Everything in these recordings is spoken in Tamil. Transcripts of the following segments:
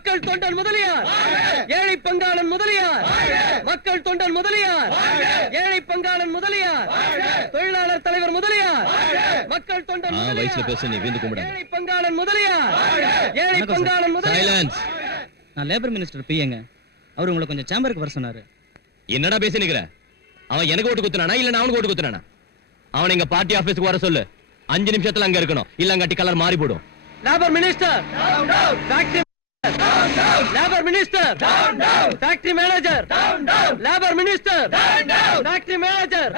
மக்கள் தொண்டன் முதலியார், ஏழை பங்காளன் முதலியார், மக்கள் தொண்டன் முதலியார், ஏழை பங்காளன் முதலியார், தொழிலாளர் தலைவர் முதலியார், மக்கள் தொண்டன் வயசுல பேச நீ வீந்து கும்பிட, ஏழை பங்காளன் முதலியார், ஏழை பங்காளன் முதலியார். நான் லேபர் மினிஸ்டர் பிஏங்க. அவர் உங்களை கொஞ்சம் சேம்பருக்கு வர சொன்னாரு. என்னடா பேசி நிக்கிற? அவன் எனக்கு ஓட்டு குத்துனானா இல்ல நான் அவனுக்கு ஓட்டு குத்துனானா? அவன் எங்க பார்ட்டி ஆபீஸ்க்கு வர சொல்லு. 5 நிமிஷத்துல அங்க இருக்கணும், இல்லங்கட்டி கலர் மாறி போடும். Labour minister, factory labour minister, factory manager, labour minister, factory manager.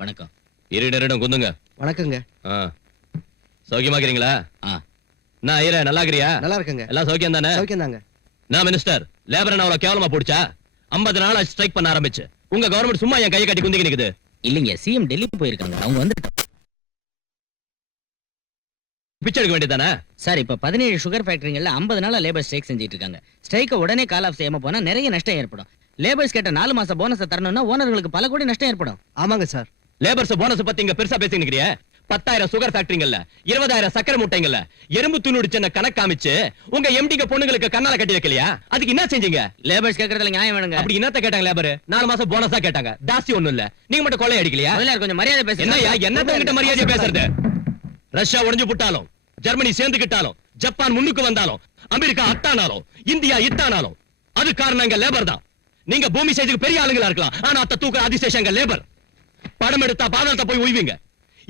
வணக்கம். இருடரிடம் குந்துங்க. வணக்கங்க. சௌக்கியமாக்கிறீங்களா? நான் ஐயரே, நல்லா இருக்கிறியா? நல்லா இருக்கங்க. எல்லாம் சௌக்கியம் தானே? சௌக்கியம் தாங்க. நான் மினிஸ்டர், லேபர் என்ன அவ்வளவு கேவலமா போடுச்சா? 50 நாளா ஸ்ட்ரைக் பண்ண ஆரம்பிச்சு. உங்க கவர்மெண்ட் சும்மா என் கையை கட்டி குந்திக்கு நிக்குது. இல்லைங்க, சிஎம் டெல்லி போயிருக்காங்க. அவங்க வந்து பிச்சை எடுக்க வேண்டியதானே? சார், இப்ப 17 சுகர் ஃபேக்டரிகள்ல 50 நாளா லேபர் ஸ்ட்ரைக் செஞ்சிட்டு இருக்காங்க. ஸ்ட்ரைக்க உடனே கால் ஆஃப் செய்யாம போனா நிறைய நஷ்டம் ஏற்படும். லேபர்ஸ் கேட்ட 4 மாச போனஸ் தரணும்னா ஓனர்களுக்கு பல கோடி நஷ்டம் ஏற்படும். ஆமாங்க சார். லேபர்ஸ் போனஸ் பத்தி இங்க பெருசா பேசி நிக்கிறிய? 10,000 சுகர் ஃபேக்டரிங்கல்ல, 20,000 சக்கரை மூட்டைங்கல்ல, எறும்பு துணுடி சின்ன கணக்கு காமிச்சு உங்க எம்டிங்க பொண்ணுங்களுக்கு கண்ணால கட்டி வைக்கலையா? அதுக்கு என்ன செஞ்சீங்க? லேபர்ஸ் கேக்குறதுல நியாயம் வேணுங்க. அப்படி என்னத்த கேட்டாங்க லேபர்? 4 மாசம் போனஸா கேட்டாங்க. தாசி ஒண்ணும் இல்ல. நீங்க மட்டும் கொள்ளை அடிக்கலையா? கொஞ்சம் மரியாதை பேசுங்க. என்னையா என்னத்த கிட்ட மரியாதை பேசுறது? ரஷ்யா உடைஞ்சு புட்டாலும், ஜெர்மனி சேர்ந்துக்கிட்டாலும், ஜப்பான் முன்னுக்கு வந்தாலும், அமெரிக்கா அத்தானாலும், இந்தியா இத்தானாலும் அது காரணம் எங்க லேபர் தான். நீங்க பூமி சைஸுக்கு பெரிய ஆளுங்களா இருக்கலாம், ஆனா அத்த தூக்க அதிசேஷம் எங்க லேபர். படம் எடுத்தா பாதாளத்தை போய் உய்வீங்க.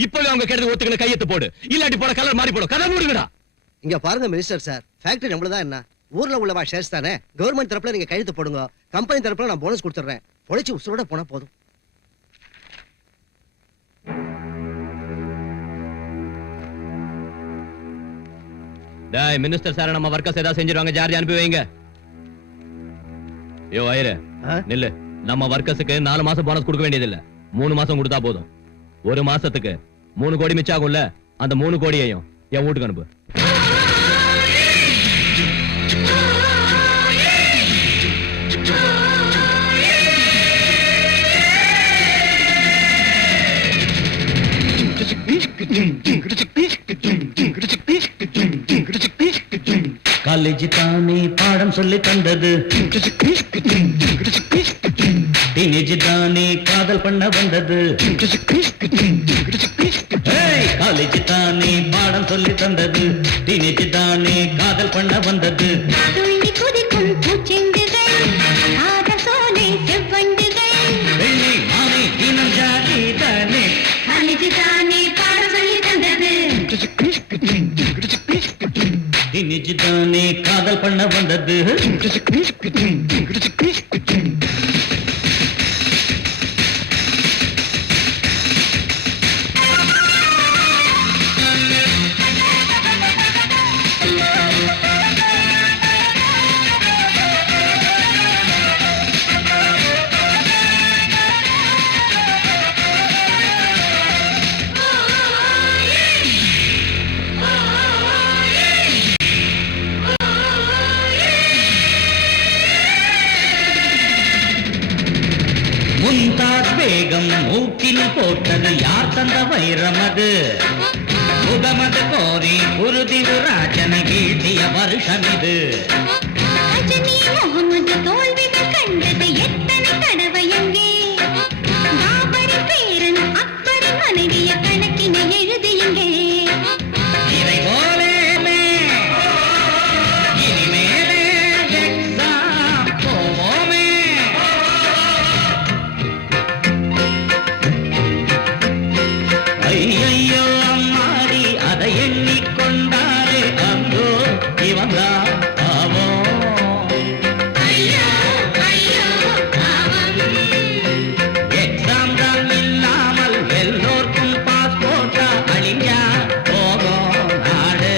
இப்பவே அவங்க கேட்டது ஒத்துக்கணும், கையெழுத்து போடு. இல்லாட்டி போட கலர் மாறி போடும். கதை மூடுங்கடா. இங்க பாருங்க மினிஸ்டர் சார், ஃபேக்டரி நம்மளதான் என்ன, ஊர்ல உள்ளவா ஷேர்ஸ் தானே. கவர்மெண்ட் தரப்புல நீங்க கையெழுத்து போடுங்க, கம்பெனி தரப்புல நான் போனஸ் கொடுத்துறேன். பொழைச்சு உசுரோட போனா போதும். டேய் மினிஸ்டர் சார், நம்ம வர்க்கர்ஸ் ஏதாவது செஞ்சிருவாங்க, ஜார்ஜ் அனுப்பி வைங்க. யோ ஐயரே, நில்லு. நம்ம வர்க்கர்ஸுக்கு 4 மாசம் போனஸ் கொடுக்க வேண்டியது இல்ல, 3 மாசம் கொடுத்தா போதும். 1 மாசத்துக்கு 3 கோடி மிச்சம் ஆகும்ல, அந்த 3 கோடியையும் என் வீட்டுக்கு அனுப்பு. காலேஜ் தானே பாடம் சொல்லி தந்தது, டீனேஜ் தானே காதல் பண்ண வந்தது. காலேஜ் தானே பாடம் சொல்லி தந்தது, டீனேஜ் தானே காதல் பண்ண வந்தது. வெள்ளி மானே இனம் ஜாதி தானே, காலேஜ் தானே பாடம் சொல்லி தந்தது, டீனேஜ் தானே காதல் பண்ண வந்தது. முந்தார் பேகம் மூக்கில் போட்டது யார் தந்த வைரம் அது? முகமது கோரி குருதி ராஜனை வீழ்த்திய வருஷம் இது. முகமது தோல்விகள் கண்டது எத்தனை தடவை எங்கே? பாபரி பேரன் அக்பரி மனைவிய கணக்கினை எழுதியங்கே. இதை போலே இனிமேலே எக்ஸாம் போவோமே. ஐயோ அம்மாடி, அதை எண்ணிக்கொண்டாரே அந்தோ இவன்தான் பாவம். எக்ஸாம் தான் இல்லாமல் எல்லோருக்கும் பாஸ்போர்ட்டா அழிஞ்சா போகும் நாடு.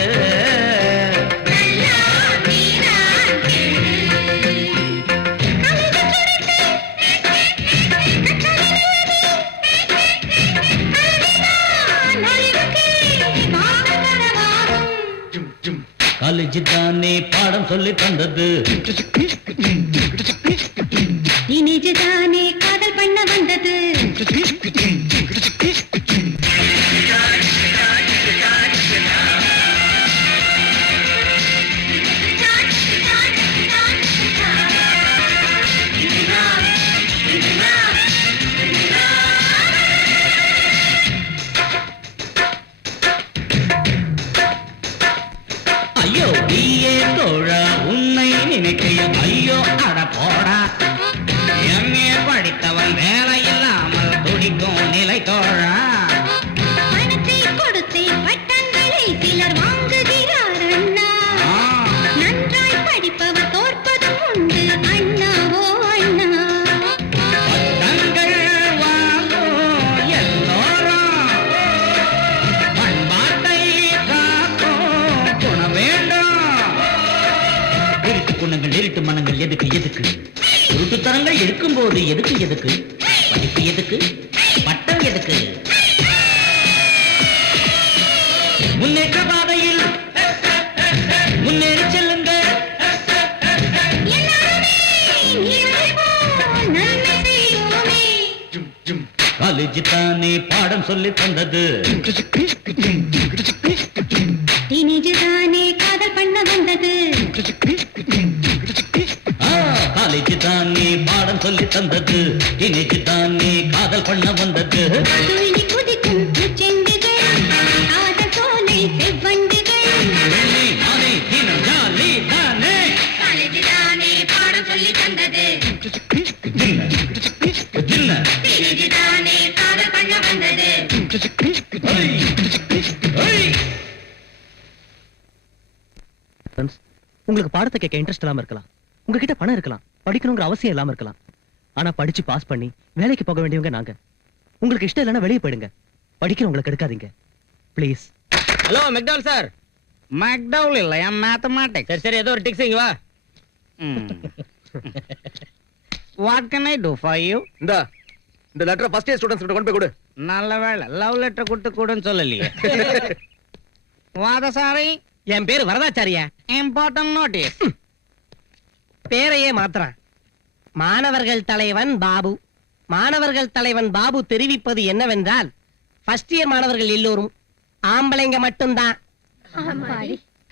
காலேஜ் தானே பாடம் சொல்லி தந்தது, டீனேஜ் தானே காதல் பண்ண வந்தது. இப்போது எதுக்கு எதுக்கு படிப்பு எதுக்கு பட்டம் எதுக்கு முன்னேற்ற பாதையில் முன்னேறி செல்லுங்க காலேஜ் தானே பாடம் சொல்லி தந்தது டீனேஜ் தானே காதல் பண்ண வந்தது காலேஜ் தானே பாடம் சொல்லி தந்தது டீனேஜ் தானே காதல் பண்ண வந்தது துள்ளி குதிக்கும் செண்டுகள் காதல் சோலை செவ்வண்டுகள் வெள்ளி மாலை தினம் ஜாலி தானே காலேஜ் தானே பாடம் சொல்லி தந்தது ஜின்ன டீனேஜ் தானே காதல் பண்ண வந்தது உங்களுக்கு பாடத்தை கேட்க இன்ட்ரெஸ்ட் இல்லாம இருக்கலாம், உங்ககிட்ட பணம் இருக்கலாம், படிக்கணுங்கிற அவசியம் இல்லாம இருக்கலாம். ஆனா படிச்சு பாஸ் பண்ணி வேலைக்கு போக வேண்டியவங்க நாங்க. உங்களுக்கு இஷ்டம் இல்லைன்னா வெளியே போயிடுங்க. படிக்கிறவங்களுக்கு எடுக்காதீங்க please. Hello McDowell sir. McDowell இல்லையா, மேத்தமேட்டிக்ஸ். சரி சரி, ஏதோ ஒரு டிக்ஸ் இங்க வா. What can I do for you? இந்த லெட்டர் ஃபர்ஸ்ட் இயர் ஸ்டூடண்ட்ஸ் கிட்ட கொண்டு போய் கொடு. நல்ல வேளை லவ் லெட்டர் கொடுத்து கூடன்னு சொல்லலையே. வாதசாரி, என் பேரு வரதாச்சாரியா. Important notice. பேரையே மாத்திரான். மாணவர்கள் தலைவன் பாபு. மாணவர்கள் தலைவன் பாபு தெரிவிப்பது என்னவென்றால், ஃபர்ஸ்ட் இயர் மாணவர்கள் எல்லோரும் ஆம்பளைங்க மட்டும்தான்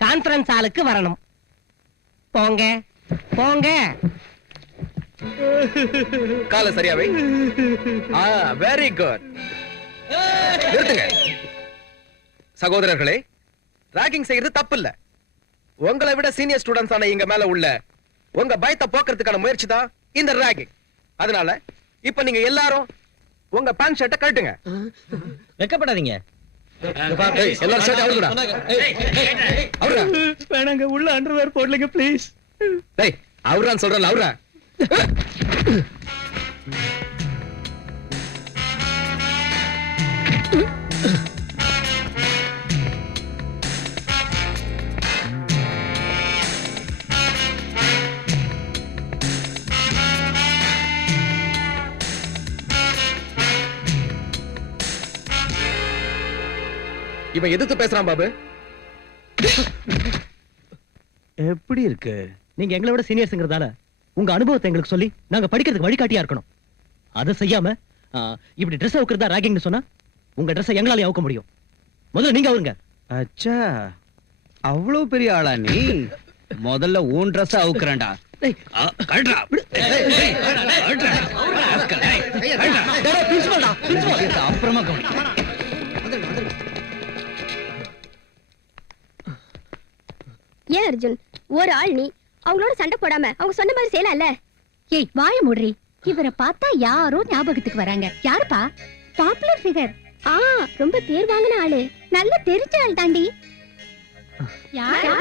கான்ஃபரன்ஸ் ஹாலுக்கு வரணும். போங்க போங்க. கால சரியாவே. Very good. நிறுத்துங்க. சகோதரர்களே, ராகிங் செய்யறது தப்பு இல்ல. உங்களை விட சீனியர் ஸ்டூடண்ட்ஸ் ஆன எங்க மேல உள்ள உங்க பயத்தை போக்குறதுக்கான முயற்சி தான் இந்த ராகிங். அதனால இப்ப நீங்க எல்லாரும் உங்க பேண்ட் ஷர்ட்டை கழட்டுங்க. வெக்கப்படாதீங்க. எல்லாரும் ஷர்ட் அவுடுடா. அவுடுடா. வேணாங்க, உள்ள அண்டர்வேர் போடலங்க ப்ளீஸ். டேய், அவுறான்னு சொல்றல, அவுறா. இவன் எதிர்த்து பேசுறான் பாபு. எப்படி இருக்கு? நீங்க எங்களை விட சீனியர்ஸ்ங்கிறதால உங்க அனுபவத்தை எங்களுக்கு சொல்லி நாங்க படிக்கிறதுக்கு வழிகாட்டியா இருக்கணும். அதை செய்யாம இப்படி ட்ரெஸ் அவுக்கிறதா ராகிங்னு சொன்னா உங்க ட்ரெஸ்ஸை எங்களால அவுக்க முடியும். முதல்ல நீங்க அவருங்க. அச்சா, அவ்வளவு பெரிய ஆளா நீ? முதல்ல உன் ட்ரெஸ் அவுக்குறேன்டா. அப்புறமா ஏன் அர்ஜுன், ஒரு ஆள் நீ அவங்களோட சண்டை போடாம அவங்க சொன்ன மாதிரி செய்யலாம்ல? ஏய் வாய மூடுறி. இவரை பார்த்தா யாரோ ஞாபகத்துக்கு வராங்க. யாருப்பா? Popular figure. ரொம்ப பேர் வாங்கின ஆளு. நல்ல தெரிஞ்ச ஆள் தாண்டி. யாரா?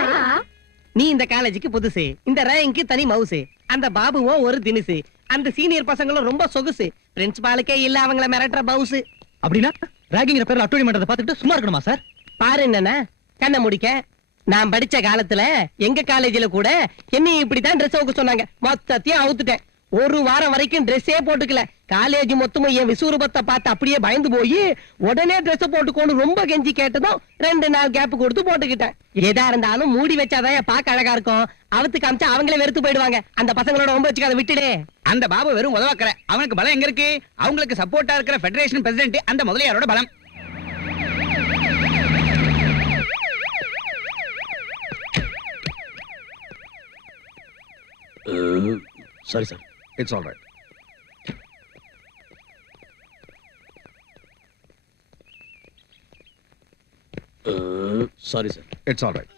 நீ இந்த காலேஜுக்கு புதுசு, இந்த ரேங்க்கு தனி மவுசு. அந்த பாபுவும் ஒரு தினுசு. அந்த சீனியர் பசங்களும் ரொம்ப சொகுசு. பிரின்சிபாலுக்கே இல்ல அவங்கள மிரட்டுற பவுசு. அப்படின்னா ராகிங்கிற பேர்ல அட்டோடி பண்றதை பார்த்துட்டு சும்மா இருக்கணுமா சார்? பாரு என்னன்னா, கண்ணை முடிக்க. நான் படிச்ச காலத்துல எங்க காலேஜ்ல கூட என்ன இப்படித்தான் ட்ரெஸ் அவுக்க சொன்னாங்க. மொத்தத்தையும் அவுத்துட்டேன். ஒரு வாரம் வரைக்கும் ட்ரெஸ்ஸே போட்டுக்கல. காலேஜ் மொத்தமும் என் விசுரூபத்தை பார்த்து அப்படியே பயந்து போய் உடனே ட்ரெஸ் போட்டுக்கோன்னு ரொம்ப கெஞ்சி கேட்டதும் 2 நாள் கேப் கொடுத்து போட்டுக்கிட்டேன். எதா இருந்தாலும் மூடி வச்சாதான் பார்க்க அழகா இருக்கும். அவுத்து காமிச்சா அவங்களே வெறுத்து போயிடுவாங்க. அந்த பசங்களோட ரொம்ப வச்சுக்காத, விட்டுடு. அந்த பாபு வெறும் உதவாக்கற. அவனுக்கு பலம் எங்க இருக்கு? அவங்களுக்கு சப்போர்ட்டா இருக்கிற ஃபெடரேஷன் பிரசிடென்ட் அந்த முதலியாரோட பலம். Sorry sir. It's all right. Sorry sir. It's all right.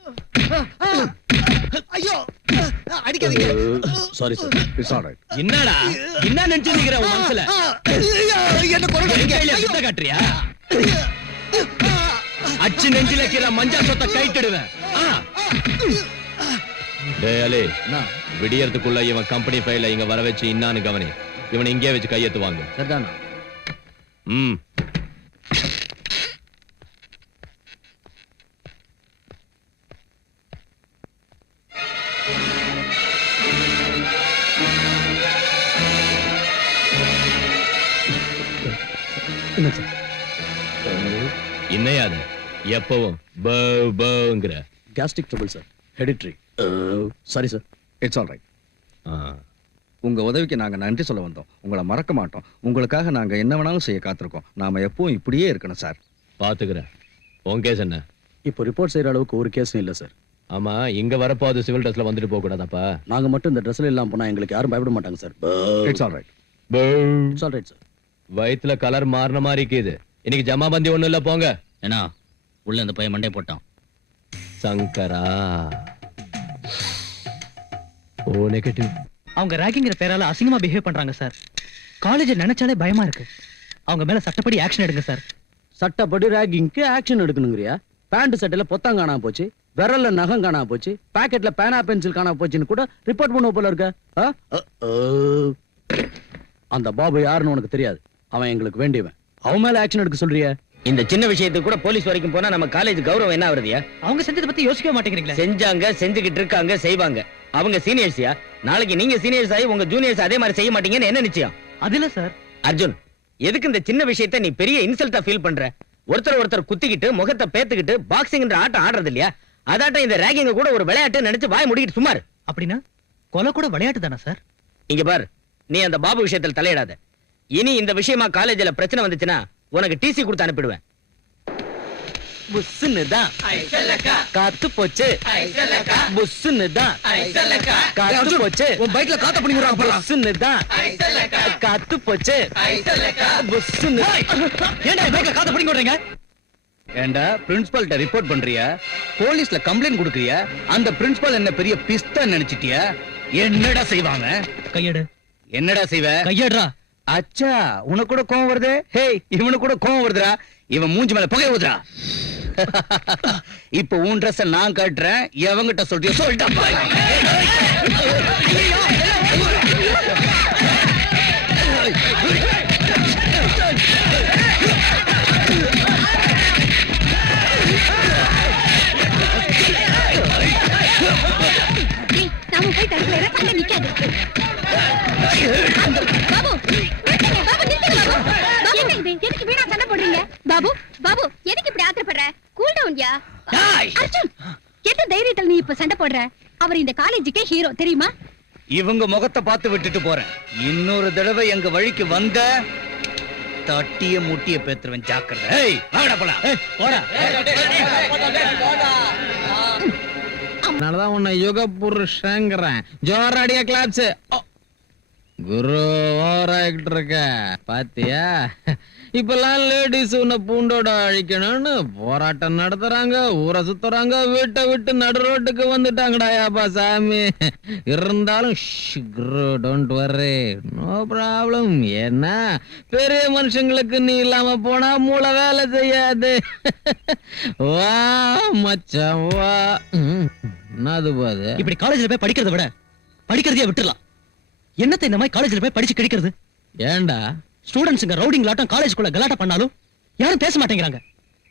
ஐயோ, அடிக்காதீங்க. Sorry sir. It's all right. என்னடா என்ன நினைச்சிருக்கிற உன் மனசுல? என்ன கொரடாதீங்க. சுத்த காட்டுறியா? அச்சு நெஞ்சில கீழ மஞ்சா சொத்த கைட்டிடுவேன். டேய் அலே, விடியறதுக்குள்ள இவன் கம்பெனி ஃபைல இங்க வர வச்சு இன்னான்னு கவனி. இவனை இங்கே வச்சு கையெழுத்து வாங்க. சரிதானா? ம். என்ன சார்? இன்னையாது எப்பவும் பங்கிற gastric trouble sir, hereditary. Sorry sir. It's all right. உங்க உதவிக்கு நாங்க நன்றி சொல்ல வந்தோம். உங்களை மறக்க மாட்டோம். உங்களுக்காக நாங்க என்ன வேணாலும் செய்ய காத்திருக்கோம். நாம எப்பவும் இப்படியே இருக்கணும் சார். பாத்துக்கிறேன். உன் கேஸ் என்ன? இப்போ ரிப்போர்ட் செய்யற அளவுக்கு ஒரு கேஸும் இல்லை சார். ஆமா, இங்க வரப்போ அது சிவில் ட்ரெஸ்ல வந்துட்டு போக கூடாதாப்பா? நாங்க மட்டும் இந்த ட்ரெஸ்ல இல்லாம போனா எங்களுக்கு யாரும் பயப்பட மாட்டாங்க sir. It's all right. It's all right sir. வயித்துல கலர் மாறின மாதிரி இருக்குது. இன்னைக்கு ஜமாபந்தி ஒண்ணும் இல்ல, போங்க. ஏன்னா உள்ள இந்த பையன் மண்டே போட்டான். சங்கரா ஓ நெகட்டிவ். அவங்க ராகிங்கிற பேரால அசிங்கமா பிஹேவ் பண்றாங்க சார். காலேஜ் நினைச்சாலே பயமா இருக்கு. அவங்க மேல சட்டப்படி ஆக்ஷன் எடுங்க சார். சட்டப்படி ராகிங்க்கு ஆக்ஷன் எடுக்கணுங்கிறியா? பேண்ட் சட்டையில பொத்தம் காணாம போச்சு, விரல்ல நகம் காணாம போச்சு, பாக்கெட்ல பேனா பென்சில் காணாம போச்சுன்னு கூட ரிப்போர்ட் பண்ண போல இருக்க. அந்த பாபு யாருன்னு உனக்கு தெரியாது. அவன் எங்களுக்கு வேண்டியவன். அவன் மேல ஆக்ஷன் எடுக்க சொல்றிய? இந்த சின்ன விஷயத்துக்கு கூட போலீஸ் வரைக்கும் போனா நம்ம காலேஜ் கௌரவம் என்ன ஆகுறதுயா? அவங்க செஞ்சதை பத்தி யோசிக்க மாட்டேங்கிறீங்களா? செஞ்சாங்க, செஞ்சுக்கிட்டு இருக்காங்க, செய்வாங்க. அவங்க சீனியர்ஸ்யா. நாளைக்கு நீங்க சீனியர்ஸ் ஆகி உங்க ஜூனியர்ஸ் அதே மாதிரி செய்ய மாட்டீங்கன்னு என்ன நிச்சயம்? அது இல்ல சார். அர்ஜுன், எதுக்கு இந்த சின்ன விஷயத்தை நீ பெரிய இன்சல்ட்டா ஃபீல் பண்ற? ஒருத்தர் குத்திக்கிட்டு முகத்தை பேத்துக்கிட்டு பாக்ஸிங்ன்ற ஆட்டம் ஆடுறது இல்லையா? அதாட்டம் இந்த ராகிங்க கூட ஒரு விளையாட்டு நினைச்சு வாய் முடிக்கிட்டு சுமார். அப்படின்னா கொலை கூட விளையாட்டு தானே சார்? இங்க பார், நீ அந்த பாபு விஷயத்தில் தலையிடாத. இனி இந்த விஷயமா காலேஜ்ல பிரச்சனை வந்துச்சுன்னா உனக்கு டிசி கொடுத்து அனுப்பிடுவேன். புஸ்ஸுன்னுதான் காத்து போச்சு. புஸ்ஸுன்னுதான் காத்து போச்சு. உன் பைக்ல காத்த பண்ணி விடுறாங்க பாரு. புஸ்ஸுன்னுதான் காத்து போச்சு. புஸ்ஸுன்னு ஏன்டா பைக்ல காத்த பண்ணி விடுறீங்க? ஏண்டா பிரின்சிபல்ட்ட ரிப்போர்ட் பண்றியா? போலீஸ்ல கம்ப்ளைண்ட் கொடுக்கறியா? அந்த பிரின்சிபல் என்ன பெரிய பிஸ்தா நினைச்சிட்டியா? என்னடா செய்வாங்க? கையெடு. என்னடா செய்வ? கையெடுறா. அச்சா, உனக்கு கூட கோவம் வருது? ஹேய், இவனுக்கு கூட கோவம் வருதுடா. இவன் மூஞ்சி மேல புகை ஊதுறா. இப்ப உன் ட்ரெஸ் நான் காட்டுறேன். எவங்கிட்ட சொல்றியோ சொல்லிட்டா. நாம போய் தடுக்கல, சண்டை நிக்காது. பாபு, நிறுத்துங்க, பாபு, நிறுத்துங்க, பாபு. என்ன இது? எதுக்கு வீணா சண்டை போடுறீங்க? பாபு, பாபு, எதுக்கு இப்படி ஆத்திரப்படுற? கூல் டவுன்யா. அர்ஜுன், எந்த தைரியத்துல நீ இப்ப சண்டை போடுற? அவர் இந்த காலேஜுக்கே ஹீரோ, தெரியுமா? இவங்க முகத்தை பார்த்து விட்டுட்டு போறேன். இன்னொரு தடவை எங்க வழிக்கு வந்த தட்டிய முட்டிய பேத்துருவன். ஜாக்கிரதை. ஏய், வாடா போலாம். போடா. அதனாலதான் உன்னை யுக புருஷங்கிறேன். ஜோராடியா கிளாப்ஸ். குரு ஓராயிட்டு இருக்க பாத்தியா? இப்பெல்லாம் லேடிஸ் உன்னை பூண்டோட அழிக்கணும்னு போராட்டம் நடத்துறாங்க, ஊரை சுத்துறாங்க, வீட்டை விட்டு நடு ரோட்டுக்கு வந்துட்டாங்கடாயாப்பா சாமி. இருந்தாலும் டோன்ட் வர்ரி, நோ ப்ராப்ளம். ஏன்னா பெரிய மனுஷங்களுக்கு நீ இல்லாம போனா மூளை வேலை செய்யாது. வா மச்சான் வா. என்னது பாது? இப்படி காலேஜ்ல போய் படிக்கிறத விட படிக்கிறதையே விட்டுறலாம். என்னத்தை இந்த மாதிரி காலேஜ்ல போய் படிச்சு கிடைக்கிறது? ஏண்டா ஸ்டூடெண்ட்ஸுங்க ரவுடிங் லாட்டம் காலேஜ்குள்ள கலாட்டா பண்ணாலும் யாரும் பேச மாட்டேங்கிறாங்க.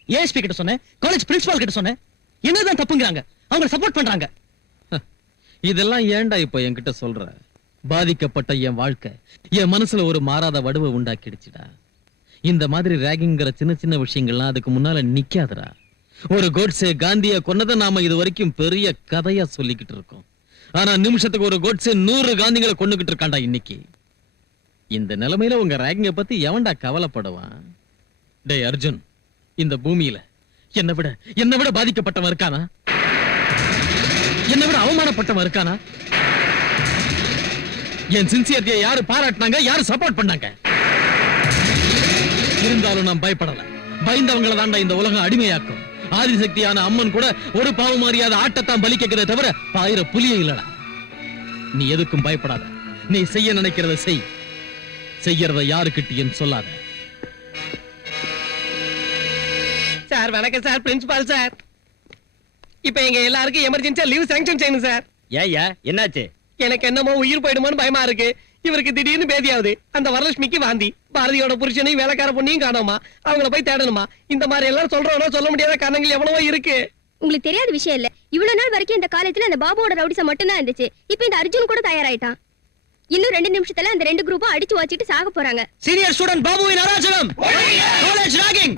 ஏஎஸ்பி கிட்ட சொன்னேன், காலேஜ் பிரின்சிபால் கிட்ட சொன்னேன். என்னதான் தப்புங்கிறாங்க, அவங்க சப்போர்ட் பண்றாங்க. இதெல்லாம் ஏண்டா இப்ப என்கிட்ட சொல்ற? பாதிக்கப்பட்ட என் வாழ்க்கை என் மனசுல ஒரு மாறாத வடுவை உண்டாக்கிடுச்சுடா. இந்த மாதிரி ராகிங்கிற சின்ன சின்ன விஷயங்கள்லாம் அதுக்கு முன்னால நிக்காதடா. ஒரு கோட்ஸே காந்திய கொன்னதை நாம இது வரைக்கும் பெரிய கதையா சொல்லிக்கிட்டு இருக்கோம். ஆனா நிமிஷத்துக்கு ஒரு கோட்ஸே 100 காந்திகளை கொண்டுகிட்டு இருக்காண்டா இன்னைக்கு. இந்த நிலைமையில உங்க ராகிங்க பத்தி எவன்டா கவலைப்படுவான்? டேய் அர்ஜுன், இந்த பூமியில என்னை விட பாதிக்கப்பட்டவன் இருக்கானா? என்னை விட அவமானப்பட்டவன் இருக்கானா? என் சின்சியரிட்டியை யாரு பாராட்டினாங்க, யாரு சப்போர்ட் பண்ணாங்க? இருந்தாலும் நான் பயப்படல. பயந்தவங்களை தாண்டா இந்த உலகம் அடிமையாக்கும். ஆதிசக்தியான அம்மன் கூட ஒரு பாவம் அறியாத ஆட்டத்தான் பலி கேட்கிறத தவிர பாயிர புலியே இல்லடா. நீ எதுக்கும் பயப்படாத. நீ செய்ய நினைக்கிறத செய். செய்யறத யாருக்கிட்டையும் சொல்லாத. சார் வணக்கம் சார். பிரின்சிபால் சார், இப்ப எங்க எல்லாருக்கும் எமர்ஜென்சியா லீவ் சாங்ஷன் செய்யணும் சார். ஏய்யா, என்னாச்சு? எனக்கு என்னமோ உயிர் போயிடுமோன்னு பயமா இருக்கு. இவருக்கு திடீர்னு பேதியாவது. அந்த வரலட்சுமிக்கு வாந்தி. பாரதியோட புருஷனையும் வேலைக்கார பொண்ணையும் காணோமா, அவங்கள போய் தேடணுமா. இந்த மாதிரி எல்லாம் சொல்றோம்னா சொல்ல முடியாத காரணங்கள் எவ்வளவோ இருக்கு. உங்களுக்கு தெரியாத விஷயம் இல்ல. இவ்வளவு நாள் வரைக்கும் இந்த காலேஜ்ல அந்த பாபுவோட ரவுடிசம் மட்டும் தான் இருந்துச்சு. இப்போ இந்த அர்ஜுன் கூட தயாராயிட்டான். இன்னும் 2 நிமிஷத்துல அந்த 2 குரூப்பும் அடிச்சு வச்சிட்டு சாக போறாங்க. சீனியர் ஸ்டூடண்ட் பாபுவின் அராஜகம், காலேஜ் ராகிங்,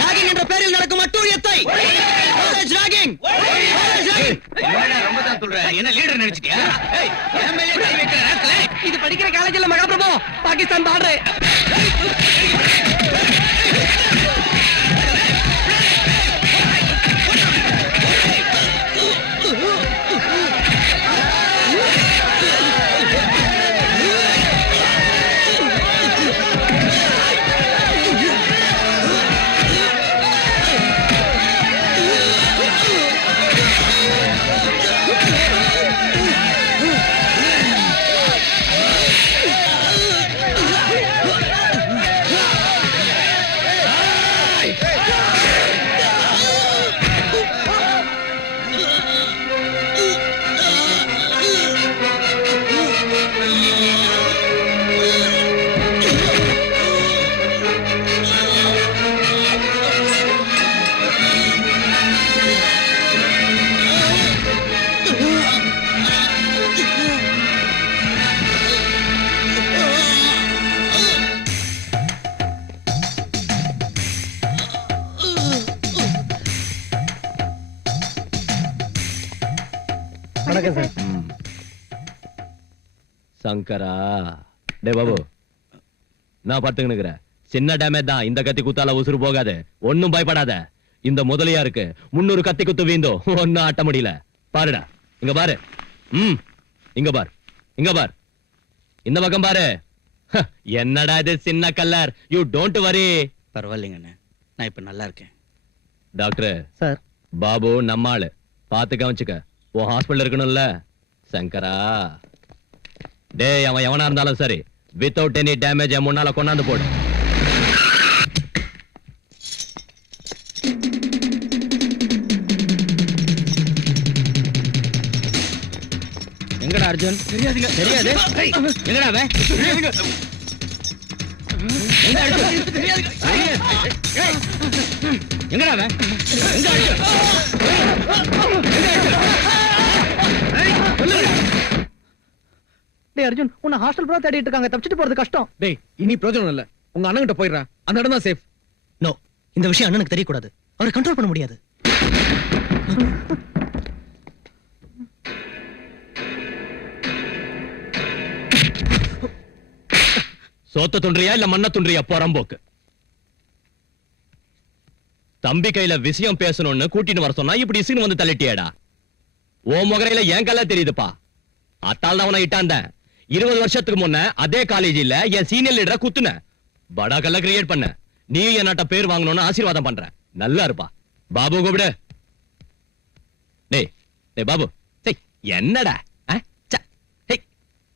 ராகிங் என்ற பெயரில் நடக்கும் அட்டூழியத்தை, காலேஜ் ராகிங், காலேஜ் ராகிங். ரொம்ப தான் சொல்றேன். என்ன லீடர் நினைச்சிட்டியா? ஏய், என் மேலே கை வைக்கிற நேரத்துல இது படிக்கிற காலேஜ்ல மகாபிரபு பாகிஸ்தான் பாடுறே. வணக்கம் சார். சங்கரா, டே பாபு, நான் பார்த்துக்கினுக்குறேன். சின்ன டேமேஜ் தான், இந்த கத்தி குத்தால உசுறு போகாது. ஒன்னும் பயப்படாத. இந்த முதலியா இருக்கு 300 கத்தி குத்து வீந்தோ ஒன்னும் ஆட்ட முடியல. பாருடா, இங்க பாரு. இங்க பார், இங்க பார், இந்த பக்கம் பாரு. என்னடா இது சின்ன கல்லர். You don't worry. பரவாயில்லைங்கண்ணே, நான் இப்ப நல்லா இருக்கேன். டாக்டர் சார், பாபு நம்மாளு, பாத்து கவனிச்சுக்க. ஓ ஹாஸ்பிடல் இருக்கணும்ல. சங்கரா, டேய் அவன் எவனா இருந்தாலும் சரி, வித்தவுட் எனி டேமேஜ் முன்னால கொண்டாந்து போடு. எங்கடா அர்ஜுன்? தெரியாதுங்க. தெரியாது? எங்கடா அவன்? எங்க அர்ஜுன்? தெரியாதுங்க. எங்கடா அவன்? எங்க அர்ஜுன்? டேய் அர்ஜுன், உன்னை ஹாஸ்டல் பூரா தேடிட்டு இருக்காங்க. தப்பிச்சிட்டு போறது கஷ்டம். டேய் இனி பிரயோஜனம் இல்ல. உங்க அண்ணன் கிட்ட போயிடுறா. அந்த இடம் தான் சேஃப். நோ, இந்த விஷயம் அண்ணனுக்கு தெரியக்கூடாது. அவரை கண்ட்ரோல் பண்ண முடியாது. சோத்த துன்றியா இல்ல மண்ண துன்றியா போறம்போக்கு. தம்பி கையில விஷயம் பேசணும்னு கூட்டிட்டு வர சொன்னா இப்படி இசுன்னு வந்து தள்ளிட்டியாடா. ஓ முகரையில என் கல்ல தெரியுதுப்பா. அத்தால் தான் அவனை இட்டாந்த. 20 வருஷத்துக்கு முன்ன அதே காலேஜில் என் சீனியர் லீடரை குத்துன. படா கல்ல கிரியேட் பண்ண. நீ என்னட்ட பேர் வாங்கணும்னு ஆசீர்வாதம் பண்ற. நல்லா இருப்பா. பாபு கூப்பிடு. டேய் டேய் பாபு, என்னடா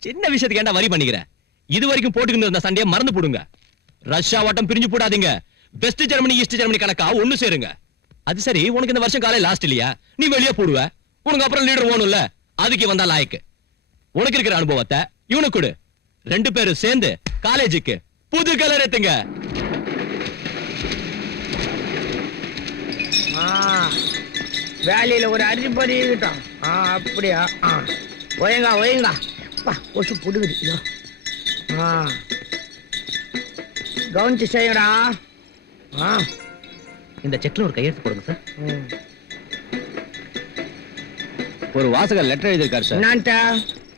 சின்ன விஷயத்துக்கு ஏன்டா வரி பண்ணிக்கிற? இது வரைக்கும் போட்டுக்கிட்டு இருந்த சண்டையை மறந்து போடுங்க. ரஷ்யா வட்டம் பிரிஞ்சு போடாதீங்க. வெஸ்ட் ஜெர்மனி ஈஸ்ட் ஜெர்மனி கணக்கா ஒண்ணு சேருங்க. அது சரி, உனக்கு இந்த வருஷம் காலை லாஸ்ட் இல்லையா? நீ வெளியே போடுவ. உனக்கு அப்புறம் லீடர் ஓணும்ல, அதுக்கு வந்தா லாய்க்கு. உனக்கு இருக்கிற அனுபவத்தை இவனுக்கு கொடு. 2 பேரும் சேர்ந்து காலேஜுக்கு புது கலர் ஏத்துங்க. வேலையில ஒரு அரிசி பொறி இருக்கட்டும். அப்படியா? ஒயங்கா ஒயங்கா. கொசு புடுகுது. கவனிச்சு செய்யடா. இந்த செக்ல ஒரு கையெழுத்து போடுங்க சார். ஒரு வாசகர் லெட்டர் எழுதியிருக்காரு சார். என்னன்ட்டா?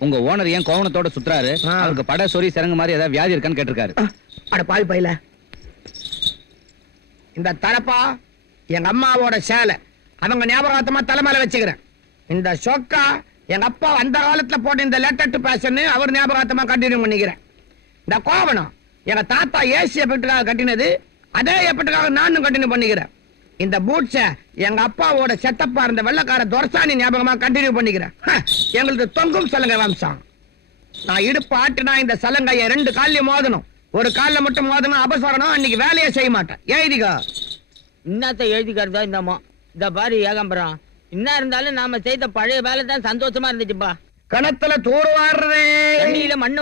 உங்க ஓனர் ஏன் கோவணத்தோட சுத்துறாரு? அவருக்கு பட சொறி சிறங்கு மாதிரி ஏதாவது வியாதி இருக்கான்னு கேட்டிருக்காரு. அட பாவி பையில. இந்த தலப்பா எங்க அம்மாவோட சேலை, அவங்க ஞாபகார்த்தமா தலைமையில வச்சுக்கிறேன். இந்த சொக்கா எங்க அப்பா அந்த காலத்துல போட்ட இந்த லெட்டர் டு பேஷன் அவர் ஞாபகார்த்தமா கண்டினியூ பண்ணிக்கிறேன். இந்த கோவணம் எங்க தாத்தா ஏசி எஃபெக்டுக்காக கட்டினது, அதே எஃபெக்டுக்காக நானும் கண்டினியூ பண்ணிக்கிறேன். இந்த பூட்ஸ எங்க அப்பாவோட செட்டப்பா இருந்த வெள்ளக்கார துரசாணி ஞாபகமா கண்டினியூ பண்ணிக்கிறேன். எங்களுக்கு தொங்கும் சலங்கை வம்சம். நான் இடுப்பு ஆட்டுனா இந்த சலங்கைய 2 கால்லயும் மோதணும். ஒரு கால்ல மட்டும் மோதணும் அபசரணும். அன்னைக்கு வேலையை செய்ய மாட்டேன். எழுதிக்கோ. இன்னத்த எழுதிக்கிறதா இந்தம்மா? இந்த பாரு ஏகாம்பரம், என்ன இருந்தாலும் நாம செய்த பழைய வேலை தான் சந்தோஷமா இருந்துச்சுப்பா. கணத்துல தூர் வாடுறது, தண்ணியில மண்ணு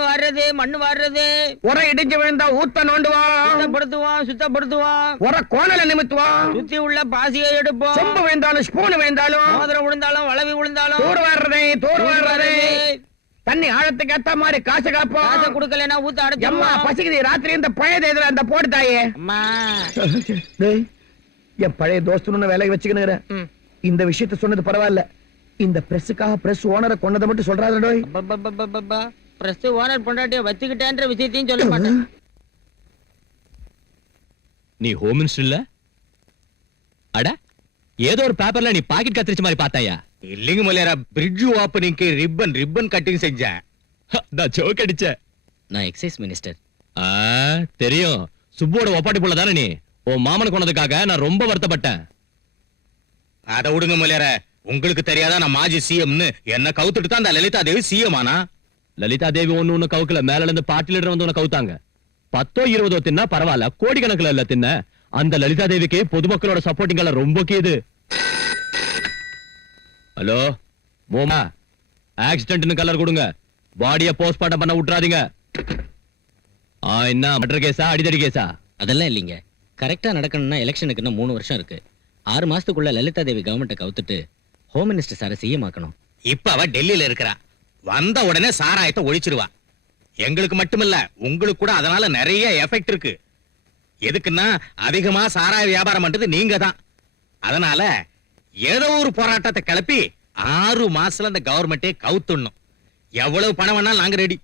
வாடுறது, உரை இடிஞ்சு விழுந்தா ஊத்த நோண்டுவான், சுத்தப்படுத்துவான், உர கோணல நிமித்துவான், சுத்தி உள்ள பாசியை எடுப்போம், சொம்பு விழுந்தாலும் ஸ்பூன் விழுந்தாலும் மோதிரம் விழுந்தாலும் வளவி விழுந்தாலும் தூர் வாடுறதே. தண்ணி ஆழத்துக்கு ஏத்த மாதிரி காசு காசை காப்போம். கொடுக்கலன்னா ஊத்த எம்மா அடைச்சிருமா பசிக்குது, ராத்திரி இந்த பழைய இதுல அந்த போடு தாயே. அம்மா டேய், என் பழைய தோஸ்துன்னு வேலைக்கு வச்சுக்கணுங்கிறேன். இந்த விஷயத்த சொன்னது பரவாயில்ல. இந்த பிரஸுக்காக பிரஸ் ஓனரை கொன்னதை மட்டும் சொல்றாரு டோய். பிரஸ் ஓனர் பொண்டாட்டிய வச்சுக்கிட்டேன்ற விஷயத்தையும் சொல்ல மாட்டேன். நீ ஹோம் மினிஸ்டர் இல்ல? அட ஏதோ ஒரு பேப்பர்ல நீ பாக்கெட் கத்திரிச்ச மாதிரி பார்த்தாயா? இல்லைங்க மலையாரா, பிரிட்ஜ் ஓப்பனிங்க்கு ரிப்பன் கட்டிங் செஞ்சேன். நான் ஜோக் அடிச்சேன். நான் எக்ஸைஸ் மினிஸ்டர். தெரியும். சுப்போட ஒப்பாட்டி போல தானே நீ. உன் மாமனை கொண்டதுக்காக நான் ரொம்ப வருத்தப்பட்டேன். அத விடுங்க மலையாரா, உங்களுக்கு தெரியாதா நான் மாஜி சிஎம்னு? என்ன கவுத்துட்டு தான் அந்த லலிதா தேவி சிஎம் ஆனா? லலிதா தேவி ஒண்ணு கவுக்கல, மேல இருந்து பார்ட்டி லீடர் வந்து உன்னை கவுத்தாங்க. 10 20 தின்னா பரவாயில்ல, கோடிக்கணக்கில் இல்ல தின்ன. அந்த லலிதா தேவிக்கு பொதுமக்களோட சப்போர்ட்டிங் ரொம்ப கேது. ஹலோ மோமா, ஆக்சிடென்ட்னு கலர் கொடுங்க. பாடிய போஸ்ட்மார்ட்டம் பண்ண விட்டுறாதீங்க. என்ன மர்டர் கேஸா அடிதடி கேஸா? அதெல்லாம் இல்லைங்க. கரெக்டா நடக்கணும்னா எலெக்ஷனுக்கு இன்னும் 3 வருஷம் இருக்கு. 6 மாசத்துக்குள்ள லலிதா தேவி கவர்மெண்ட்டை கவுத்துட்டு ஹோம் மினிஸ்டர் சாரை சிஎம் ஆக்கணும். இப்ப அவ டெல்லியில இருக்கிறா. வந்த உடனே சாராயத்தை ஒழிச்சிருவா. எங்களுக்கு மட்டுமில்ல, உங்களுக்கு கூட அதனால நிறைய எஃபெக்ட் இருக்கு. எதுக்குன்னா அதிகமா சாராய வியாபாரம் பண்றது நீங்க தான். அதனால ஏதோ ஒரு போராட்டத்தை கிளப்பி 6 மாசத்துல அந்த கவர்மெண்டே கவுத்துடணும். எவ்வளவு பணம் வேணாலும் நாங்க ரெடி.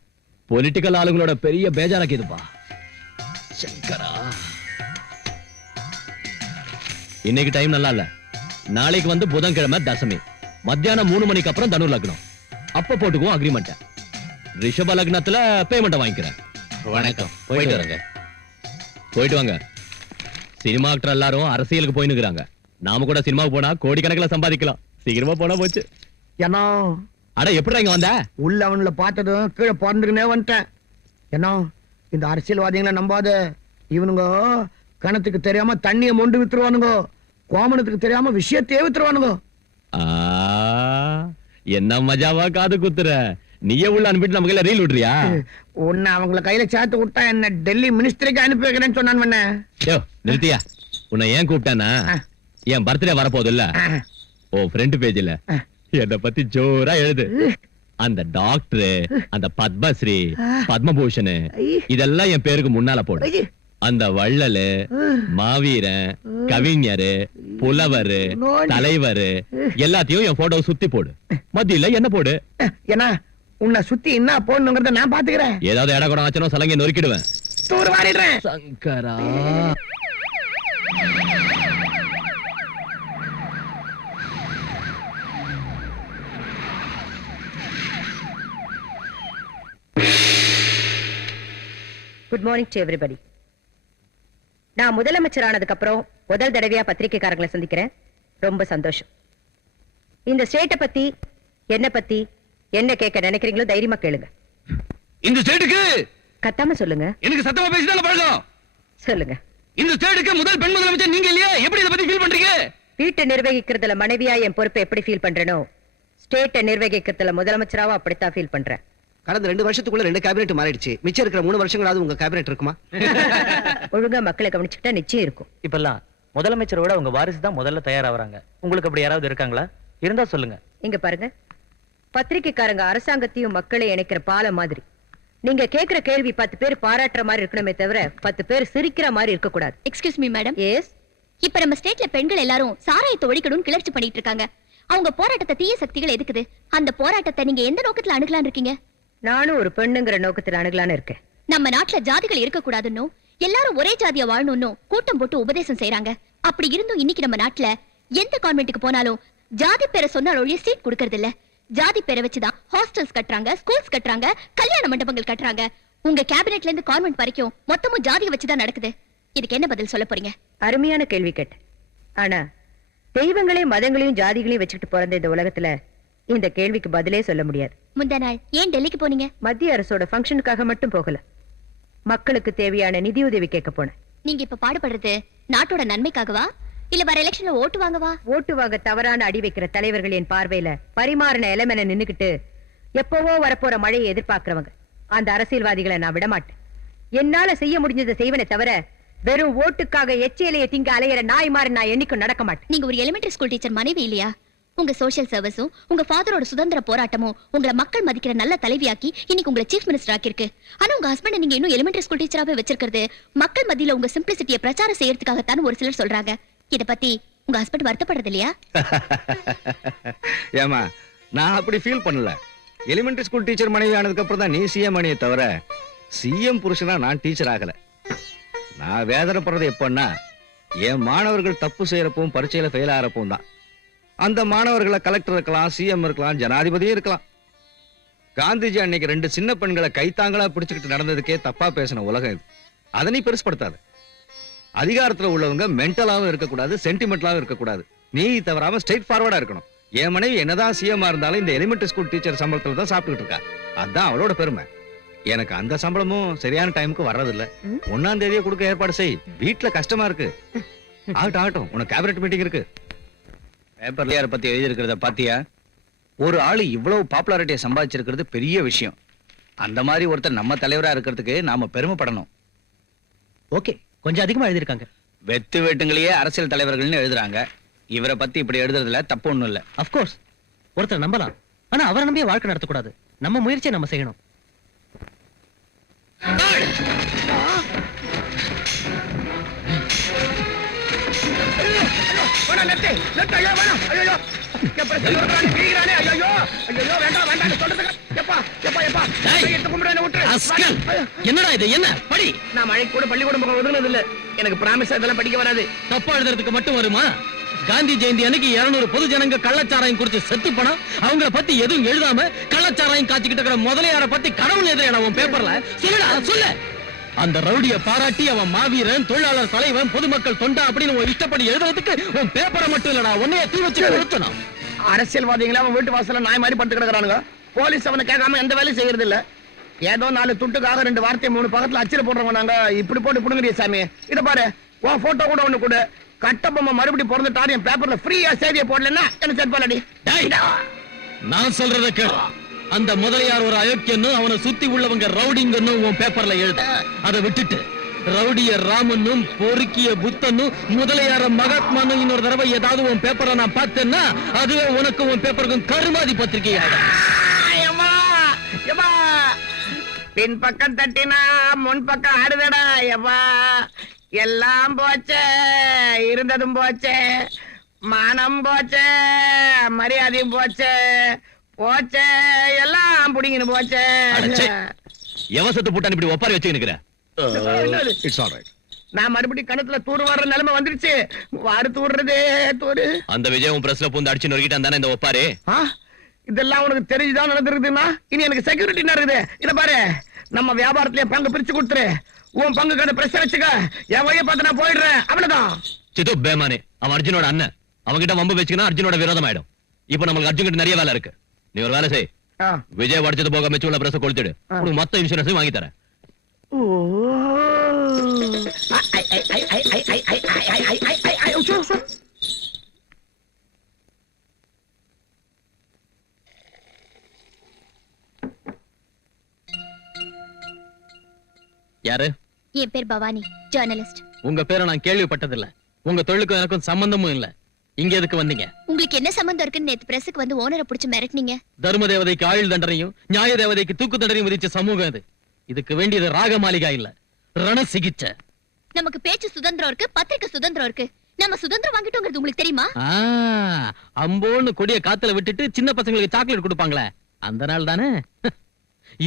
பொலிட்டிக்கல் ஆளுங்களோட பெரிய பேஜாராக்கிதுப்பா. சங்கரா, இன்னைக்கு டைம் நல்லா இல்ல. நாளைக்கு வந்து புதன்கிழமை தசமி, மத்தியானம் 3 மணிக்கு அப்புறம் தனு லக்னம். அப்ப போட்டுக்குவோம் அக்ரிமெண்ட். ரிஷப லக்னத்துல பேமெண்ட் வாங்கிக்கிறேன். வணக்கம். போயிட்டு வரேங்க. போயிட்டு வாங்க. சினிமா ஆக்டர் எல்லாரும் அரசியலுக்கு போயினுக்குறாங்க. நாம கூட சினிமாவுக்கு போனா கோடிக்கணக்கில் சம்பாதிக்கலாம். சீக்கிரமா போனா போச்சு. ஏன்னா அட எப்படி இங்க வந்த? உள்ள அவனுல பார்த்ததும் கீழே பிறந்துக்குனே வந்துட்டேன். ஏன்னா இந்த அரசியல்வாதிகளை நம்பாத. இவனுங்க கணத்துக்கு தெரியாம தண்ணியை மொண்டு வித்துருவானுங்க, கோமணத்துக்கு தெரியாம விஷயத்தையே வித்துருவானுங்க. என்ன மஜாவா காது குத்துற. நீயே உள்ள அனுப்பிட்டு நம்ம கையில ரீல் விடுறியா? உன்னை அவங்கள கையில சேர்த்து விட்டா என்ன டெல்லி மினிஸ்டருக்கு அனுப்பி வைக்கிறேன்னு சொன்னான். யோ நிறுத்தியா. உன்னை ஏன் கூப்பிட்டானா, என் பர்த்டே வரப்போகுது இல்ல, ஓ ஃப்ரண்ட் பேஜ்ல என்ன பத்தி ஜோரா எழுது. அந்த டாக்டர், அந்த பத்மஸ்ரீ, பத்மபூஷன் இதெல்லாம் என் பேருக்கு முன்னால போடு. அந்த வள்ளலு, மாவீரன், கவிஞரு, புலவரு, தலைவரு எல்லாத்தையும் என் போட்டோ சுத்தி போடு. மத்தியில என்ன போடு. ஏன்னா உன்னை சுத்தி என்ன போடணுங்கிறத நான் பாத்துக்கிறேன். ஏதாவது இட கூட ஆச்சனோ சலங்கை நொறுக்கிடுவேன். தூர் வாரிடுறேன். சங்கரா, குட் மார்னிங் டு எவ்ரிபடி. நான் முதலமைச்சர் ஆனதுக்கு அப்புறம் முதல் தடவையா பத்திரிகைக்காரங்களை சந்திக்கிறேன். ரொம்ப சந்தோஷம். இந்த ஸ்டேட்டை பத்தி என்ன பத்தி என்ன கேட்க நினைக்கிறீங்களோ தைரியமா கேளுங்க. இந்த ஸ்டேட்டுக்கு கத்தாம சொல்லுங்க. எனக்கு சத்தமா பேசினால பழக்கம். சொல்லுங்க. இந்த ஸ்டேட்டுக்கு முதல் பெண் முதலமைச்சர் நீங்க இல்லையா? எப்படி இத பத்தி ஃபீல் பண்றீங்க? வீட்டை நிர்வகிக்கிறதுல மனைவியா என் பொறுப்பை எப்படி ஃபீல் பண்றேனோ, ஸ்டேட்டை நிர்வகிக்கிறதுல முதலமைச்சராவும் அப்படித்தான் ஃபீல் பண்றேன். கடந்த 2 வருஷத்துக்குள்ள 2 கேபினெட் மாறிடுச்சு. மிச்சம் இருக்கிற 3 வருஷங்களாவது உங்க கேபினெட் இருக்குமா? ஒழுங்கா மக்களை கவனிச்சுக்கிட்டா நிச்சயம் இருக்கும். இப்பெல்லாம் முதலமைச்சரோட உங்க வாரிசு தான் முதல்ல தயாராவறாங்க. உங்களுக்கு அப்படி யாராவது இருக்காங்களா? இருந்தா சொல்லுங்க. இங்க பாருங்க, பத்திரிகைக்காரங்க அரசாங்கத்தையும் மக்களை இணைக்கிற பாலம் மாதிரி. நீங்க கேக்குற கேள்வி 10 பேர் பாராட்டுற மாதிரி இருக்கணுமே தவிர 10 பேர் சிரிக்கிற மாதிரி இருக்க கூடாது. Excuse me madam. எஸ். இப்ப நம்ம ஸ்டேட்ல பெண்கள் எல்லாரும் சாராயத்தை ஒழிக்கணும்னு கிளர்ச்சி பண்ணிட்டு இருக்காங்க. அவங்க போராட்டத்தை தீய சக்திகள் எதுக்குது? அந்த போராட்டத்தை நீங்க எந்த நோக்கத்துல அணுகலான்னு இருக்கீங்க? நானும் ஒரு பெண்ணுங்கிற நோக்கத்துல அணுகலான்னு இருக்கேன். நம்ம நாட்டுல ஜாதிகள் இருக்க கூடாதுன்னு, எல்லாரும் ஒரே ஜாதியா வாழணும்னு கூட்டம் போட்டு உபதேசம் செய்யறாங்க. அப்படி இருந்தும் இன்னைக்கு நம்ம நாட்டுல எந்த கான்வென்ட்டுக்கு போனாலும் ஜாதி பேரை சொன்னால் ஒழிய சீட் கொடுக்கறது இல்ல. ஜாதி பேரை வச்சுதான் ஹாஸ்டல்ஸ் கட்டுறாங்க, ஸ்கூல்ஸ் கட்டுறாங்க, கல்யாண மண்டபங்கள் கட்டுறாங்க. உங்க கேபினெட்ல இருந்து கான்வென்ட் வரைக்கும் மொத்தமும் ஜாதியை வச்சுதான் நடக்குது. இதுக்கு என்ன பதில் சொல்ல போறீங்க? அருமையான கேள்வி கேட்ட. ஆனா தெய்வங்களையும் மதங்களையும் ஜாதிகளையும் வச்சுக்கிட்டு பிறந்த இந்த உலகத்துல இந்த கேள்விக்கு பதிலே சொல்ல முடியாது. முந்தா நாள் ஏன் டெல்லிக்கு போனீங்க? மத்திய அரசோட ஃபங்க்ஷனுக்காக மட்டும் போகல, மக்களுக்கு தேவையான நிதியுதவி கேட்க போனேன். நீங்க இப்ப பாடுபடுறது நாட்டோட நன்மைக்காகவா இல்ல வர எலெக்ஷன்ல ஓட்டு வாங்கவா? ஓட்டு வாங்க தவறான அடி வைக்கிற தலைவர்கள் என் பார்வையில பரிமாறின எலமென நின்னுக்கிட்டு எப்பவோ வரப்போற மழையை எதிர்பார்க்கிறவங்க. அந்த அரசியல்வாதிகளை நான் விடமாட்டேன். என்னால செய்ய முடிஞ்சதை செய்வனே தவிர வெறும் ஓட்டுக்காக எச்சிலையை திங்க அலையிற நாய் மாதிரி நான் என்னைக்கும் நடக்க மாட்டேன். நீங்க ஒரு எலிமெண்டரி ஸ்கூல் டீச்சர் மனைவி இல்லையா? உங்க சோஷியல் சர்வீஸும் உங்க ஃபாதரோட சுதந்திர போராட்டமும் உங்களை மக்கள் மதிக்கிற நல்ல தலைவியாக்கி இன்னைக்கு உங்களை சீஃப் மினிஸ்டர் ஆக்கியிருக்கு. ஆனா உங்க ஹஸ்பண்ட் நீங்க இன்னும் எலிமெண்டரி ஸ்கூல் டீச்சராவே வச்சிருக்கிறது மக்கள் மத்தியில உங்க சிம்பிளிசிட்டியை பிரச்சாரம் செய்யறதுக்காகத்தான் ஒரு சிலர் சொல்றாங்க. இத பத்தி உங்க ஹஸ்பண்ட் வருத்தப்படுறது இல்லையா? ஏமா நான் அப்படி ஃபீல் பண்ணல. எலிமெண்டரி ஸ்கூல் டீச்சர் மனைவி ஆனதுக்கு அப்புறம் தான் நீ சிஎம் மணியை தவிர சிஎம் புருஷனா நான் டீச்சர் ஆகல. நான் வேதனைப்படுறது எப்பன்னா என் மாணவர்கள் தப்பு செய்யறப்பவும் பரீட்சையில ஃபெயில் ஆகிறப்பவும் தான். அந்த மாணவர்களை கலெக்டர் இருக்கலாம், சிஎம் இருக்கலாம், ஜனாதிபதியும் இருக்கலாம். காந்திஜி அன்னைக்கு 2 சின்ன பெண்களை கைத்தாங்களா பிடிச்சுக்கிட்டு நடந்ததுக்கே தப்பா பேசின உலகம் இது. அதை நீ பெருசுப்படுத்தாது. அதிகாரத்துல உள்ளவங்க மென்டலாவும் இருக்கக்கூடாது, சென்டிமெண்டலாவும் இருக்கக்கூடாது. நீ தவறாம ஸ்ட்ரெயிட் ஃபார்வர்டா இருக்கணும். என் மனைவி என்னதான் சிஎம் இருந்தாலும் இந்த எலிமெண்டரி ஸ்கூல் டீச்சர் சம்பளத்துல தான் சாப்பிட்டுக்கிட்டு இருக்கா. அதான் அவளோட பெருமை. எனக்கு அந்த சம்பளமும் சரியான டைமுக்கு வர்றதில்ல. 1ஆம் தேதியே கொடுக்க ஏற்பாடு செய். வீட்டுல கஷ்டமா இருக்கு. ஆகட்டும் உனக்கு கேபினட் மீட்டிங் இருக்கு. பேப்பர்ல யாரை பத்தி எழுதி இருக்கிறத பாத்தியா? ஒரு ஆளு இவ்வளவு பாப்புலாரிட்டியை சம்பாதிச்சிருக்கிறது பெரிய விஷயம். அந்த மாதிரி ஒருத்தர் நம்ம தலைவரா இருக்கிறதுக்கு நாம பெருமைப்படணும். ஓகே, கொஞ்சம் அதிகமா எழுதிருக்காங்க. வெத்து வெட்டுங்களையே அரசியல் தலைவர்கள்னு எழுதுறாங்க. இவரை பத்தி இப்படி எழுதுறதுல தப்பு ஒண்ணும் இல்ல. அப்கோர்ஸ் ஒருத்தர் நம்பலாம், ஆனா அவரை நம்பியே வாழ்க்கை நடத்தக்கூடாது. நம்ம முயற்சியை நம்ம செய்யணும். என்னடா இது? என்ன படி? நான் மழை கூட பள்ளிக்கூடம் ஒதுங்கினது இல்ல. எனக்கு பிராமிஸ் இதெல்லாம் படிக்க வராது. தப்பா எழுதுறதுக்கு மட்டும் வருமா? காந்தி ஜெயந்தி அன்னைக்கு 200 பொது ஜனங்க கள்ளச்சாராயம் குடிச்சு செத்து போனா அவங்கள பத்தி எதுவும் எழுதாம கள்ளச்சாராயம் காய்ச்சிக்கிட்டு இருக்கிற முதலையார பத்தி கடவுள் எதிரான உன் பேப்பர்ல சொல்லுடா, சொல்லு. அந்த ரவுடிய பாராட்டி அவன் மாவீரன், தொழிலாளர் தலைவன், பொதுமக்கள் தொண்டா அப்படின்னு உன் இஷ்டப்படி எழுதுறதுக்கு உன் பேப்பரை மட்டும் இல்லடா உன்னைய தீ வச்சு கொடுத்தணும். அரசியல்வாதிகளா அவன் வீட்டு வாசல்ல நாய் மாதிரி படுத்து கிடக்குறானுங்க. போலீஸ் அவனை கேட்காம எந்த வேலையும் செய்யறது இல்ல. ஏதோ 4 துட்டுக்காக 2 வார்த்தையை 3 பக்கத்துல அச்சில போடுறவங்க நாங்க. இப்படி போட்டு புடுங்குறிய சாமி. இத பாரு, உன் போட்டோ கூட ஒண்ணு கூட கட்டபொம்மை மறுபடியும் பிறந்துட்டாரு என் பேப்பர்ல ஃப்ரீயா செய்தியை போடலன்னா என்ன செட்பாலடி. நான் சொல்றத கேளு. அந்த முதலியார் ஒரு அயோக்கியன்னு அவனை சுத்தி உள்ளவங்க ரவுடிங்கன்னு உன் பேப்பர்ல எழுத. அதை விட்டுட்டு ரவுடிய ராமனும் பொறுக்கிய புத்தனும் முதலியார மகாத்மான்னு இன்னொரு தடவை ஏதாவது உன் பேப்பரை நான் பார்த்தேன்னா அதுவே உனக்கு உன் பேப்பருக்கும் கருமாதி பத்திரிகையாயிடும். பின் பக்கம் தட்டினா முன் பக்கம் ஆடுதடா. எவ்வா எல்லாம் போச்சே, இருந்ததும் போச்சே, மானம் போச்சே, மரியாதையும் போச்சே, போச்சே, எல்லாம் புடிங்கின்னு போச்சே. எவசத்து போட்டான் இப்படி ஒப்பாரி வச்சு நிக்கிற? It's all right. நான் மறுபடியும் கணத்துல தூர் வர்ற நிலைமை வந்துருச்சு. வாரு தூர்றதே தூரு. அந்த விஜயம் பிரஸ்ல பூந்து அடிச்சு நொறுக்கிட்டான் தானே இந்த ஒப்பாரி? இதெல்லாம் உனக்கு தெரிஞ்சுதான் நடந்துருக்குதுன்னா இனி எனக்கு செக்யூரிட்டி இருக்குது. இத பாரு, நம்ம வியாபாரத்திலே பங்கு பிரிச்சு கொடுத்துரு. உன் பங்கு கடை பிரஸ் வச்சுக்க. என் வழியை பார்த்து நான் போயிடுறேன். அவ்வளவுதான். சித்து பேமானே, அவன் அர்ஜுனோட அண்ணன். அவன்கிட்ட வம்பு வச்சுக்கினா அர்ஜுனோட விரோதம் ஆயிடும். இப்ப நம்மளுக்கு அர்ஜுன் கிட்ட நிறைய வேலை இருக்கு. நீ ஒரு வேலை செய். விஜய் வடிச்சது போக மிச்சம் உள்ள பிரஸ் கொளுத்திடு. உனக்கு மொத்த இன்சூரன்ஸும் வாங்கி தரேன். யாரு? என் பேர் பவானி, ஜர்னலிஸ்ட். உங்க பேரை நான் கேள்விப்பட்டதில்ல. உங்க தொழிலுக்கும் எனக்கும் சம்பந்தமும் இல்ல. இங்க எதுக்கு வந்தீங்க? உங்களுக்கு என்ன சம்பந்தம் இருக்குன்னு நேத்து பிரஸுக்கு வந்து ஓனரை பிடிச்சு மிரட்டினீங்க. தர்ம தேவதைக்கு ஆயுள் தண்டனையும் நியாய தேவதைக்கு தூக்கு தண்டனையும் விதிச்ச சமூகம் இது. இதுக்கு வேண்டியது ராக மாளிகா இல்ல, ரண சிகிச்சை. நமக்கு பேச்சு சுதந்திரம் இருக்கு, பத்திரிக்கை சுதந்திரம் இருக்கு. நம்ம சுதந்திரம் வாங்கிட்டோங்கிறது உங்களுக்கு தெரியுமா? அம்போன்னு கொடிய காத்துல விட்டுட்டு சின்ன பசங்களுக்கு சாக்லேட் கொடுப்பாங்களே, அந்த நாள் தானே.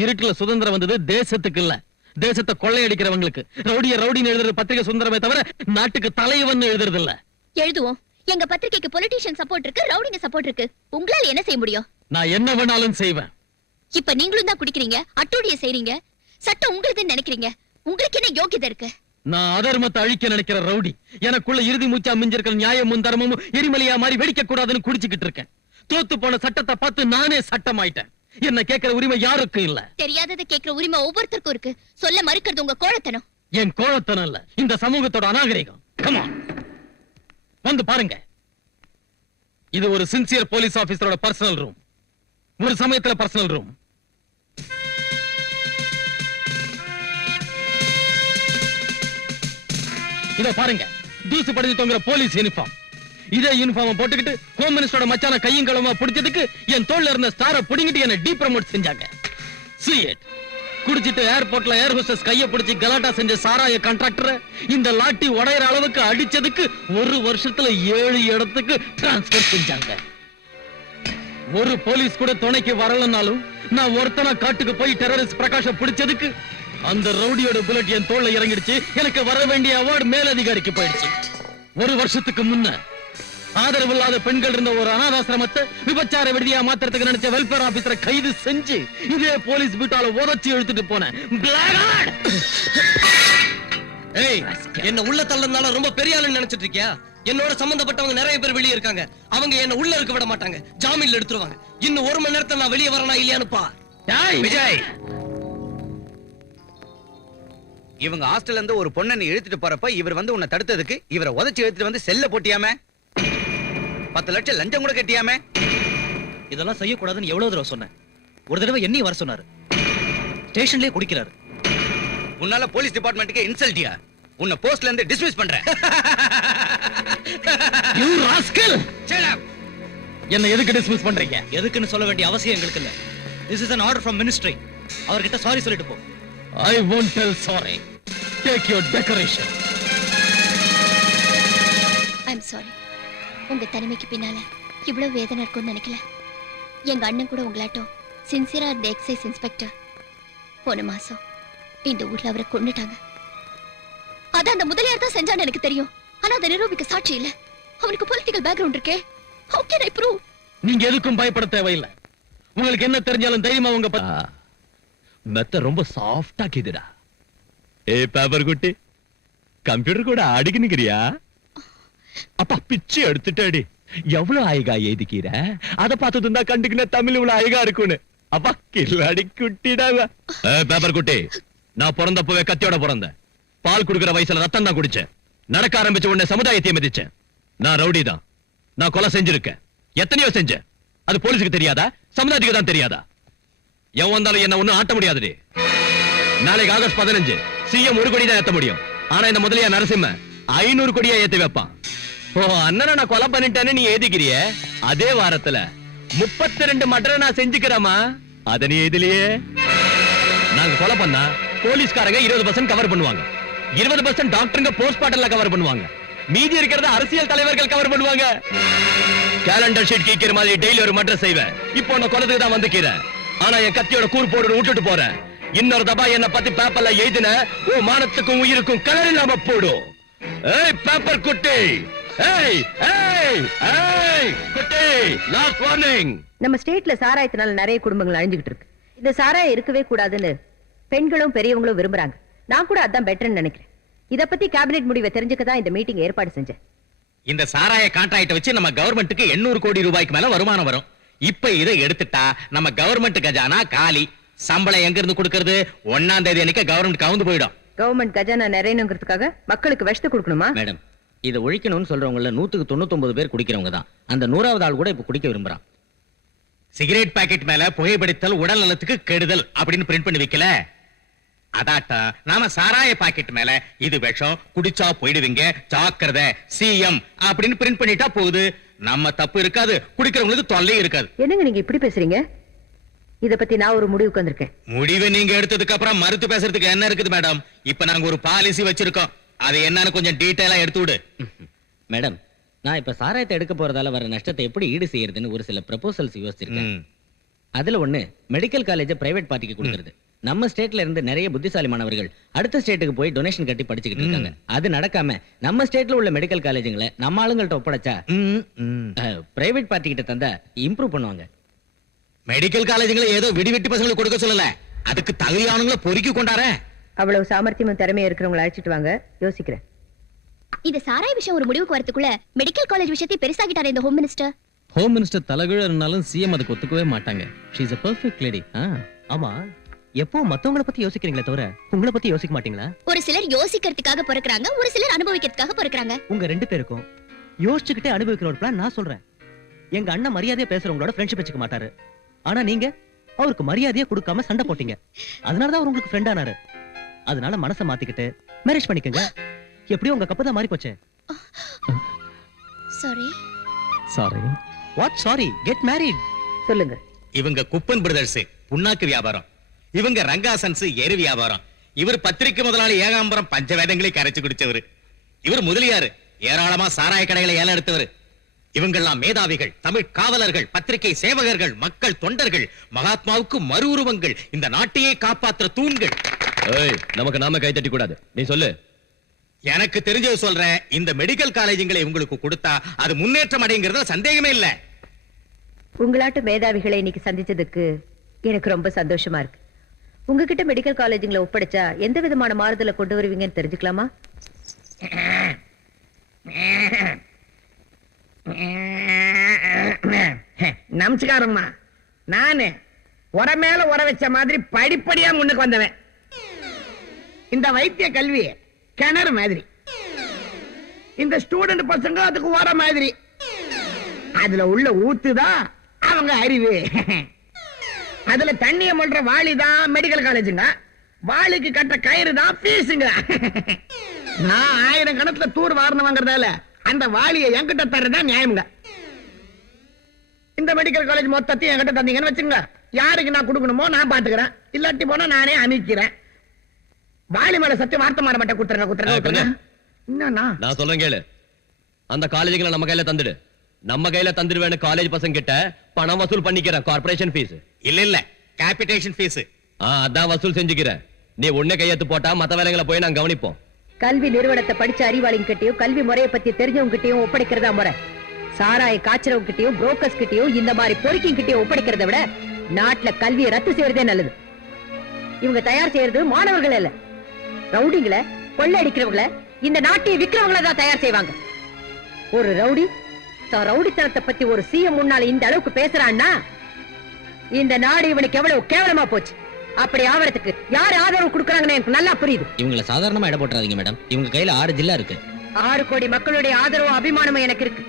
இருட்டுல சுதந்திரம் வந்தது தேசத்துக்கு இல்ல, தேசத்தை கொள்ளையடிக்கிறவங்களுக்கு. ரவுடிய ரவுடின்னு எழுதுறது பத்திரிகை சுதந்திரமே தவிர நாட்டுக்கு தலைவன் எழுதுறது இல்ல. எழுதுவோம். எங்க பத்திரிகைக்கு பொலிட்டீஷியன் சப்போர்ட் இருக்கு, ரவுடிங்க சப்போர்ட் இருக்கு. உங்களால என்ன செய்ய முடியும்? நான் என்ன வேணாலும் செய்வேன். இப்ப நீங்களும் தான் குடிக்கிறீங்க, அட்டூழிய செய்றீங்க. சட்டம் உங்களுதுன்னு நினைக்கிறீங்க. உங்களுக்கு என்ன யோகியதை இருக்கு? நான் அதர்மத்தை அழிக்க நினைக்கிற ரவுடி. எனக்குள்ள இறுதி மூச்சா மிஞ்சிருக்கிற நியாயமும் தர்மமும் எரிமலையா மாதிரி வெடிக்க கூடாதுன்னு குடிச்சுக்கிட்டு இருக்கேன். தோத்து போன சட்டத்தை பார்த்து நானே சட்டமாயிட்டேன். என்ன கேட்கிற உரிமை யாருக்கும் இல்ல. தெரியாததை கேட்கிற உரிமை ஒவ்வொருத்தருக்கும் இருக்கு. சொல்ல மறுக்கிறது உங்க கோழத்தனம். என் கோழத்தனம் இல்ல, இந்த சமூகத்தோட அநாகரிகம். Come on. வந்து பாருங்க. இது ஒரு சின்சியர் போலீஸ் ஆபீசரோட பர்சனல் ரூம். ஒரு சமயத்துல பர்சனல் ரூம். இத பாருங்க, தூசு படிஞ்சு தொங்குற போலீஸ் யூனிஃபார்ம். இதே யூனிஃபார்ம் போட்டுக்கிட்டு ஹோம் மினிஸ்டரோட மச்சான கையும் களமா பிடிச்சதுக்கு என் தோல்ல இருந்த ஸ்டாரை புடிங்கிட்டு என்ன டீ ப்ரமோட் செஞ்சாங்க. See it. குடிச்சிட்டு ஏர்போர்ட்ல ஏர் ஹோஸ்டஸ் கைய பிடிச்சி கலாட்டா செஞ்ச சாராய கான்ட்ராக்டரை இந்த லாட்டி உடையற அளவுக்கு அடிச்சதுக்கு 1 வருஷத்துல 7 இடத்துக்கு டிரான்ஸ்பர் செஞ்சாங்க. ஒரு போலீஸ் கூட துணைக்கு வரலனாலும் நான் ஒருத்தனா காட்டுக்கு போய் டெரரிஸ்ட் பிரகாஷ பிடிச்சதுக்கு அந்த ரவுடியோட புல்லட் என் தோல்ல இறங்கிடுச்சு. எனக்கு வர வேண்டிய அவார்டு மேலதிகாரிக்கு போயிடுச்சு. 1 வருஷத்துக்கு முன்ன ஆதரவு இல்லாத பெண்கள் இருந்த ஒரு அனாதாசிரமத்தை விபச்சார விடுதியா மாத்திரத்துக்கு நினைச்ச வெல்ஃபேர் ஆபீசரை கைது செஞ்சு இதே போலீஸ் வீட்டால உதச்சி இழுத்துட்டு போனேன். ஏய், என்ன உள்ள தள்ளனால ரொம்ப பெரிய ஆளுன்னு நினைச்சிட்டு இருக்கியா? என்னோட சம்பந்தப்பட்டவங்க நிறைய பேர் வெளியே இருக்காங்க. அவங்க என்ன உள்ள இருக்க விட மாட்டாங்க, ஜாமீன்ல எடுத்துருவாங்க. இன்னும் 1 மணி நேரத்துல நான் வெளியே வரனா இல்லையான்னு பா. விஜய், இவங்க ஹாஸ்டல்ல இருந்து ஒரு பொண்ணை நீ இழுத்துட்டு போறப்ப இவர் வந்து உன்னை தடுத்ததுக்கு இவரை உதைச்சு இழுத்துட்டு வந்து செல்ல போட்டியாமே, 10 லட்சம் லஞ்சம் கூட கட்டியாமே. இதெல்லாம் செய்யக்கூடாதுன்னு எவ்வளவு தடவை சொன்னேன். ஒரு தடவை என்னையும் வர சொன்னாரு. ஸ்டேஷன்லயே குடிக்கிறாரு. உன்னால போலீஸ் டிபார்ட்மெண்ட்டுக்கு இன்சல்ட்டியா? உன்னை போஸ்ட்ல இருந்து டிஸ்மிஸ் பண்றேன். You rascal! Shut up! என்ன எதுக்கு டிஸ்மிஸ் பண்றீங்க? எதுக்குன்னு சொல்ல வேண்டிய அவசியம் எங்களுக்கு இல்ல. This is an order from ministry. அவர்கிட்ட சாரி சொல்லிட்டு போ. I won't tell sorry. Take your decoration. I'm sorry. உங்க தனிமைக்கு பின்னால இவ்வளவு வேதனை இருக்கும்னு நினைக்கல. எங்க அண்ணன் கூட உங்களாட்டம் சின்சியரா இருந்த எக்ஸைஸ் இன்ஸ்பெக்டர் போன மாசம் இந்த ஊர்ல அவரை கொன்னுட்டாங்க. அத அந்த முதலியார் தான் செஞ்சான்னு எனக்கு தெரியும். ஆனா அதை நிரூபிக்க சாட்சி இல்ல. அவனுக்கு பொலிட்டிக்கல் பேக்ரவுண்ட் இருக்கே. How can I prove? நீங்க எதுக்கும் பயப்பட தேவையில்லை. உங்களுக்கு என்ன தெரிஞ்சாலும் தைரியமா உங்க மெத்த ரொம்ப சாஃப்டா கிதுடா. ஏ பேப்பர் குட்டி, கம்ப்யூட்டர் கூட அடிக்கணுங்கிறியா? அப்பா பிச்சு எடுத்துட்டாடி. எவ்வளவு ஆயிகா எழுதிக்கிற? அத பார்த்து இருந்தா கண்டுக்கின தமிழ் இவ்வளவு ஆயிகா இருக்குன்னு. அப்பா கில்லாடி குட்டிடாவ. பேப்பர் குட்டி, நான் பிறந்தப்பவே கத்தியோட பிறந்தேன். பால் குடுக்கிற வயசுல ரத்தம் தான் குடிச்சேன். நடக்க ஆரம்பிச்ச உடனே சமுதாயத்தை மதிச்சேன். நான் ரவுடி தான். நான் கொலை செஞ்சிருக்கேன். எத்தனையோ செஞ்சேன். அது போலீஸுக்கு தெரியாதா? சமுதாயத்துக்கு தான் தெரியாதா? எவன் வந்தாலும் என்ன ஒண்ணும் ஆட்ட முடியாதுடி. நாளைக்கு ஆகஸ்ட் 15 சிஎம் 1 கோடி தான் ஏத்த முடியும். ஆனா இந்த முதலியா நரசிம்ம 500 கோடியா ஏத்தி வைப்பான். ஓ அண்ணனை நான் கொலை பண்ணிட்டேன்னு நீ எழுதிக்கிறிய. அதே வாரத்துல 32 மர்டரை நான் செஞ்சுக்கிறேமா. அத நீ எழுதலையே. நாங்க கொலை பண்ணா போலீஸ்காரங்க 20% கவர் பண்ணுவாங்க. 20% டாக்டருங்க போஸ்ட்மார்ட்டம்ல கவர் பண்ணுவாங்க. மீதி இருக்கிறத அரசியல் தலைவர்கள் கவர் பண்ணுவாங்க. கேலண்டர் ஷீட் கீக்கிற மாதிரி டெய்லி ஒரு மர்டர் செய்வேன். இப்போ நான் கொலைதுக்கு தான் வந்துக்கிறேன். ஆனா என் கத்தியோட கூர் போடு விட்டுட்டு போறேன். இன்னொரு தபா என்ன பத்தி பேப்பர்ல எழுதின ஓ மானத்துக்கும் உயிருக்கும் கலர் இல்லாம போடும். ஏய் பேப்பர் குட்டி, ஏய் ஏய் ஏய் குட்டி, லாஸ்ட் வார்னிங். நம்ம ஸ்டேட்ல சாராயத்தினால நிறைய குடும்பங்கள் அழிஞ்சுகிட்டு இருக்கு. இந்த சாராயம் இருக்கவே கூடாதுன்னு பெண்களும் பெரியவங்களும் விரும்புறாங்க. நான் கூட அதான் பெட்டர்னு நினைக்கிறேன். இத பத்தி கேபினெட் முடிவை தெரிஞ்சுக்க தான் இந்த மீட்டிங் ஏற்பாடு செஞ்சேன். இந்த சாராய கான்ட்ராக்ட் வச்சு நம்ம கவர்மெண்ட்டுக்கு 800 கோடி ரூபாய்க்கு மேல வருமானம் வரும். இப்ப இதை எடுத்துட்டா நம்ம கவர்மெண்ட் கஜானா காலி. சம்பளம் எங்க இருந்து கொடுக்கிறது? 1ஆம் தேதி அன்னைக்கு கவர்மெண்ட் கவுந்து போயிடும். கவர்மெண்ட் கஜானா நிறையணுங்கிறதுக்காக மக்களுக்கு விஷத்தை கொடுக்கணுமா? மேடம், இதை ஒழிக்கணும்னு சொல்றவங்கள 199 பேர் குடிக்கிறவங்க தான். அந்த 100வது ஆள் கூட இப்ப குடிக்க விரும்புறான். சிகரெட் பாக்கெட் மேல புகைப்பிடித்தல் உடல் நலத்துக்கு கெடுதல் அப்படின்னு பிரிண்ட் பண்ணி வைக்கல. அதாட்டா நாம சாராய பாக்கெட் மேல இது விஷம், குடிச்சா போயிடுவீங்க, ஜாக்கிரதை சிஎம் அப்படின்னு பிரிண்ட் பண்ணிட்டா போகுது. நம்ம தப்பு இருக்காது, குடிக்கிறவங்களுக்கு தொல்லை இருக்காது. என்னங்க நீங்க இப்படி பேசுறீங்க? இத பத்தி நான் ஒரு முடிவுக்கு வந்திருக்கேன். முடிவை நீங்க எடுத்ததுக்கு அப்புறம் மறுத்து பேசுறதுக்கு என்ன இருக்குது மேடம்? இப்ப நாங்க ஒரு பாலிசி வச்சிருக்கோம். அது என்னன்னு கொஞ்சம் டீடைலா எடுத்து விடு. மேடம், நான் இப்ப சாராயத்தை எடுக்க போறதால வர நஷ்டத்தை எப்படி ஈடு செய்யறதுன்னு ஒரு சில ப்ரொபோசல்ஸ் யோசிச்சிருக்கேன். அதுல ஒண்ணு மெடிக்கல் காலேஜ் பிரைவேட் பார்ட்டிக்கு கொடுக்கிறது. நம்ம ஸ்டேட்ல இருந்து நிறைய புத்திசாலி மாணவர்கள் அடுத்த ஸ்டேட்டுக்கு போய் டொனேஷன் கட்டி படிச்சுக்கிட்டு இருக்காங்க. அது நடக்காம நம்ம ஸ்டேட்ல உள்ள மெடிக்கல் காலேஜுங்களை நம்ம ஆளுங்கள்ட்ட ஒப்படைச்சா பிரைவேட் பார்ட்டி கிட்ட தந்தா இம்ப்ரூவ் பண்ணுவாங்க. மெடிக்கல் காலேஜுங்களை ஏதோ விடிவெட்டி பசங்களுக்கு கொடுக்க சொல்லல, அதுக்கு தகுதியானவங்களை பொறுக்கி கொண்டாரே. அவ்வளவு சாமர்த்தியமும் திறமையும் இருக்கிறவங்களை அழைச்சிட்டு வாங்க, யோசிக்கிறேன். இந்த சாராய விஷயம் ஒரு முடிவுக்கு வரதுக்குள்ள மெடிக்கல் காலேஜ் விஷயத்தை பெருசாகிட்டாரு இந்த ஹோம் மினிஸ்டர். ஹோம் மினிஸ்டர் தலைகீழ இருந்தாலும் சிஎம் அதுக்கு ஒத்துக்கவே மாட்டாங்க. She is a perfect lady. ஆமா, எப்போ மத்தவங்கள பத்தி யோசிக்கிறீங்களே தவிர உங்களை பத்தி யோசிக்க மாட்டீங்களா? ஒரு சிலர் யோசிக்கிறதுக்காக பிறக்கறாங்க, ஒரு சிலர் அனுபவிக்கிறதுக்காக பிறக்கறாங்க. உங்க 2 பேருக்கும் யோசிச்சுக்கிட்டே அனுபவிக்கிற ஒரு பிளான் நான் சொல்றேன். எங்க அண்ணன் மரியாதையா பேசுறவங்களோட ஃப்ரெண்ட்ஷிப் வச்சுக்க மாட்டாரு. ஆனா நீங்க அவருக்கு மரியாதையா கொடுக்காம சண்டை போட்டீங்க. அதனாலதான் அவர் உங்களுக்கு ஃப்ரெண்ட் ஆனாரு. அதனால மனசை மாத்திக்கிட்டு மேரேஜ் பண்ணிக்கங்க. எப்படியும் உங்க கப்பு தான் மாறி போச்சே. Sorry sorry. What sorry? Get married. சொல்லுங்க. இவங்க குப்பன் பிரதர்ஸ் புண்ணாக்கு வியாபாரம், இவங்க ரங்காசன்ஸ் எரு வியாபாரம், இவர் பத்திரிக்கை முதலாளி ஏகாம்பரம் பஞ்சவேதங்களை கரைச்சு குடிச்சவர், இவர் முதலியாரு ஏராளமா சாராய கடைகளை ஏல எடுத்தவர். இவங்கெல்லாம் மேதாவிகள், தமிழ் காவலர்கள், பத்திரிகை சேவகர்கள், மக்கள் தொண்டர்கள், மகாத்மாவுக்கு மறு உருவங்கள், இந்த நாட்டையே காப்பாற்றுற தூண்கள். ஏய், நமக்கு நாம கை தட்டி கூடாது. நீ சொல்லு. எனக்கு தெரிஞ்சது சொல்றேன். இந்த மெடிக்கல் காலேஜுங்களை உங்களுக்கு கொடுத்தா அது முன்னேற்றம் அடைங்கிறதுல சந்தேகமே இல்ல. உங்களாட்டு மேதாவிகளை இன்னைக்கு சந்திச்சதுக்கு எனக்கு ரொம்ப சந்தோஷமா இருக்கு. உங்ககிட்ட மெடிக்கல் காலேஜுங்களை ஒப்படைச்சா எந்த விதமான மாறுதலை கொண்டு வருவீங்கன்னு தெரிஞ்சுக்கலாமா? நமஸ்காரம்மா. நானு உர மேல உர வச்ச மாதிரி படிப்படியா முன்னுக்கு வந்தவன். இந்த வைத்திய கல்வி கிணறு மாதிரி, இந்த ஸ்டூடெண்ட் பசங்க அதுக்கு உர மாதிரி. அதுல உள்ள ஊத்துதான் அவங்க அறிவு. அதுல தண்ணிய மல்ற வாளிதான் மெடிக்கல் காலேஜுங்க, வாளிக்கு கட்ட கயிறு தான் பீஸுங்க. நான் 1000 கணத்துல தூர் வாரணம் வாங்குறதால அந்த வாளியை என்கிட்ட தர்றதுதான் நியாயம்ங்க. இந்த மெடிக்கல் காலேஜ் மொத்தத்தையும் என்கிட்ட தந்தீங்கன்னு வச்சுங்க, யாருக்கு நான் கொடுக்கணுமோ நான் பாத்துக்கிறேன், இல்லாட்டி போனா நானே அமைக்கிறேன். வாளி மேல சத்தியம் வார்த்தை மாற மாட்டேன். குத்துறேன். என்னன்னா நான் சொல்றேன் கேளு. அந்த காலேஜுகளை நம்ம கையில தந்துடு. நம்ம கையில தந்துடுவேன்னு காலேஜ் பசங்க கிட்ட பணம் வசூல் பண்ணிக்கிறேன். கார்ப்பரேஷன் ஃபீஸ் இல்ல கேபிடேஷன் ஃபீஸ். அதான் வசூல் செஞ்சுக்கிறேன். நீ ஒண்ணு கையெழுத்து போட்டா மத்த வேலைகளை போய் நான் கவனிப்போம். கல்வி நிறுவனத்தை படிச்ச அறிவாளிங்க கிட்டயும் கல்வி முறையை பத்தி தெரிஞ்சவங்க கிட்டயும் ஒப்படைக்கிறதா முறை. சாராய காய்ச்சறவங்க கிட்டயும் புரோக்கர்ஸ் கிட்டயும் இந்த மாதிரி பொறுக்கிங் கிட்டயும் ஒப்படைக்கிறத விட நாட்டுல கல்வியை ரத்து செய்யறதே நல்லது. இவங்க தயார் செய்யறது மாணவர்கள் இல்ல, ரவுடிங்களை, கொள்ளை அடிக்கிறவங்களை, இந்த நாட்டை விக்கிறவங்கள தான் தயார் செய்வாங்க. ஒரு ரவுடி தான் ரவுடித்தனத்தை பத்தி ஒரு சிஎம் முன்னால இந்த அளவுக்கு பேசுறான்னா இந்த நாடு இவனுக்கு எவ்வளவு கேவலமா போச்சு. அப்படி ஆவறதுக்கு யாரு ஆதரவு கொடுக்கறாங்கன்னு எனக்கு நல்லா புரியுது. இவங்களை சாதாரணமா இட போட்டுறாதீங்க மேடம். இவங்க கையில 6 ஜில்லா இருக்கு. 6 கோடி மக்களுடைய ஆதரவும் அபிமானமும் எனக்கு இருக்கு.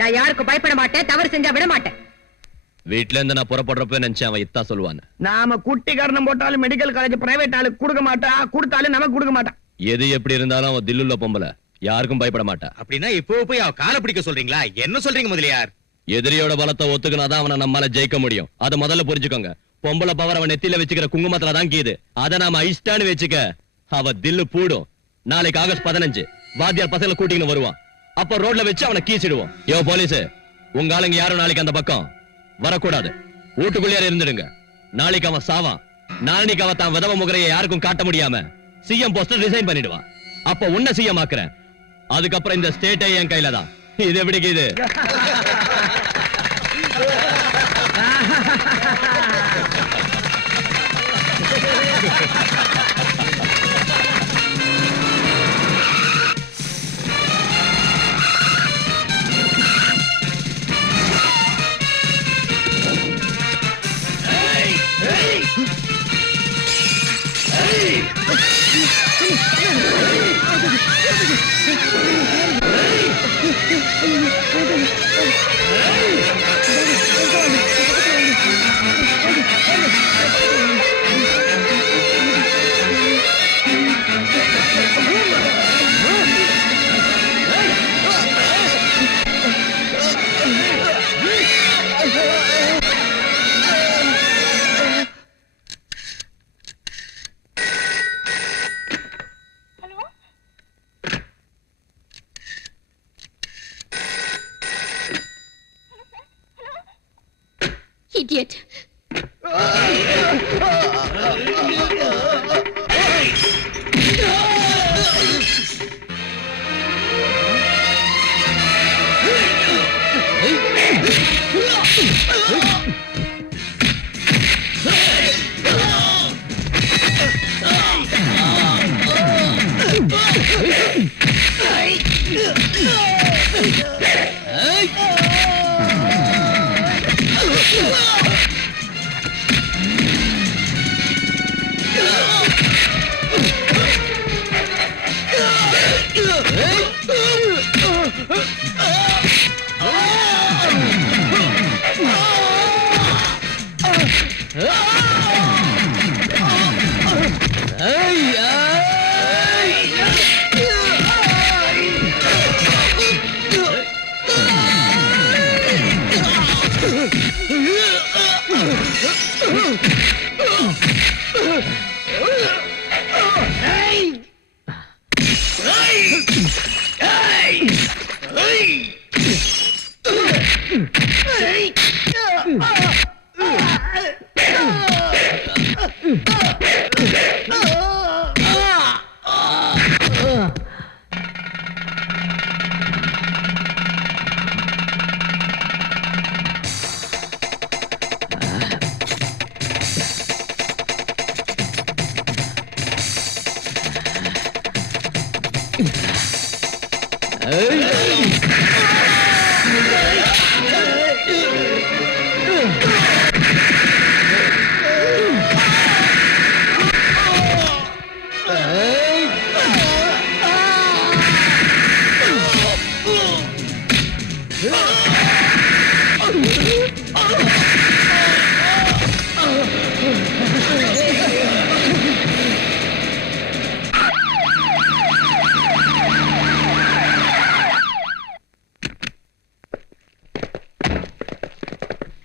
நான் யாருக்கும் பயப்பட மாட்டேன், தவறு செஞ்சா விட மாட்டேன். வீட்டுல இருந்து நான் புறப்படுறப்ப நினைச்சேன் அவன் இத்தா சொல்லுவான். நாம குட்டி காரணம் போட்டாலும் மெடிக்கல் காலேஜ் பிரைவேட் ஆளுக்கு கொடுக்க மாட்டா, கொடுத்தாலும் நமக்கு கொடுக்க மாட்டான். எது எப்படி இருந்தாலும் அவன் தில்லுள்ள பொம்பளை, யாருக்கும் பயப்பட மாட்டா. அப்படின்னா இப்போ போய் அவ காலை பிடிக்க சொல்றீங்களா? என்ன சொல்றீங்க முதலியார்? எதிரியோட பலத்தை ஒத்துக்கினாதான் அவனை நம்மால ஜெயிக்க முடியும். அதை முதல்ல புரிஞ்சுக்கோங்க. பொம்பளை பவர் அவன் நெத்தியில வச்சுக்கிற குங்குமத்துல தான் கீது. அதை நாம ஐஸ்டான்னு வச்சுக்க, அவ தில்லு பூடும். நாளைக்கு ஆகஸ்ட் 15 வாத்தியார் பசங்களை கூட்டின்னு வருவான். அப்ப ரோட்ல வச்சு அவனை கீச்சிடுவோம். யோ போலீஸ், உங்க ஆளுங்க யாரும் நாளைக்கு அந்த பக்கம் வரக்கூடாது. வீட்டுக்குள்ளே இருந்துடுங்க. நாளைக்கு அவன் சாவான். நாளைக்கு அவன் தான் விதவ முகரையை யாருக்கும் காட்ட முடியாம சிஎம் போஸ்டர் ரிசைன் பண்ணிடுவான். அப்ப உன்ன சிஎம் ஆக்குறேன். அதுக்கப்புறம் இந்த ஸ்டேட்டே என் கையில தான். இது எப்படிக்கு இது? Idiot.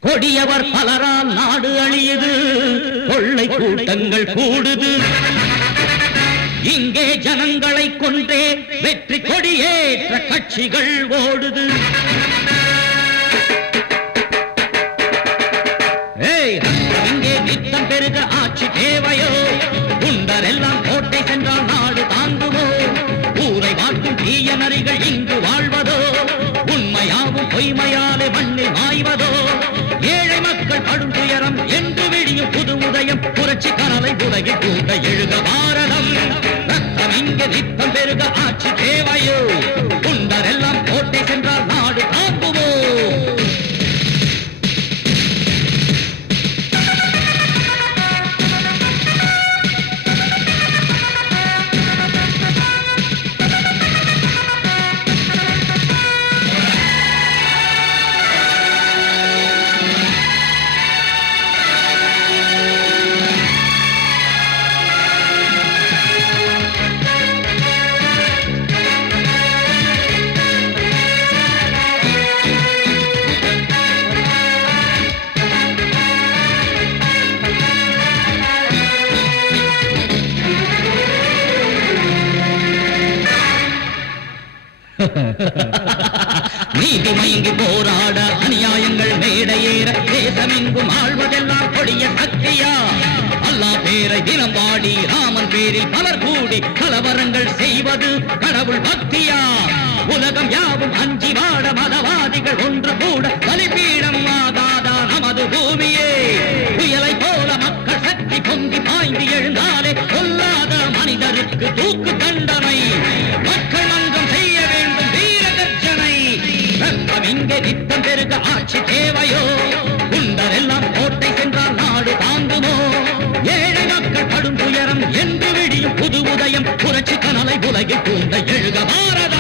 கொடியவர் பலரால் நாடு அழியுது, கொள்ளை கூட்டங்கள் கூடுது. இங்கே ஜனங்களை கொன்றே வெற்றி கொடியேற்ற கட்சிகள் ஓடுது. இங்கே நித்தம் பெருக ஆட்சி தேவையோ? குண்டரெல்லாம் கோட்டை சென்றால் நாடு தாங்குமோ? ஊரை வாட்டும் தீய நரிகள் இங்கு வாழ்வதோ? உண்மையாவும் பொய்மையாலே மண்ணில் மாய்வதோ? ஏழை மக்கள் படும் துயரம் என்று விடியும் புது உதயம், புரட்சி கனலை உலகில் கூட எழுத பாரதம். ரத்தம் இங்கே நித்தம் பெருக ஆட்சி தேவையோ? குண்டரெல்லாம் கோட்டை சென்றால் நாடு தாங்குமோ? நீதி மயங்கி போராட அநியாயங்கள் மேடையேற தேசமெங்கும் ஆழ்வதெல்லாம் கொடிய சக்தியா? அல்லா பேரை தினம் பாடி ராமன் பேரில் பலர் கூடி கலவரங்கள் செய்வது கடவுள் பக்தியா? உலகம் யாவும் அஞ்சி வாட மதவாதிகள் ஒன்று கூட பலிபீடம் ஆகாதா நமது பூமியே? புயலை போல மக்கள் சக்தி பொங்கி பாய்ந்து எழுந்தாலே கொல்லாத மனிதருக்கு தூக்கு தண்டனை. மக்கள் மன்றம் செய்ய வேண்டும் வீர கர்ஜனை. ரத்தம் இங்கே நித்தம் பெருக ஆட்சி தேவையோ? குண்டரெல்லாம் கோட்டை சென்றால் நாடு தாங்குமோ? ஏழை மக்கள் படும் துயரம் என்று விடியும் புது உதயம், புரட்சி கனலை உலகில் கூண்ட எழுக பாரதம்.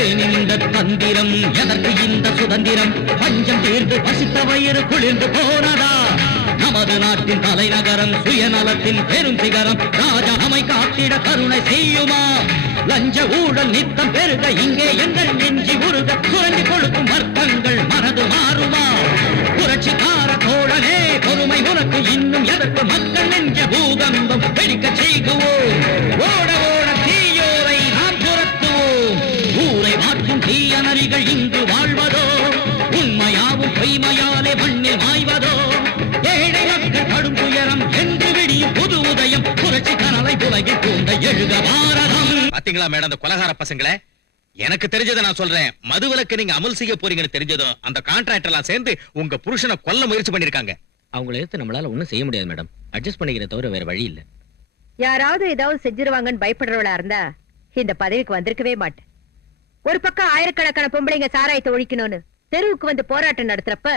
ஏன் இந்த தந்திரம்? எதற்கு இந்த சுதந்திரம்? பஞ்சம் தீர்ந்து பசித்த வயிறு குளிர்ந்து போனதா? நமது நாட்டின் தலைநகரம் சுயநலத்தின் பெரும் சிகரம், ராஜா நம்மை காத்திட கருணை செய்யுமா? லஞ்ச ஊழல் நித்தம் பெருக இங்கே எங்கள் நெஞ்சி உருக குறைந்து கொழுக்கும் வர்க்கங்கள் மனது மாறுமா? புரட்சிக்கார தோழனே பொறுமை உனக்கு இன்னும் எதற்கு? மக்கள் நெஞ்ச பூகம்பம் வெடிக்க செய்குவோம். ஓட ஓட தீயோரை நாம் துரத்துவோம். ஊரை மாற்றும் தீய நரிகள் இங்கு வாழ்வதோ? உண்மையாவும் பொய்மையாலே மண்ணில் மாய்வதோ? ஏழை மக்கள் கடும் துயரம் என்று விடியும் புது உதயம், புரட்சி கனலை உலகில் கூண்ட எழுக பாரதம். பாத்தீங்களா மேடம் அந்த கொலகார பசங்களே? எனக்கு தெரிஞ்சதை நான் சொல்றேன். மதுவிலக்கு நீங்க அமல் செய்ய போறீங்கன்னு தெரிஞ்சதும் அந்த கான்ட்ராக்டர் எல்லாம் சேர்ந்து உங்க புருஷனை கொல்ல முயற்சி பண்ணிருக்காங்க. அவங்களை எடுத்து நம்மளால ஒண்ணும் செய்ய முடியாது மேடம். அட்ஜஸ்ட் பண்ணிக்கிற தவிர வேற வழி இல்ல. யாராவது ஏதாவது செஞ்சிருவாங்கன்னு பயப்படுறவளா இருந்தா இந்த பதவிக்கு வந்திருக்கவே மாட்டேன். ஒரு பக்கம் ஆயிரக்கணக்கான பொம்பளைங்க சாராயத்தை ஒழிக்கணும்னு தெருவுக்கு வந்து போராட்டம் நடத்துறப்ப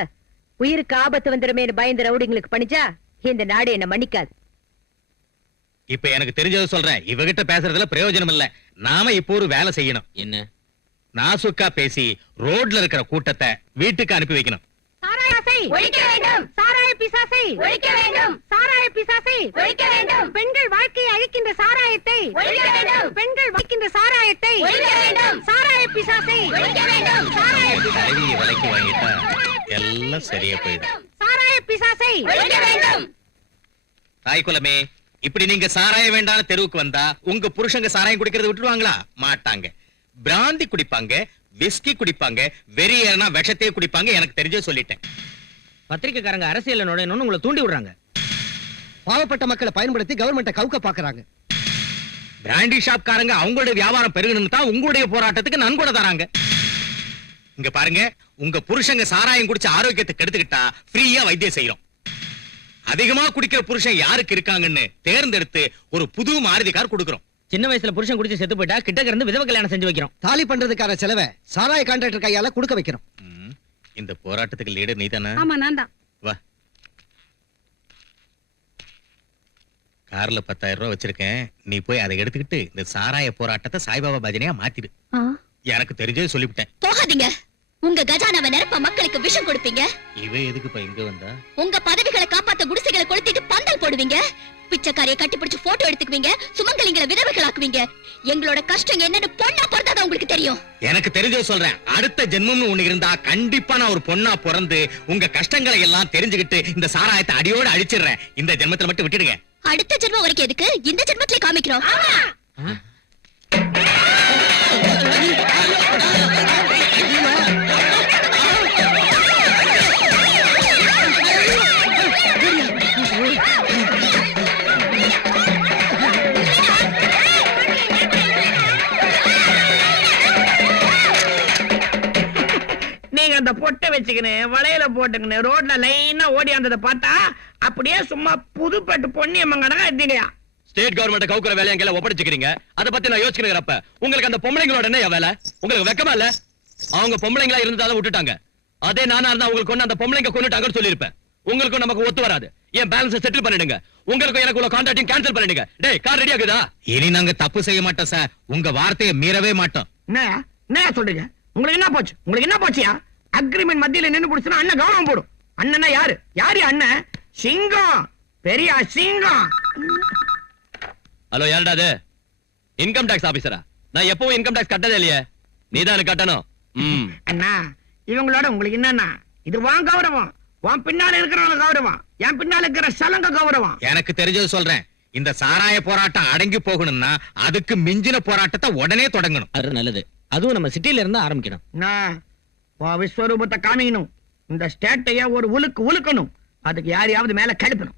உயிருக்கு ஆபத்து வந்துருமேனு பயந்து ரவுடிங்களுக்கு பணிச்சா இந்த நாடு என்ன மன்னிக்காது. இப்ப எனக்கு தெரிஞ்சதை சொல்றேன். இவகிட்ட பேசுறதுல பிரயோஜனம் இல்ல. நாம இப்போ ஒரு வேலை செய்யணும். என்ன? நாசுக்கா பேசி ரோட்ல இருக்கிற கூட்டத்தை வீட்டுக்கு அனுப்பி வைக்கணும். சாராயத்தை ஒழிக்க வேண்டும். சாராய பிசாசை ஒழிக்க வேண்டும். சாராய பிசாசை ஒழிக்க வேண்டும். பெண்கள் வாழ்க்கையை அழிக்கின்ற சாராயத்தை ஒழிக்க வேண்டும். பெண்கள் வாழ்க்கின்ற சாராயத்தை ஒழிக்க வேண்டும். சாராய பிசாசை ஒழிக்க வேண்டும். சாராய தலைவியை விலைக்கு வாங்கிட்டா எல்லாம் சரியா போயிடும். சாராய பிசாசை ஒழிக்க வேண்டும். தாய் குலமே, இப்படி நீங்க சாராயம் வேண்டாம் தெருவுக்கு வந்தா உங்க புருஷங்க சாராயம் குடிக்கிறத விட்டுருவாங்களா? மாட்டாங்க. பிராந்தி குடிப்பாங்க, விஸ்கி குடிப்பாங்க, வெறியேறனா விஷத்தையே குடிப்பாங்க. எனக்கு தெரிஞ்சே சொல்லிட்டேன். பத்திரிக்கைக்காரங்க அரசியல் நுழையணும்னு உங்களை தூண்டி விடுறாங்க. பாவப்பட்ட மக்களை பயன்படுத்தி கவர்மெண்ட்டை கவுக்க பாக்குறாங்க. பிராண்டி ஷாப்காரங்க அவங்களுடைய வியாபாரம் பெருகணும்னு தான் உங்களுடைய போராட்டத்துக்கு நன்கொடை தராங்க. இங்க பாருங்க, உங்க புருஷங்க சாராயம் குடிச்சு ஆரோக்கியத்தை கெடுத்துக்கிட்டா ஃப்ரீயா வைத்தியம் செய்யறோம். அதிகமா குடிக்கிற புருஷன் யாருக்கு இருக்காங்கன்னு தேர்ந்தெடுத்து ஒரு புது மாருதி கார் கொடுக்கிறோம். சின்ன வயசுல புருஷன் குடிச்சு செத்து போயிட்டா கிட்டக்க இருந்து விதவை கல்யாணம் செஞ்சு வைக்கிறோம். தாலி பண்றதுக்கான செலவை சாராய கான்ட்ராக்டர் கையால கொடுக்க வைக்கிறோம். இந்த போராட்டத்துக்கு லீடர் நீதானே? ஆமா நான் தான். வா, கார்ல 10,000 ரூபாய் வச்சிருக்கேன். நீ போய் அதை எடுத்துக்கிட்டு இந்த சாராய போராட்டத்தை சாய்பாபா பஜனையா மாத்திடு. எனக்கு தெரிஞ்சது சொல்லிவிட்டேன். போகாதீங்க. உங்க கஜானாவை நிரப்ப மக்களுக்கு விஷம் கொடுப்பீங்க. இவ எதுக்குப்பா இங்க வந்தா? உங்க பதவிகளை காப்பாத்த குடிசைகளை கொளுத்திட்டு பந்தல் போடுவீங்க. பிச்சைக்காரியை கட்டிப்பிடிச்சு போட்டோ எடுத்துக்குவீங்க. சுமங்கலிங்களை விதவைகளாக்குவீங்க. எங்களோட கஷ்டம் என்னன்னு பொண்ணா பிறந்தாதான் உங்களுக்கு தெரியும். எனக்கு தெரிஞ்சது சொல்றேன். அடுத்த ஜென்மம்னு ஒண்ணு இருந்தா கண்டிப்பா நான் ஒரு பொண்ணா பிறந்து உங்க கஷ்டங்களை எல்லாம் தெரிஞ்சுக்கிட்டு இந்த சாராயத்தை அடியோட அழிச்சிடுறேன். இந்த ஜென்மத்துல மட்டும் விட்டுடுங்க. அடுத்த ஜென்மம் வரைக்கும் எதுக்கு? இந்த ஜென்மத்திலே காமிக்கிறோம். நீங்க அந்த பொட்டை வச்சுக்கின்னு வளையல போட்டுக்கின்னு ரோட்ல லைனா ஓடி வந்ததை பார்த்தா அப்படியே சும்மா புதுப்பட்டு பொன்னியம்மன் கணக்கா எடுத்தீங்கயா. ஸ்டேட் கவர்மெண்ட் கவுக்குற வேலையை எல்லாம் ஒப்படைச்சுக்கிறீங்க. அதை பத்தி நான் யோசிக்கிறப்ப உங்களுக்கு அந்த பொம்பளைங்களோட என்ன வேலை? உங்களுக்கு வெக்கமா இல்ல? அவங்க பொம்பளைங்களா இருந்தாலும் விட்டுட்டாங்க. அதே நானா இருந்தா உங்களுக்கு கொண்டு அந்த பொம்பளைங்க கொண்டுட்டாங்கன்னு சொல்லியிருப்பேன். உங்களுக்கும் நமக்கு ஒத்து வராது. ஏன் பேலன்ஸ் செட்டில் பண்ணிடுங்க. உங்களுக்கும் எனக்கு உள்ள கான்ட்ராக்டையும் கேன்சல் பண்ணிடுங்க. டேய், கார் ரெடி ஆகுதா? இனி நாங்க தப்பு செய்ய மாட்டோம் சார். உங்க வார்த்தையை மீறவே மாட்டோம். என்ன சொல்றீங்க? உங்களுக்கு என்ன போச்சு? உங்களுக்கு என்ன போச்சியா? அக்ரிமெண்ட் மத்தியில நின்னு புடிச்சுனா அண்ணன் கவனம் போடும். அண்ணனா யாரு? யாரு அண்ணன்? சிங்கம், பெரிய சிங்கம். ஹலோ, யாருடா அது? இன்கம் டாக்ஸ் ஆபீசரா? நான் எப்பவும் இன்கம் டாக்ஸ் கட்டதே இல்லையே. நீதான் எனக்கு கட்டணும். அண்ணா, இவங்களோட உங்களுக்கு என்னன்னா, இது வான் கௌரவம். வான் பின்னால இருக்கிறவங்க கௌரவம். என் பின்னால இருக்கிற சலங்க கௌரவம். எனக்கு தெரிஞ்சது சொல்றேன். இந்த சாராய போராட்டம் அடங்கி போகணும்னா அதுக்கு மிஞ்சின போராட்டத்தை உடனே தொடங்கணும். அது நல்லது. அதுவும் நம்ம சிட்டில இருந்து ஆரம்பிக்கணும். விஸ்வரூபத்தை காமிக்கணும். இந்த ஸ்டேட்டைய ஒரு உழுக்கணும். அதுக்கு யாரையாவது மேல கெடுப்பணும்.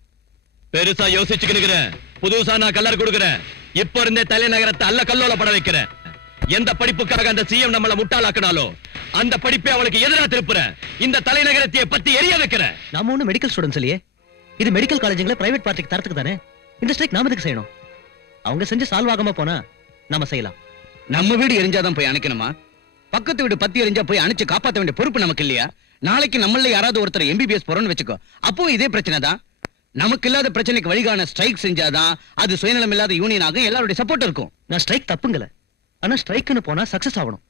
பெருசா யோசிச்சுக்கிறேன். புதுசா நான் கல்லர் கொடுக்கிறேன். இப்ப இருந்தே தலைநகரத்தை அல்ல கல்லோல பட வைக்கிறேன். எந்த படிப்புக்காக அந்த சிஎம் நம்மள முட்டாளாக்கினாலோ அந்த படிப்பை அவளுக்கு எதிராக திருப்புறேன். இந்த தலைநகரத்தை பத்தி எரிய வைக்கிறேன். நாம ஒண்ணு மெடிக்கல் ஸ்டூடெண்ட்ஸ் இல்லையே. இது மெடிக்கல் காலேஜ்ல பிரைவேட் பார்ட்டிக்கு தரத்துக்கு தானே. இந்த ஸ்ட்ரைக் நாம எதுக்கு செய்யணும்? அவங்க செஞ்சு சால்வ் ஆகாம போனா நாம செய்யலாம். நம்ம வீடு எரிஞ்சாதான் போய் அணைக்கணுமா? பக்கத்து வீடு பத்தி எரிஞ்சா போய் அணைச்சு காப்பாத்த வேண்டிய பொறுப்பு நமக்கு இல்லையா? நாளைக்கு நம்மள யாராவது ஒருத்தர் எம்பிபிஎஸ் போறோம்னு வச்சுக்கோ, அப்போ இதே பிரச்சனை தான். நமக்கு இல்லாத பிரச்சனைக்கு வழிகான ஸ்ட்ரைக் செஞ்சாதான் அது சுயநலம் இல்லாத யூனியன் ஆகும். எல்லாருடைய சப்போர்ட் இருக்கும். நான் ஸ்ட்ரைக் தப்புங்கல. ஆனா ஸ்ட்ரைக்னு போனா சக்சஸ் ஆகணும்.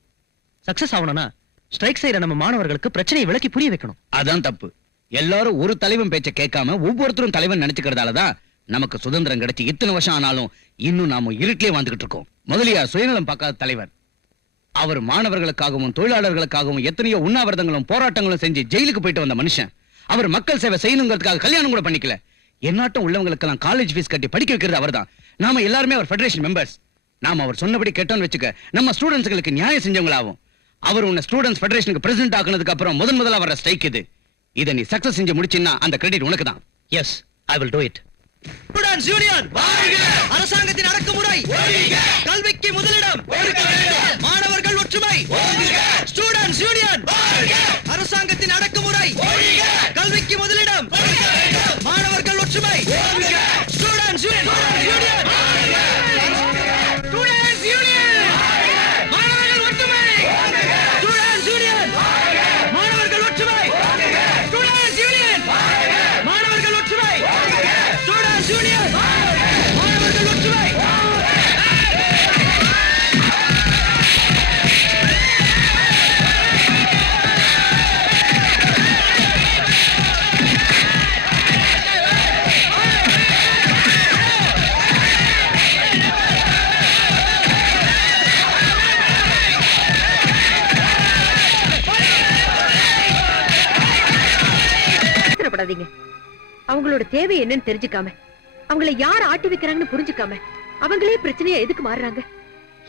சக்சஸ் ஆகணும்னா ஸ்ட்ரைக் செய்யற நம்ம மாணவர்களுக்கு பிரச்சனையை விளக்கி புரிய வைக்கணும். அதான் தப்பு. எல்லாரும் ஒரு தலைவன் பேச்ச கேட்காம ஒவ்வொருத்தரும் தலைவன் நினைச்சுக்கிறதாலதான் நமக்கு சுதந்திரம் கிடைச்சு இத்தனை வருஷம் ஆனாலும் இன்னும் நாம இருட்டிலே வாழ்ந்துகிட்டு இருக்கோம். முதலியார் சுயநலம் பார்க்காத தலைவர். அவர் மாணவர்களுக்காகவும் தொழிலாளர்களுக்காகவும் எத்தனையோ உண்ணாவிரதங்களும் போராட்டங்களும் செஞ்சு ஜெயிலுக்கு போயிட்டு வந்த மனுஷன். அவர் மக்கள் சேவை செய்யணுங்கிறதுக்காக கல்யாணம் கூட பண்ணிக்கல. என்னாட்டம் உள்ளவங்களுக்கெல்லாம் காலேஜ் ஃபீஸ் கட்டி படிக்க வைக்கிறது அவர்தான். நாம எல்லாருமே அவர் ஃபெடரேஷன் மெம்பர்ஸ். நாம அவர் சொன்னபடி கேட்டோம்னு வச்சுக்க, நம்ம ஸ்டூடெண்ட்ஸ்களுக்கு நியாயம் செஞ்சவங்களாகும். அவர் உன்னை ஸ்டூடெண்ட்ஸ் ஃபெடரேஷனுக்கு பிரசிடென்ட் ஆக்குனதுக்கு அப்புறம் முதல்ல வர ஸ்ட்ரைக் இது. இதை நீ சக்சஸ் செஞ்சு முடிச்சின்னா அந்த கிரெடிட் உனக்கு தான். Yes, I will do it. Students union வாழ்க! அரசாங்கத்தின் அடக்குமுறை ஒழிக! கல்விக்கு முதலிடம் கொடுக்க வேண்டும்! மாணவர்கள் ஒற்றுமை ஓங்குக! ஸ்டூடண்ட்ஸ் யூனியன் வாழ்க! அரசாங்கத்தின் அடக்குமுறை ஒழிக! கல்விக்கு முதலிடம் கொடுக்க வேண்டும்! மாணவர்கள் ஒற்றுமை ஓங்குக! ஸ்டூடண்ட்ஸ் யூனியன் அவங்களோட தேவை என்னன்னு தெரிஞ்சுக்காம, அவங்கள யார் ஆட்டி வைக்கிறாங்கன்னு புரிஞ்சுக்காம, அவங்களே பிரச்சனையா எதுக்கு மாறுறாங்க?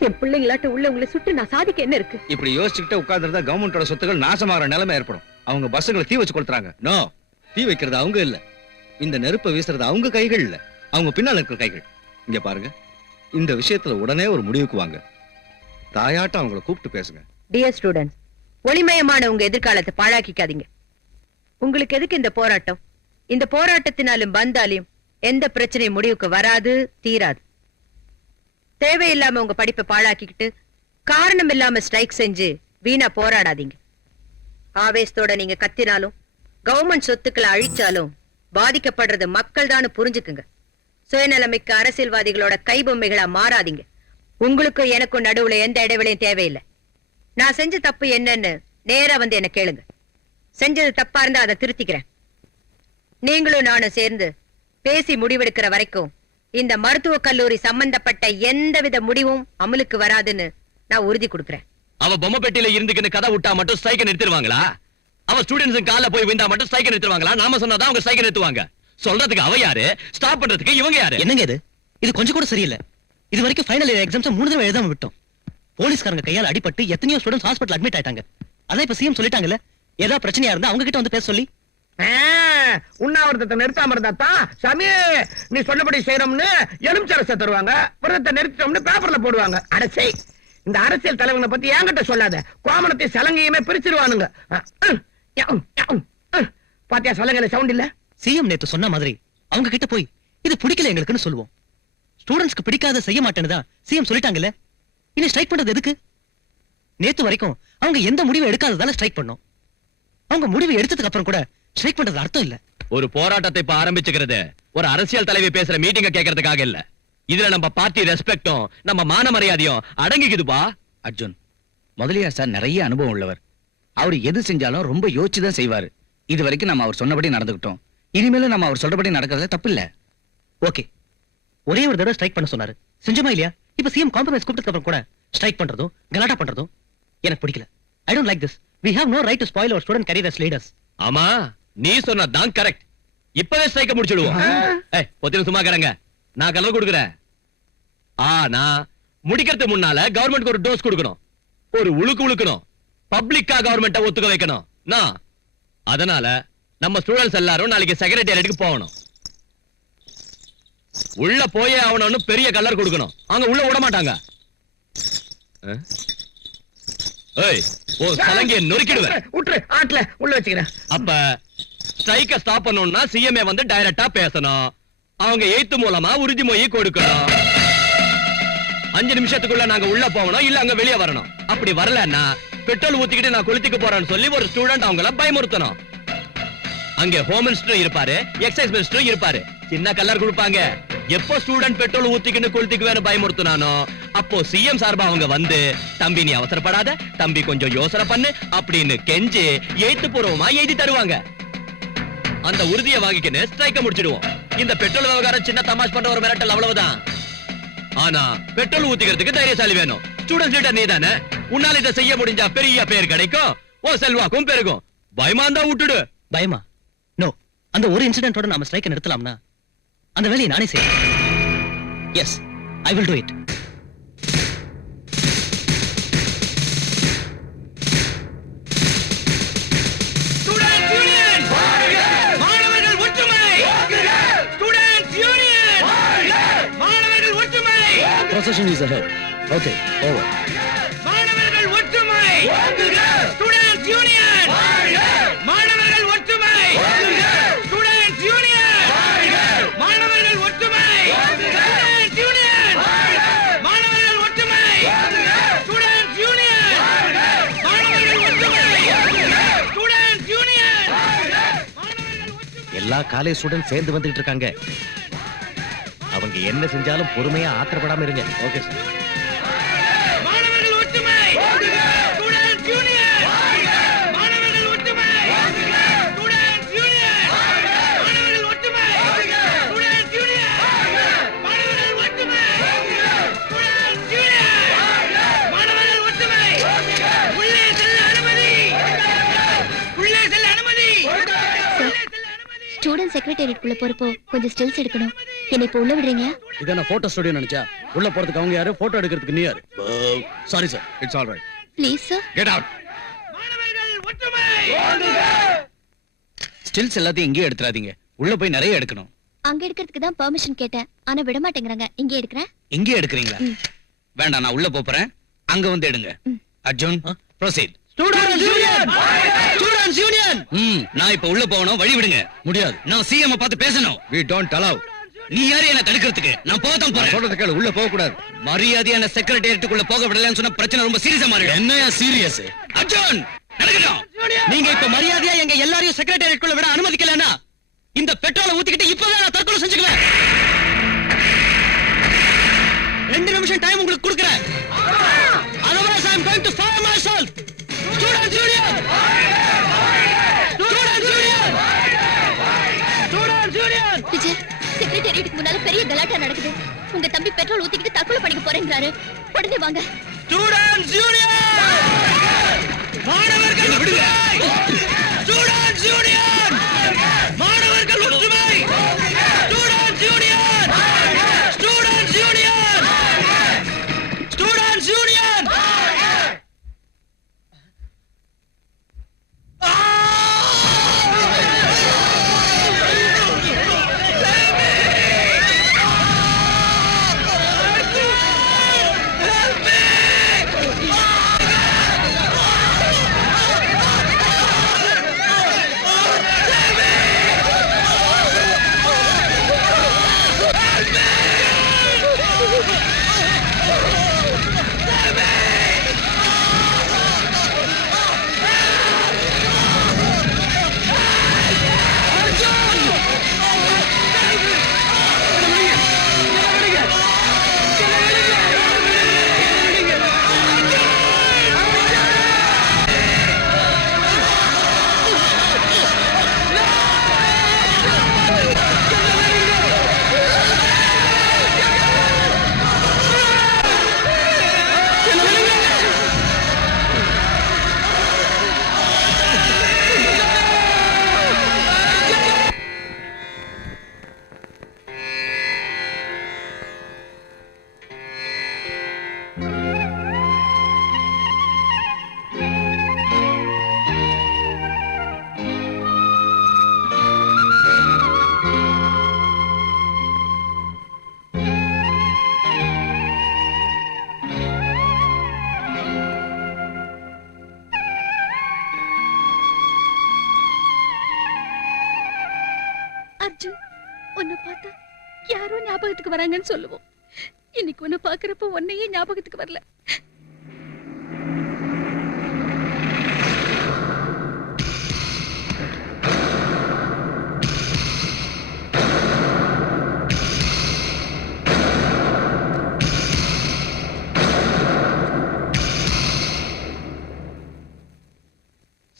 என் பிள்ளைங்களாட்ட உள்ள உங்களை சுட்டு நான் சாதிக்க என்ன இருக்கு? இப்படி யோசிச்சுக்கிட்டே உட்கார்ந்துருந்தா கவர்மெண்டோட சொத்துக்கள் நாசமாகிற நிலைமை ஏற்படும். அவங்க பஸ்ஸுங்களை தீ வச்சு கொளுத்துறாங்க. நோ, தீ வைக்கிறது அவங்க இல்ல, இந்த நெருப்பை வீசுறது அவங்க கைகள் இல்ல, அவங்க பின்னால இருக்கிற கைகள். இங்க பாருங்க, இந்த விஷயத்துல உடனே ஒரு முடிவுக்கு வாங்க. தாயாட்டம் அவங்கள கூப்பிட்டு பேசுங்க. டியர் ஸ்டூடெண்ட்ஸ், ஒளிமயமான உங்க எதிர்காலத்தை பாழாக்கிக்காதீங்க. உங்களுக்கு எதுக்கு இந்த போராட்டம்? இந்த போராட்டத்தினாலும் வந்தாலும் எந்த பிரச்சனை முடிவுக்கு வராது, தீராது. தேவையில்லாம உங்க படிப்பை பாழாக்கிக்கிட்டு காரணம் இல்லாம ஸ்ட்ரைக் செஞ்சு வீணா போராடாதீங்க. ஆவேசத்தோட நீங்க கத்தினாலும் கவர்மெண்ட் சொத்துக்களை அழிச்சாலும் பாதிக்கப்படுறது மக்கள் தான் புரிஞ்சுக்குங்க. சுயநலமிக்க அரசியல்வாதிகளோட கைபொம்மைகளா மாறாதீங்க. உங்களுக்கும் எனக்கும் நடுவுல எந்த இடைவெளியும் தேவையில்லை. நான் செஞ்ச தப்பு என்னன்னு நேரா வந்து என்ன கேளுங்க. செஞ்சது தப்பா இருந்தா அதை திருத்திக்கிறேன். நீங்களும் நானும் சேர்ந்து பேசி முடிவெடுக்கிற வரைக்கும் இந்த மருத்துவக் கல்லூரி சம்பந்தப்பட்ட எந்தவித முடிவும் அமலுக்கு வராதுன்னு நான் உறுதி கொடுக்கிறேன். அவ பொம்மை பெட்டியில இருந்துக்கின்னு கதை விட்டா மட்டும் ஸ்ட்ரைக்க நிறுத்திடுவாங்களா? அவ ஸ்டூடெண்ட்ஸ் கால போய் விழுந்தா மட்டும் ஸ்ட்ரைக்க நிறுத்துவாங்களா? நாம சொன்னாதான் அவங்க ஸ்ட்ரைக்க நிறுத்துவாங்க. சொல்றதுக்கு அவ யாரு, ஸ்டாப் பண்றதுக்கு இவங்க யாரு? என்னங்க இது கொஞ்சம் கூட சரியில்லை. இது வரைக்கும் ஃபைனல் இயர் எக்ஸாம்ஸ் 3 தடவை எழுதாம விட்டோம். போலீஸ்காரங்க கையால் அடிபட்டு எத்தனையோ ஸ்டூடெண்ட்ஸ் ஹாஸ்பிடல் அட்மிட் ஆயிட்டாங்க. அதான் இப்ப சிஎம் சொல்லிட்டாங்கல்ல, ஏதாவது பிரச்சனையா இருந்தா அவங்க கிட்ட வந்து பேச சொல்லி. உண்ணாவிரதத்தை நிறுத்தாம இருந்தாத்தான் சாமி நீ சொன்னபடி செய்யறோம்னு எலுமிச்சரசை தருவாங்க, விரதத்தை நிறுத்தோம்னு பேப்பர்ல போடுவாங்க. அடசை, இந்த அரசியல் தலைவனை பத்தி என்கிட்ட சொல்லாத. கோமணத்தை சலங்கையுமே பிரிச்சிருவானுங்க. பாத்தியா சலங்கையில சவுண்ட் இல்ல? சிஎம் நேத்து சொன்ன மாதிரி அவங்க கிட்ட போய் இது பிடிக்கல எங்களுக்குன்னு சொல்லுவோம். ஸ்டூடெண்ட்ஸ்க்கு பிடிக்காத செய்ய மாட்டேன்னு தான் சிஎம் சொல்லிட்டாங்கல்ல, இனி ஸ்ட்ரைக் பண்றது எதுக்கு? நேத்து வரைக்கும் அவங்க எந்த முடிவு எடுக்காததால ஸ்ட்ரைக் பண்ணோம். அவங்க முடிவு எடுத்ததுக்கு அப்புறம் கூட ஸ்ட்ரைக் பண்றது அர்த்தம் இல்ல. ஒரு போராட்டத்தை இப்ப ஆரம்பிச்சுக்கிறது ஒரு அரசியல் தலைவி பேசுற மீட்டிங்க கேட்கறதுக்காக இல்ல. இதுல நம்ம பார்ட்டி ரெஸ்பெக்டும் நம்ம மான மரியாதையும் அடங்கிக்குதுப்பா. அர்ஜுன், முதலியார் சார் நிறைய அனுபவம் உள்ளவர். அவர் எது செஞ்சாலும் ரொம்ப யோசிச்சுதான் செய்வாரு. இது வரைக்கும் நம்ம அவர் சொன்னபடி நடந்துக்கிட்டோம். இனிமேலும் நம்ம அவர் சொல்றபடி நடக்கிறதுல தப்பு இல்ல. ஓகே, ஒரே ஒரு தடவை ஸ்ட்ரைக் பண்ண சொன்னாரு, செஞ்சோமா இல்லையா? இப்ப சிஎம் காம்ப்ரமைஸ் கூப்பிட்டதுக்கு அப்புறம் கூட ஸ்ட்ரைக் பண்றதும் கலாட்டா பண்றதும் எனக்கு பிடிக்கல. I don't like this. We have no right to spoil our student career as leaders. ஆமா, நீ சொன்னதான் கரெக்ட். இப்பவே ஸ்ட்ரைக்க முடிச்சிடுவோம். பொத்தின சும்மா கடங்க, நான் கலர் கொடுக்குறேன். ஆனா முடிக்கிறதுக்கு முன்னால கவர்மெண்ட்க்கு ஒரு டோஸ் கொடுக்கணும், ஒரு உழுக்கு உழுக்கணும், பப்ளிக்கா கவர்மெண்ட்டை ஒத்துக்க வைக்கணும். நான் அதனால நம்ம ஸ்டூடெண்ட்ஸ் எல்லாரும் நாளைக்கு செக்ரட்டேரியட்டுக்கு போகணும். உள்ள போயே ஆகணும்னு பெரிய கலர் கொடுக்கணும். அங்க உள்ள விட மாட்டாங்க. ஏய், ஓ சலங்கிய நொறுக்கிடுவேன். விட்டுரு, ஆட்ல உள்ள வச்சுக்கிறேன். அப்ப ஸ்ட்ரைக்க ஸ்டாப் பண்ணணும்னா சிஎம்ஏ வந்து டைரக்டா பேசணும். அவங்க எய்த்து மூலமா உறுதிமொழி கொடுக்கணும். 5 நிமிஷத்துக்குள்ள நாங்க உள்ள போகணும், இல்ல அங்க வெளியே வரணும். அப்படி வரலன்னா பெட்ரோல் ஊத்திக்கிட்டு நான் கொளுத்திக்க போறேன்னு சொல்லி ஒரு ஸ்டூடெண்ட் அவங்கள பயமுறுத்தணும். அங்க ஹோம் மினிஸ்டரும் இருப்பாரு, எக்ஸைஸ் மினிஸ்டரும் இருப்பாரு. சின்ன கலர் கொடுப்பாங்க. எப்போ ஸ்டூடெண்ட் பெட்ரோல் ஊத்திக்கின்னு கொளுத்திக்குவேன்னு பயமுறுத்தினானோ அப்போ சிஎம் சார்பா அவங்க வந்து, தம்பி நீ அவசரப்படாத, தம்பி கொஞ்சம் யோசனை பண்ணு அப்படின்னு கெஞ்சி எழுத்து பூர்வமா எழுதி தருவாங்க. அந்த உறுதியை வாங்கிக்கின்னு ஸ்ட்ரைக்க முடிச்சிடுவோம். இந்த பெட்ரோல் விவகாரம் சின்ன தமாஷ் பண்ற ஒரு மிரட்டல், அவ்வளவுதான். ஆனா பெட்ரோல் ஊத்திக்கிறதுக்கு தைரியசாலி வேணும். ஸ்டூடெண்ட்ஸ் லீடர் நீ தானே, உன்னால இதை செய்ய முடிஞ்சா பெரிய பேர் கிடைக்கும், ஓ செல்வாக்கும் பெருகும். பயமா இருந்தா விட்டுடு. பயமா? நோ, அந்த ஒரு இன்சிடென்ட்டோட நாம ஸ்ட்ரைக் நிறுத்தலாம்னா அந்த வேலையை நானே செய்யறேன். Yes, I will do it. Procession is ahead. Okay, over. மாணவர்கள் ஒற்றுமை! Students union! மாணவர்கள் ஒற்றுமை! Students union! மாணவர்கள் ஒற்றுமை! Students union! மாணவர்கள் ஒற்றுமை! Students union! மாணவர்கள் ஒற்றுமை! Students union! மாணவர்கள் ஒற்றுமை! எல்லா காலேஜ் ஸ்டூடெண்ட் சேர்ந்து வந்துட்டு இருக்காங்க. அவங்க என்ன செஞ்சாலும் பொறுமையா ஆத்திரப்படாம இருங்க. Okay sir. மாணவர்கள் ஒற்றுமை! Students union! மாணவர்கள் ஒற்றுமை! Students union! மாணவர்கள் ஒற்றுமை! Students union! மாணவர்கள் ஒற்றுமை! Students union! மாணவர்கள் ஒற்றுமை! உள்ளே செல்ல அனுமதி! உள்ளே செல்ல அனுமதி! ஸ்டூடெண்ட்ஸ் ஸ்டூடெண்ட் செக்ரட்டேரியட்குள்ள போறப்போ கொஞ்சம் ஸ்டில்ஸ் எடுக்கணும். என்னை இப்ப உள்ள விடுறீங்க? இத நான் போட்டோ ஸ்டுடியோ நினைச்சா உள்ள போறதுக்கு அவங்க யாரு, போட்டோ எடுக்கிறதுக்கு நீ யாரு? Sorry sir, it's all right. Please sir. Get out. Stills எல்லாத்தையும் இங்கே எடுத்துறாதீங்க. உள்ள போய் நிறைய எடுக்கணும். அங்க எடுக்கிறதுக்கு தான் பெர்மிஷன் கேட்டேன், ஆனா விட மாட்டேங்கறாங்க. இங்க எடுக்கிறேன். இங்கே எடுக்கிறீங்களா? வேண்டாம், நான் உள்ள போறேன். அங்க வந்து எடுங்க. Arjun, proceed. Students union! Students union! நான் இப்ப உள்ள போகணும், வழி விடுங்க. முடியாது. நான் சிஎம் பார்த்து பேசணும். We don't allow. நீ யாரு என்ன தடுக்கிறதுக்கு? நான் போதான் போறேன். சொல்றது கேளு, உள்ள போக கூடாது. மரியாதையான செக்ரட்டேரியட்டுக்குள்ள போக விடலன்னு சொன்னா பிரச்சனை ரொம்ப சீரியஸா மாறிடும். என்னையா சீரியஸ்? அர்ஜுன், நடக்கட்டும். நீங்க இப்ப மரியாதையா எங்க எல்லாரையும் செக்ரட்டேரியட்குள்ள விட அனுமதிக்கலனா இந்த பெட்ரோலை ஊத்திக்கிட்டு இப்பவே நான் தற்கொலை செஞ்சுக்குவேன். 2 நிமிஷம் டைம் உங்களுக்கு கொடுக்கிறேன். Otherwise I am going to fire myself. Students Union! Students Union! Students Union! Vijay, செக்ரட்டேரியட்டுக்கு முன்னால பெரிய கலாட்டா நடக்குது. உங்க தம்பி பெட்ரோல் ஊத்திக்கிட்டு தற்கொலை பண்ணிக்க போறேங்கறாரு. உடனே வாங்க. Students Union! மாணவர்கள் ஒற்றுமை! Students Union! மாணவர்கள் ஒற்றுமை! Students Union! Students Union! Students Union! Arjun, உன்னை பார்த்தா யாரோ ஞாபகத்துக்கு வராங்கன்னு சொல்லுவோம். இன்னைக்கு உன்னை பாக்குறப்ப உன்னையே ஞாபகத்துக்கு வரல.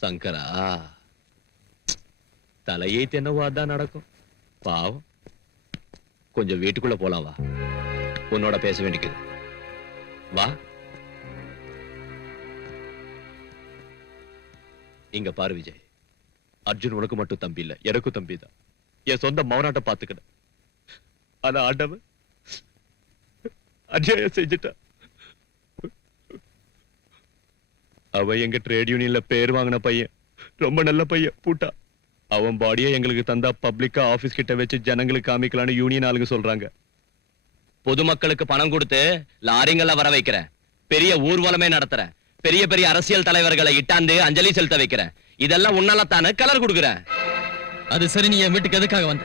சங்கரா, தலையே தென்னவோ அதான் நடக்கும். பாவம். கொஞ்சம் வீட்டுக்குள்ள போலாம் வா, உன்னோட பேச வேண்டியது. வா. இங்க பாரு விஜய், அர்ஜுன் உனக்கு மட்டும் தம்பி இல்ல, எனக்கும் தம்பி தான். என் சொந்த மௌனாட்ட பாத்துக்கிட. ஆனா ஆண்டவன் அநியாயம் செஞ்சுட்டா. அவன் எங்க ட்ரேட் யூனியன்ல பேர் வாங்கின பையன், ரொம்ப நல்ல பையன். பூட்டா அவன் பாடியை எங்களுக்கு தந்தா பப்ளிக்கா ஆபீஸ் கிட்ட வச்சு ஜனங்களுக்கு காமிக்கலான்னு யூனியன் ஆளுங்க சொல்றாங்க. பொதுமக்களுக்கு பணம் கொடுத்து லாரிங்கள வர வைக்கிற, பெரிய ஊர்வலமே நடத்துற, பெரிய பெரிய அரசியல் தலைவர்களை இட்டாந்து அஞ்சலி செலுத்த வைக்கிற, இதெல்லாம் உன்னால தானே கலர் கொடுக்குற. அது சரி, நீ என் வீட்டுக்கு எதுக்காக வந்த?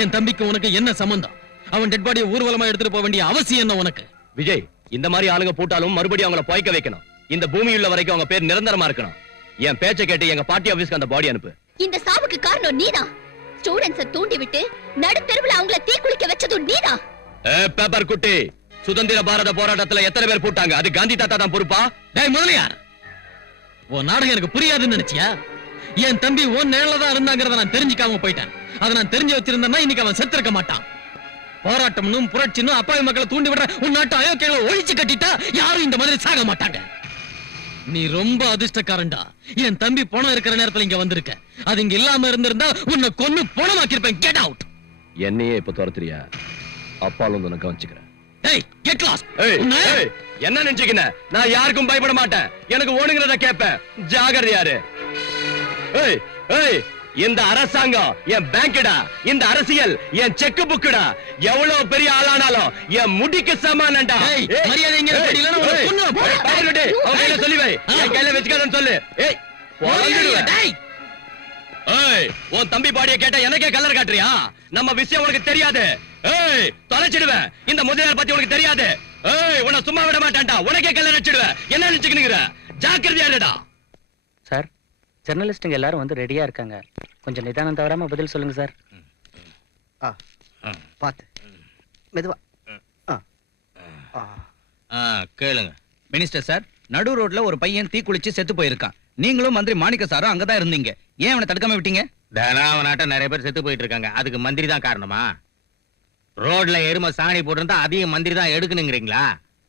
என் தம்பிக்கு உனக்கு என்ன சம்பந்தம்? அவன் டெட் பாடியை ஊர்வலமா எடுத்துட்டு போக வேண்டிய அவசியம் என்ன உனக்கு? விஜய், இந்த மாதிரி ஆளுங்க போட்டாலும் மறுபடியும் அவங்கள போய்க்க வைக்கணும். இந்த பூமி உள்ள வரைக்கும் அவங்க பேர் நிரந்தரமா இருக்கணும். என் பேச்சை கேட்டு எங்க பார்ட்டி ஆபீஸ்க்கு அந்த பாடி அனுப்பு. இந்த சாவுக்கு காரணம் நீதான். ஸ்டூடண்ட்ஸை தூண்டி விட்டு நடுத்தெருவுல அவங்கள தீக்குளிக்க வச்சதும் நீதான். பேப்பர் குட்டி, சுதந்திர பாரத போராட்டத்துல எத்தனை பேர் போட்டாங்க? அது காந்தி தாத்தா தான் பொறுப்பா? டேய் முதலியார், உன் நாடகம் எனக்கு புரியாதுன்னு நினைச்சியா? என் தம்பி உன் நிழல தான் இருந்தாங்கிறத நான் தெரிஞ்சுக்காம போயிட்டேன். அதை நான் தெரிஞ்சு வச்சிருந்தேன்னா இன்னைக்கு அவன் செத்திருக்க மாட்டான். போராட்டம்னும் புரட்சினும் அப்பாவி மக்களை தூண்டி விடுற உன் நாட்டு அயோக்கியங்களை ஒழிச்சு கட்டிட்டா யாரும் இந்த மாதிரி சாக மாட்டாங்க. நீ ரொம்ப அதிர்ஷ்டக்காரன்டா. என் தம்பி பணம் இருக்கிற நேரத்துல இங்க வந்திருக்க. அது இங்க இல்லாம இருந்திருந்தா உன்னை கொன்னு பணமாக்கிருப்பேன். Get out. என்னையே இப்ப துரத்துறியா? அப்பாலும் உனக்கு கவனிச்சுக்கிறேன். ஏய் கெட் லாஸ்ட். என்ன நினைச்சுக்கின? நான் யாருக்கும் பயப்பட மாட்டேன். எனக்கு ஓடுங்கிறத கேட்பேன். ஜாகிரதையாரு. ஏய் ஏய், இந்த அரசாங்கம் என் பேங்க்டா, இந்த அரசியல் என் செக் புக்குடா. எவ்வளவு பெரிய ஆளானாலும் என் முடிக்கு சமானம்டா. ஏய், மரியாதை இங்க இருக்கு. இல்லனா உன்னை கொன்னுவேன். பாருடே, அவன் கையில சொல்லி வை. என் கையில வெச்சுக்காதன்னு சொல்லு. ஏய், பொளந்துடுவேன். டேய், ஏய், உன் தம்பி பாடிய கேட்டா எனக்கே கலர் காட்டுறியா? நம்ம விஷயம் உனக்கு தெரியாது. ஏய், தொலைச்சிடுவேன். இந்த முதலியார் பத்தி உனக்கு தெரியாது. ஏய், உன்னை சும்மா விட மாட்டேன்டா. உனக்கே கலர் அடிச்சிடுவேன். என்ன நினைச்சுக்கினுங்கிற? ஜாக்கிரதையா இருடா. சார், ஜெர்னலிஸ்டுங்க எல்லாரும் வந்து ரெடியா இருக்காங்க. கொஞ்சம் நிதானம் தவறாம பதில் சொல்லுங்க சார். பாத்து மெதுவா. கேளுங்க. மினிஸ்டர் சார், நடு ரோட்ல ஒரு பையன் தீ குளிச்சு செத்து போயிருக்கான். நீங்களும் மந்திரி மாணிக்க சாரும் அங்கதான் இருந்தீங்க. ஏன் அவனை தடுக்காம விட்டீங்க? தனாவனாட்டம் நிறைய பேர் செத்து போயிட்டு இருக்காங்க. அதுக்கு மந்திரி தான் காரணமா? ரோட்ல எருமை சாணி போட்டிருந்தா அதையும் மந்திரி தான் எடுக்கணுங்கிறீங்களா?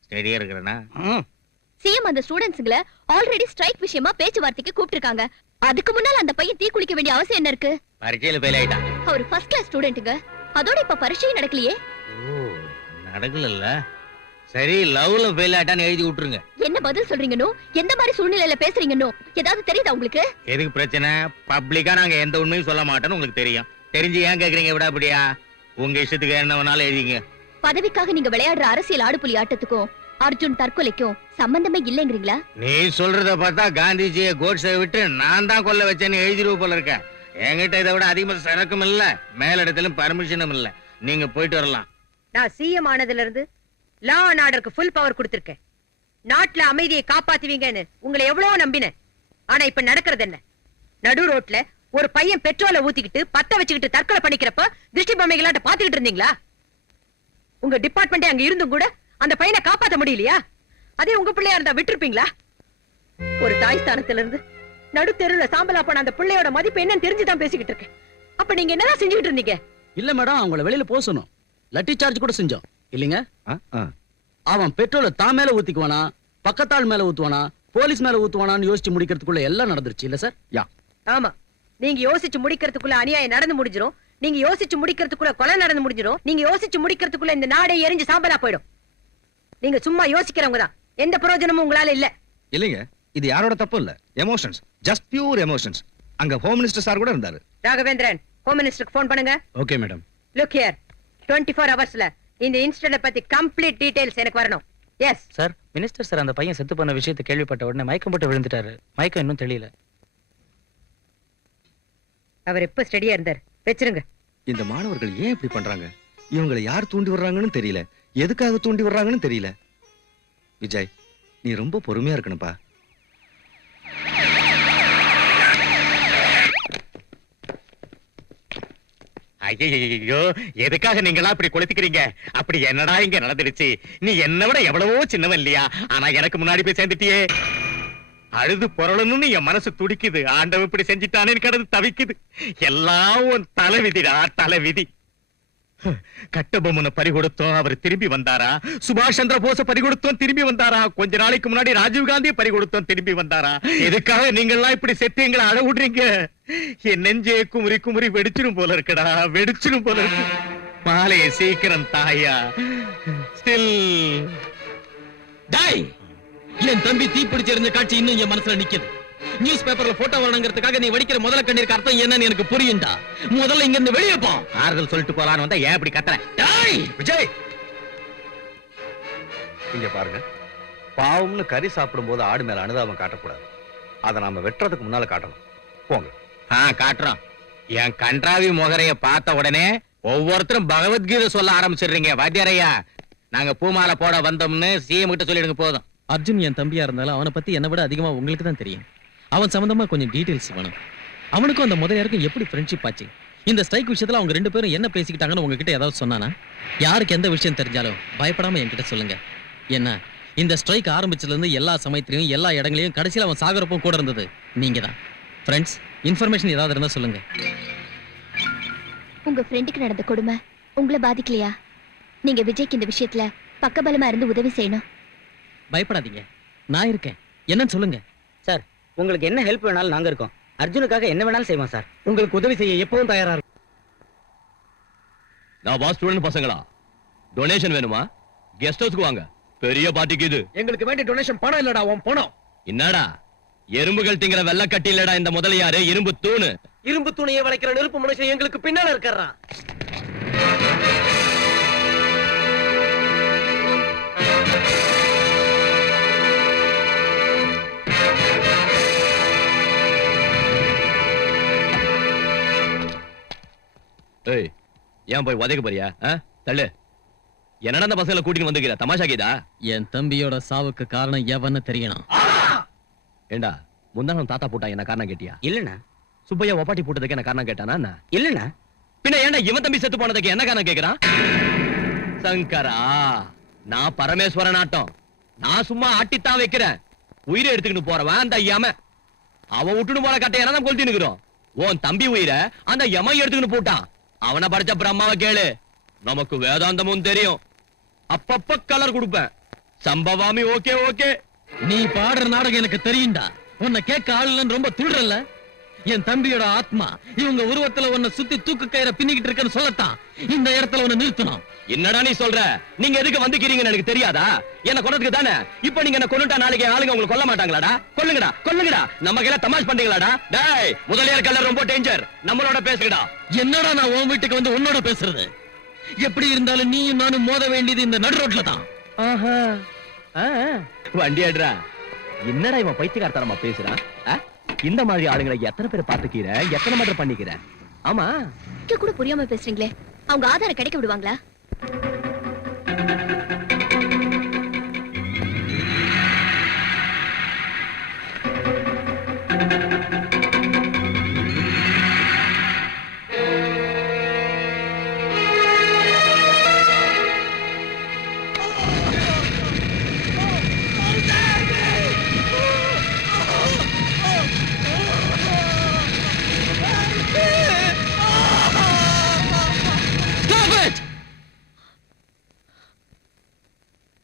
ஸ்டெடியா இருக்கிறேன்னா சிஎம் அந்த ஸ்டூடண்ட்ஸ்ங்கள ஆல்ரெடி ஸ்ட்ரைக் விஷயமா பேச்சுவார்த்தைக்கு கூப்பிட்டிருக்காங்க. அதுக்கு முன்னால அந்த பையன் தீ குளிக்க வேண்டிய அவசியம் என்ன இருக்கு? பரீட்சையில ஃபெயில் ஆயிட்டான். அவர் ஃபர்ஸ்ட் கிளாஸ் ஸ்டூடெண்ட்டுங்க. அதோட இப்ப பரீட்சையும் நடக்கலையே. நடக்கல. சரி, லவ்ல ஃபெயில் ஆயிட்டான்னு எழுதி விட்டுருங்க. என்ன பதில் சொல்றீங்கன்னு, எந்த மாதிரி சூழ்நிலையில பேசுறீங்கன்னு ஏதாவது தெரியுதா உங்களுக்கு? எதுக்கு பிரச்சனை? பப்ளிக்கா நாங்க எந்த உண்மையும் சொல்ல மாட்டோம்னு உங்களுக்கு தெரியும். தெரிஞ்சு ஏன் கேக்குறீங்க? விட அப்படியா? உங்க இஷ்டத்துக்கு என்ன வேணாலும் எழுதிங்க. பதவிக்காக நீங்க விளையாடுற அரசியல் ஆடுபுலி ஆட்டத்துக்கும் அர்ஜுன் தற்கொலைக்கும் சம்பந்தமே இல்லைங்கிறீங்களா? நீ சொல்றத பார்த்தா காந்திஜியை கோட்ஸை விட்டு நான் தான் கொல்ல வச்சேன்னு எழுதிருவ போல இருக்க. என்கிட்ட இதை விட அதிகமா சரக்கும் இல்ல, மேலிடத்திலும் பர்மிஷனும் இல்ல. நீங்க போயிட்டு வரலாம். நான் சிஎம் ஆனதுல இருந்து லா அண்ட் ஆர்டருக்கு ஃபுல் பவர் கொடுத்திருக்கேன். நாட்டுல அமைதியை காப்பாத்துவீங்கன்னு உங்களை எவ்வளவு நம்பினேன். ஆனா இப்ப நடக்கிறது என்ன? நடு ரோட்ல ஒரு பையன் பெட்ரோலை ஊத்திக்கிட்டு பத்த வச்சுக்கிட்டு தற்கொலை பண்ணிக்கிறப்ப திருஷ்டி பொம்மைகளாட்ட பாத்துக்கிட்டு இருந்தீங்களா? உங்க டிபார்ட்மெண்டே அங்க இருந்தும் கூட அந்த பையனை காப்பாத்த முடியலையா? அதே உங்க பிள்ளையா இருந்தா விட்டுருப்பீங்களா? ஒரு தாய் ஸ்தானத்துல இருந்து நடு தெருவுல சாம்பலா போன அந்த பிள்ளையோட மதிப்பு என்னன்னு தெரிஞ்சுதான் பேசிக்கிட்டு இருக்கேன். அப்ப நீங்க என்னதான் செஞ்சுக்கிட்டு இருந்தீங்க? இல்ல மேடம், அவங்கள வெளியில போக சொன்னோம். லட்டி சார்ஜ் கூட செஞ்சோம் இல்லைங்க. அவன் பெட்ரோலை தான் மேல ஊத்திக்குவானா, பக்கத்தாள் மேல ஊத்துவானா, போலீஸ் மேல ஊத்துவானான்னு யோசிச்சு முடிக்கிறதுக்குள்ள எல்லாம் நடந்துருச்சு இல்ல சார்? ஆமா, நீங்க யோசிச்சு முடிக்கிறதுக்குள்ள அநியாயம் நடந்து முடிஞ்சிரும். நீங்க யோசிச்சு முடிக்கிறதுக்குள்ள கொலை நடந்து முடிஞ்சிரும். நீங்க யோசிச்சு முடிக்கிறதுக்குள்ள இந்த நாடே எரிஞ்சு சாம்பலா போயிடும். நீங்க சும்மா யோசிக்கிறவங்க தான். எந்த பிரயோஜனமும் உங்களால இல்ல. இல்லைங்க, இது யாரோட தப்பு இல்ல. Emotions, just pure emotions. அங்க ஹோம் மினிஸ்டர் சார் கூட இருந்தாரு. ராகவேந்திரன், ஹோம் மினிஸ்டருக்கு ஃபோன் பண்ணுங்க. Okay madam. லுக் ஹியர், 24 ஹவர்ஸ்ல இந்த இன்சிடென்ட் பத்தி கம்ப்ளீட் டீடைல்ஸ் எனக்கு வரணும். எஸ் சார், மினிஸ்டர் சார் அந்த பையன் செத்து போன விஷயத்தை கேள்விப்பட்ட உடனே மயக்கம் போட்டு விழுந்துட்டாரு. மயக்கம் இன்னும் தெரியல. அவர் எப்ப ஸ்டடியா இருந்தார்? வெச்சிருங்க. இந்த மாணவர்கள் ஏன் இப்படி பண்றாங்க? இவங்களை யார் தூண்டி வர்றாங்கன்னு தெரியல, எதுக்காக தூண்டி வர்றாங்கன்னு தெரியல. விஜய், நீ ரொம்ப பொறுமையா இருக்கணும்பா. ஐயோ, எதுக்காக நீங்களா இப்படி கொளுத்திக்கிறீங்க? அப்படி என்னடா இங்க நடந்துடுச்சு? நீ என்ன விட எவ்வளவோ சின்னவன் இல்லையா? ஆனா எனக்கு முன்னாடி போய் சேர்ந்துட்டியே. அழுது பொருளணும்னு என் மனசு துடிக்குது. ஆண்டவன் இப்படி செஞ்சுட்டானேன்னு கடந்து தவிக்குது. எல்லாம் உன் தலைவிதிடா, தலைவிதி. கட்டபொம்மனை பறிகொடுத்தோம், அவர் திரும்பி வந்தாரா? சுபாஷ் சந்திர போஸ பறிகொடுத்தோம், திரும்பி வந்தாரா? கொஞ்ச நாளைக்கு முன்னாடி ராஜீவ் காந்தியை பறிகொடுத்தோம், திரும்பி வந்தாரா? எதுக்காக நீங்கள்லாம் இப்படி செத்து எங்களை அழ விடுறீங்க? என் நெஞ்சே குமுறி குமுறி வெடிச்சிரும் போல இருக்குடா, வெடிச்சிரும் போல இருக்கு. மாலையை சீக்கிரம் தாயா. ஸ்டில் டை, என் தம்பி தீப்பிடிச்சிருந்த காட்சி இன்னும் என் மனசுல நிக்குது. நியூஸ் பேப்பர்ல போட்டோ வரணுங்கிறதுக்காக நீ வடிக்கிற முதல்ல கண்ணீருக்கு அர்த்தம் என்னன்னு எனக்கு புரியும்டா. முதல்ல இங்க இருந்து வெளியே போ. ஆறுதல் சொல்லிட்டு போலான்னு வந்தா ஏன் இப்படி கத்துற? டேய் விஜய், இங்க பாருங்க, பாவம்னு கறி சாப்பிடும் போது ஆடு மேல அனுதாபம் காட்டக்கூடாது. அதை நாம வெட்டுறதுக்கு முன்னால காட்டணும். போங்க. காட்டுறோம். என் கன்றாவி முகரைய பார்த்த உடனே ஒவ்வொருத்தரும் பகவத்கீதை சொல்ல ஆரம்பிச்சிடுறீங்க. வாத்தியாரையா, நாங்க பூமாலை போட வந்தோம்னு சிஎம் கிட்ட சொல்லிடுங்க போதும். அர்ஜுன் என் தம்பியா இருந்தாலும் அவனை பத்தி என்னை விட அதிகமா உங்களுக்கு தான் தெரியும். அவன் சம்பந்தமா கொஞ்சம் டீடைல்ஸ் வேணும். அவனுக்கும் அந்த முதலியாருக்கும் எப்படி ஃப்ரெண்ட்ஷிப் ஆச்சு? இந்த ஸ்ட்ரைக் விஷயத்துல அவங்க ரெண்டு பேரும் என்ன பேசிக்கிட்டாங்கன்னு உங்ககிட்ட ஏதாவது சொன்னானா? யாருக்கு எந்த விஷயம் தெரிஞ்சாலும் பயப்படாம என்கிட்ட சொல்லுங்க. என்ன, இந்த ஸ்ட்ரைக் ஆரம்பிச்சதுல இருந்து எல்லா சமயத்திலையும் எல்லா இடங்களையும் கடைசியில் அவன் சாகரப்பும் கூட இருந்தது நீங்க தான். ஃப்ரெண்ட்ஸ், இன்ஃபர்மேஷன் ஏதாவது இருந்தா சொல்லுங்க. உங்க ஃப்ரெண்டுக்கு நடந்த கொடுமை உங்களை பாதிக்கலையா? நீங்க விஜய்க்கு இந்த விஷயத்துல பக்கபலமா இருந்து உதவி செய்யணும். பயப்படாதீங்க, நான் இருக்கேன். என்னன்னு சொல்லுங்க. சார் உங்களுக்கு என்ன ஹெல்ப் வேணாலும் நாங்க இருக்கோம். அர்ஜுனுக்காக என்ன வேணாலும் செய்வோம் சார். உங்களுக்கு உதவி செய்ய எப்பவும் தயாரா இருக்கும். நான் வா ஸ்டூடெண்ட் பசங்களா, டொனேஷன் வேணுமா? கெஸ்ட் ஹவுஸ்க்கு வாங்க, பெரிய பார்ட்டிக்கு இது. எங்களுக்கு வேண்டிய டொனேஷன் பணம் இல்லடா, உன் பணம். என்னடா எறும்புகள் திங்கிற வெள்ளக்கட்டி இல்லடா இந்த முதலியாரு, இரும்பு தூணு. இரும்பு துணியை வளைக்கிற நெருப்பு மனுஷன் எங்களுக்கு பின்னால இருக்கிறான். ஏய், ஏன் போய் உதைக்க போறியா? தள்ளு. என்னடா அந்த பசங்களை கூட்டிட்டு வந்துக்கிற, தமாஷாக்கிதா? என் தம்பியோட சாவுக்கு காரணம் எவன்னு தெரியணும். ஏண்டா முந்தானம் தாத்தா போட்டா என்ன காரணம் கேட்டியா? இல்லண்ணா. சுப்பையா ஒப்பாட்டி போட்டதுக்கு என்ன காரணம் கேட்டானா என்ன? இல்லண்ணா. பின்ன ஏன்டா இவன் தம்பி செத்து போனதுக்கு என்ன காரணம் கேக்குறான்? சங்கரா, நான் பரமேஸ்வரன் ஆட்டம். நான் சும்மா ஆட்டித்தான் வைக்கிறேன். உயிரை எடுத்துக்கிட்டு போறவன் அந்த யம. அவன் விட்டுட்டு போற கட்டையான தான் கொளுத்தி நிக்கிறோம். உன் தம்பி உயிரை அந்த யம எடுத்துக்கிட்டு போட்டான். அவனை படிச்ச பிரம்மாவை கேளு, நமக்கு வேதாந்தமும் தெரியும். அப்பப்ப கலர் கொடுப்பேன். சம்பவாமி ஓகே ஓகே. நீ பாடுற நாடகம் எனக்கு தெரியும்டா. உன்னை கேட்க ஆளுன்னு ரொம்ப துள்றல்ல. என் தம்பியோட ஆத்மா இவங்க உருவத்துல உன்னை சுத்தி தூக்கு கயிறை பின்னிக்கிட்டு இருக்கன்னு சொல்லத்தான் இந்த இடத்துல உன்னை நிறுத்தணும். என்னடா நீ சொல்ற? நீங்க எதுக்கு வந்துக்கிறீங்கன்னு எனக்கு தெரியாதா? என்ன கொன்னதுக்கு தானே. இப்ப நீங்க என்ன கொன்னுட்டா நாளைக்கு ஆளுங்க உங்களுக்கு கொல்ல மாட்டாங்களாடா? கொல்லுங்கடா கொல்லுங்கடா. நம்ம கையில தமாஷ் பண்றீங்களாடா? டேய், முதலியார் கல்ல ரொம்ப டேஞ்சர். நம்மளோட பேசுங்கடா. என்னடா நான் உன் வீட்டுக்கு வந்து உன்னோட பேசுறது? எப்படி இருந்தாலும் நீயும் நானும் மோத வேண்டியது இந்த நடு ரோட்ல தான். வண்டி ஆடுறா. என்னடா இவன் பைத்தியக்காரத்தனமா பேசுறான்? இந்த மாதிரி ஆளுங்களை எத்தனை பேர் பாத்துக்கிற, எத்தனை மட்டும் பண்ணிக்கிற? ஆமா, கூட புரியாம பேசுறீங்களே. அவங்க ஆதாரம் கிடைக்க விடுவாங்களா?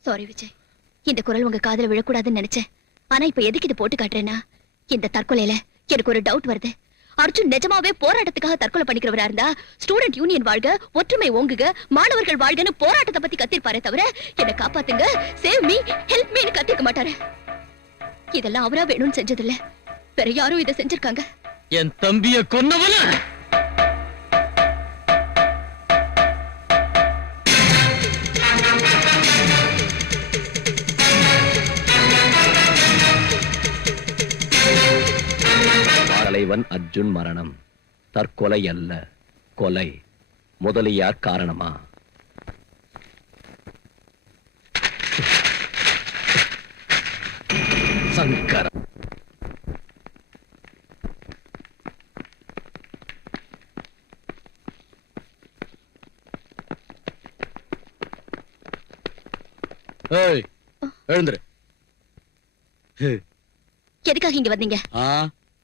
சாரி விஜய், இந்த குரல் உங்க காதுல விழக்கூடாதுன்னு நினைச்சேன். ஆனா இப்ப எதுக்கு இது போட்டு காட்டுறேன்னா, இந்த தற்கொலையில எனக்கு ஒரு டவுட் வருது. அர்ஜுன் நிஜமாவே போராட்டத்துக்காக தற்கொலை பண்ணிக்கிறவரா இருந்தா ஸ்டூடெண்ட் யூனியன் வாழ்க, ஒற்றுமை ஓங்குக, மாணவர்கள் வாழ்கன்னு போராட்டத்தை பத்தி கத்திருப்பாரே தவிர என்ன காப்பாத்துங்க, சேவ் மீ, ஹெல்ப் மீன்னு கத்திருக்க மாட்டாரு. இதெல்லாம் அவரா வேணும்னு செஞ்சதில்ல, வேற யாரும் இதை செஞ்சிருக்காங்க. என் தம்பிய கொன்னவன தலைவன் அர்ஜுன் மரணம் தற்கொலை அல்ல, கொலை. முதலியார் காரணமா? சங்கர. ஏய், எழுந்துரு. எதுக்காக இங்க வந்தீங்க?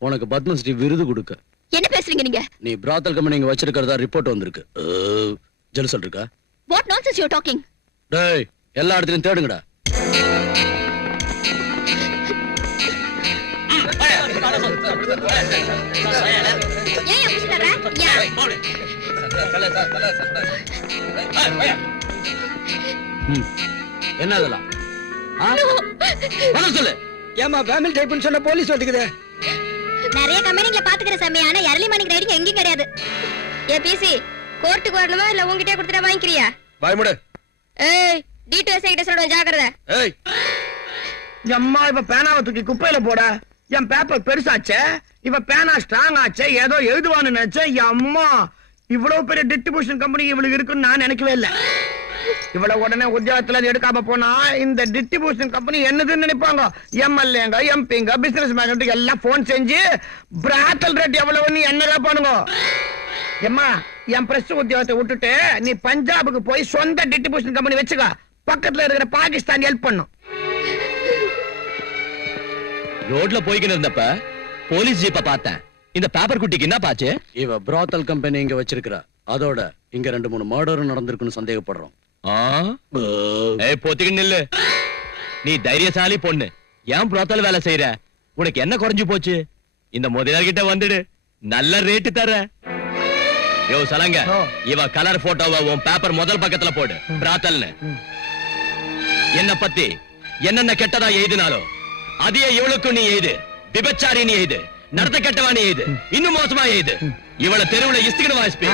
உனக்கு பத்மஸ்ரீ விருது கொடுக்க. என்ன பேசுறீங்க நீங்க? நீ பிராத்தல் கம்பெனி இங்க வச்சிருக்கிறதா ரிப்போர்ட் வந்திருக்கு. ஜெலுசல் இருக்கா? What nonsense you are talking? டேய், எல்லா இடத்துலயும் தேடுங்கடா. ஏன் அப்படி சொல்ற? என்ன அதெல்லாம்? சொல்லு. ஏமா ஃபேமிலி டைப்னு சொன்ன போலீஸ் வந்துக்குது. நிறைய கம்பெனிங்கள பாத்துக்கிற சமயம், ஆனா எர்லி மார்னிங் ரைடிங் எங்கேயும் கிடையாது. ஏ பிசி, கோர்ட்டுக்கு வரணுமா இல்ல உங்ககிட்டயே கொடுத்துட்டா வாங்கிக்கிறியா? வாய் மூடு. ஏய், டீடைல்ஸ் கிட்ட சொல்றேன், ஜாக்கிரதை. ஏய், அம்மா இப்ப பேனாவை தூக்கி குப்பையில போட. என் பேப்பர் பெருசாச்சே, இப்ப பேனா ஸ்ட்ராங் ஆச்சே, ஏதோ எழுதுவான்னு நினைச்சேன். அம்மா, இவ்வளவு பெரிய டிஸ்ட்ரிபியூஷன் கம்பெனி இவளுக்கு இருக்குன்னு நான் நினைக்கவே இல்லை. இவ்வளவு உடனே உத்தியோகத்துல எடுக்காம போனா இந்த டிஸ்ட்ரிபியூஷன் கம்பெனி என்னதுன்னு நினைப்பாங்க. எம்எல்ஏங்க, எம்பிங்க, பிசினஸ் மேன் எல்லாம் போன் செஞ்சு பிராத்தல் ரேட் எவ்வளவுன்னு என்ன கேட்பானுங்க. எம்மா, என் பிரஸ் உத்தியோகத்தை விட்டுட்டு நீ பஞ்சாபுக்கு போய் சொந்த டிஸ்ட்ரிபியூஷன் கம்பெனி வச்சுக்க. பக்கத்துல இருக்கிற பாகிஸ்தான் ஹெல்ப் பண்ணும். ரோட்ல போய்கிட்டு இருந்தப்ப போலீஸ் ஜீப்ப பார்த்தேன். இந்த பேப்பர் குட்டிக்கு என்ன பாச்சு? இவ பிராத்தல் கம்பெனி இங்க வச்சிருக்கிறா. அதோட இங்க 2-3 மர்டரும் நடந்திருக்குன்னு சந்தேகப்படுறோம். போத்திக்கிட்டு நில்லு. நீ தைரியசாலி பொண்ணு. ஏன் புறத்தால வேலை செய்யற? உனக்கு என்ன குறைஞ்சு போச்சு? இந்த முதலாளிகிட்ட வந்துடு, நல்ல ரேட்டு தர. யோ சலங்க, இவ கலர் போட்டோவை உன் பேப்பர் முதல் பக்கத்துல போடு. பிராத்தல்னு என்ன பத்தி என்னென்ன கெட்டதா எழுதினாலோ அதையே இவளுக்கும் நீ எழுது. விபச்சாரி நீ எழுது, நடத்த கெட்டவா நீ எழுது, இன்னும் மோசமா எழுது. இவள தெருவுல இஸ்திகன வாசிப்பி.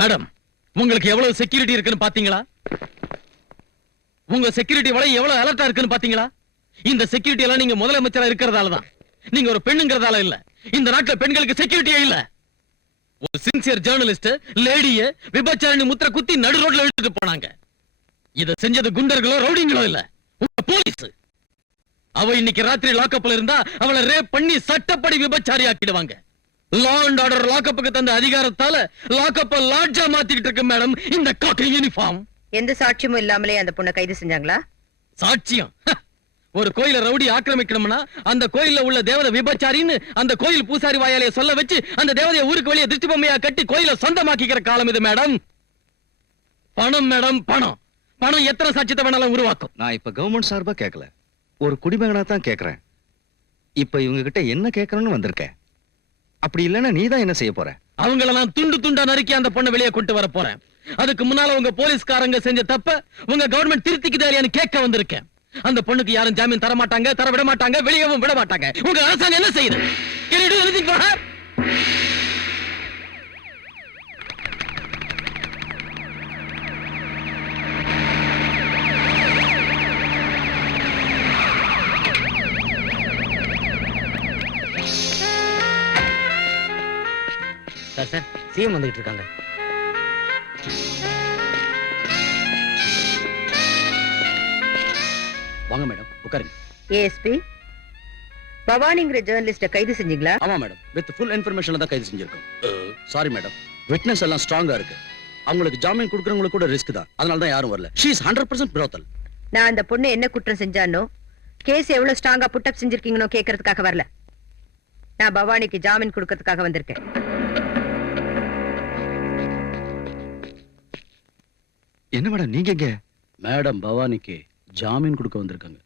மேடம், உங்களுக்கு எவ்வளவு செக்யூரிட்டி இருக்குன்னு பாத்தீங்களா? உங்க செக்யூரிட்டி வலை எவ்வளவு அலர்ட்டா இருக்குன்னு பாத்தீங்களா? இந்த செக்யூரிட்டி எல்லாம் நீங்க முதலமைச்சரா இருக்கிறதால தான். நீங்க ஒரு பெண்ணுங்கிறதால இல்ல. இந்த நாட்டுல பெண்களுக்கு செக்யூரிட்டியே இல்ல. ஒரு சின்சியர் ஜேர்னலிஸ்ட் லேடிய விபச்சாரணி முத்திர குத்தி நடு ரோட்ல இழுத்துட்டு போனாங்க. இத செஞ்சது குண்டர்களோ ரவுடிங்களோ இல்ல, உங்க போலீஸ். அவ இன்னைக்கு ராத்திரி லாக்கப்ல இருந்தா அவளை ரேப் பண்ணி சட்டப்படி விபச்சாரி ஆக்கிடுவாங்க. லா அண்ட் ஆர்டர் லாக்கப்புக்கு தந்த அதிகாரத்தால லாக்கப்ப லாட்ஜா மாத்திக்கிட்டு இருக்கு மேடம் இந்த காக்கி யூனிஃபார்ம். எந்த சாட்சியமும் இல்லாமலே அந்த பொண்ணை கைது செஞ்சாங்களா? சாட்சியம்? ஒரு கோயில ரவுடி ஆக்கிரமிக்கணும்னா அந்த கோயில்ல உள்ள தேவதை விபச்சாரின்னு அந்த கோயில் பூசாரி வாயாலைய சொல்ல வச்சு அந்த தேவதையை ஊருக்கு வெளியே திருஷ்டி பொம்மையா கட்டி கோயில சொந்தமாக்கிக்கிற காலம் இது மேடம். பணம் மேடம், பணம். பணம் எத்தனை சாட்சியத்தை வேணாலும் உருவாக்கும். நான் இப்ப கவர்மெண்ட் சார்பா கேட்கல, ஒரு குடிமகனா தான் கேக்குறேன். இப்ப இவங்க கிட்ட என்ன கேட்கணும்னு வந்திருக்கேன். அப்படி இல்லைன்னா நீ தான் என்ன செய்ய போற? அவங்கள நான் துண்டு துண்டா நறுக்கி அந்த பொண்ணை வெளியே கொண்டு வர போறேன். அதுக்கு முன்னால உங்க போலீஸ்காரங்க செஞ்ச தப்ப உங்க கவர்மெண்ட் திருத்திக்குதா இல்லையான்னு கேட்க வந்திருக்கேன். அந்த பொண்ணுக்கு யாரும் ஜாமீன் தர மாட்டாங்க, தர விட மாட்டாங்க, வெளியவும் விட மாட்டாங்க. உங்க அரசாங்கம் என்ன செய்யுது? Can you do anything for her? Sir CM வந்துகிட்டு இருக்காங்க. வாங்க மேடம், உட்காருங்க. ஏஎஸ்பி, பவானிங்கிற ஜேர்னலிஸ்ட கைது செஞ்சீங்களா? ஆமா மேடம், வித் ஃபுல் இன்ஃபர்மேஷன்ல தான் கைது செஞ்சிருக்கோம். சாரி மேடம், விட்னஸ் எல்லாம் ஸ்ட்ராங்கா இருக்கு. அவங்களுக்கு ஜாமீன் கொடுக்கறவங்களுக்கு கூட ரிஸ்க் தான், அதனால தான் யாரும் வரல. She is 100% brothel. நான் அந்த பொண்ணு என்ன குற்றம் செஞ்சானோ, கேஸ் எவ்வளவு ஸ்ட்ராங்கா புட்டப் செஞ்சிருக்கீங்கனோ கேட்கறதுக்காக வரல. நான் பவானிக்கு ஜாமீன் கொடுக்கறதுக்காக வந்திருக்கேன். என்ன மேடம் நீங்க எங்க? மேடம் பவானிக்கு ஜாமீன் கொடுக்க வந்திருக்காங்க.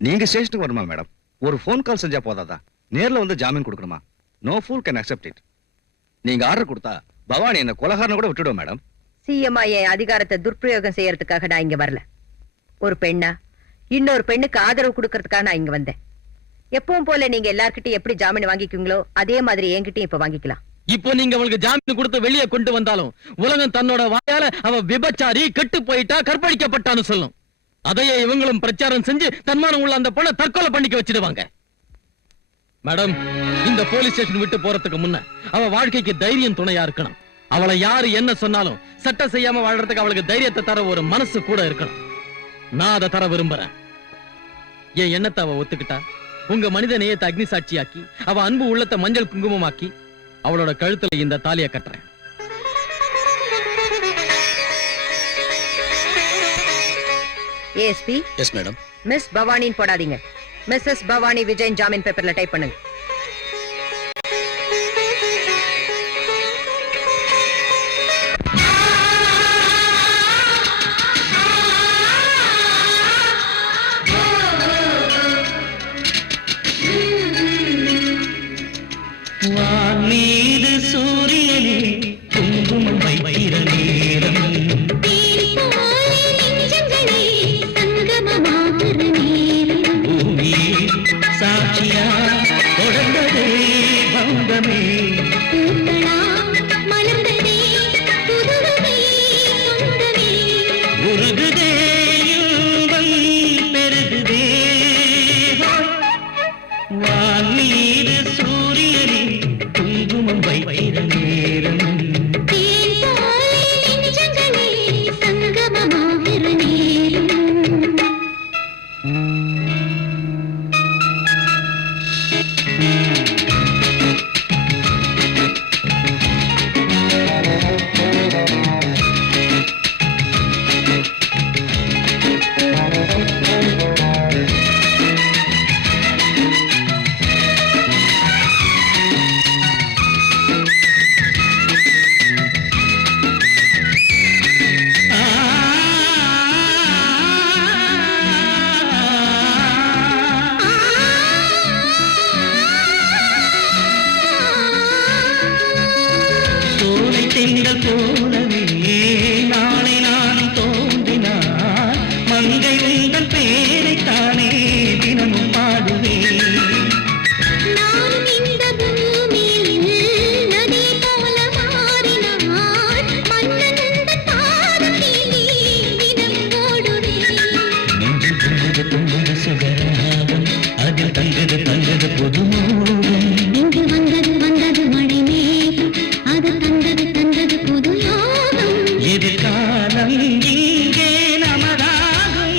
நீங்க ஸ்டேஷனுக்கு வரணுமா மேடம்? ஒரு ஃபோன் கால் செஞ்சா போதாதா? நேர்ல வந்து ஜாமீன் கொடுக்கணுமா? No pool can accept it. நீங்க ஆர்டர் கொடுத்தா பவானி என்ன கொலகாரனை கூட விட்டுடுவோம் மேடம். சிஎம்ஐ என் அதிகாரத்தை துர்பிரயோகம் செய்யறதுக்காக நான் இங்க வரல. ஒரு பெண்ணா இன்னொரு பெண்ணுக்கு ஆதரவு கொடுக்கறதுக்காக நான் இங்க வந்தேன். எப்பவும் போல நீங்க எல்லார்கிட்டயும் எப்படி ஜாமீன் வாங்கிக்குங்களோ அதே மாதிரி என்கிட்டயும் இப்ப வாங்கிக்கலாம். இப்போ நீங்க அவளுக்கு ஜாமீன் கொடுத்து வெளியே கொண்டு வந்தாலும் உலகம் தன்னோட வாயால அவ விபச்சாரி, கெட்டு போயிட்டா, கற்பழிக்கப்பட்டான்னு சொல்லும். அதையே இவங்களும் பிரச்சாரம் செஞ்சு தன்மானம் உள்ள அந்த பொண்ணை தற்கொலை பண்ணிக்க வச்சிடுவாங்க. மேடம், இந்த போலீஸ் ஸ்டேஷன் விட்டு போறதுக்கு முன்ன அவ வாழ்க்கைக்கு தைரியம் துணையா இருக்கணும். அவளை யாரு என்ன சொன்னாலும் சட்டம் செய்யாம வாழ்றதுக்கு அவளுக்கு தைரியத்தை தர ஒரு மனசு கூட இருக்கணும். நான் அதை தர விரும்புறேன். என் எண்ணத்தை அவ ஒத்துக்கிட்டா, உங்க மனித நேயத்தை அக்னி சாட்சியாக்கி, அவ அன்பு உள்ளத்தை மஞ்சள் குங்குமமாக்கி அவளோட கழுத்துல இந்த தாலியை கட்டுறேன். ASP, yes madam. மிஸ் பவானின்னு போடாதீங்க. மிஸ்ஸஸ் பவானி விஜயன் ஜாமீன் பேப்பர்ல டைப் பண்ணுங்க. வானீது சூரியனே குங்குமம் வைக்கிற நேரம், பூமியே சாட்சியா தொடர்ந்ததே பந்தமே, உருகுதே இன்பம் பெருகுதே. வானீது சூரியனே குங்குமம் வைக்கிற நேரம். திங்கள் போலவே நாளை நான் தோன்றினார் மங்கை உங்கள் பேரைத்தானே தினமும் பாடுவேன். நானும் இந்த பூமியில் நதி போல மாறினார் மன்னன் உந்தன் பாதத்திலே தினம் ஓடுவேன். நெஞ்சில் பொங்குது பொங்குது சுகராகம் அதில் தங்குது தங்குது புதுமோகம். இங்கு வந்தது வந்தது மழை மேகம் அது தந்தது தந்தது புது யோகம். எதிர்காலம் இங்கே நமதாகும்.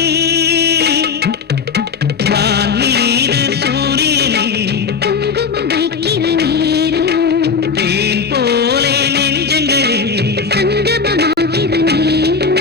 வானீர் சூரியனே குங்குமம் வைக்கிற நேரம் தேன் போலே நெஞ்சங்களே சங்கமமாகிற நேரம்.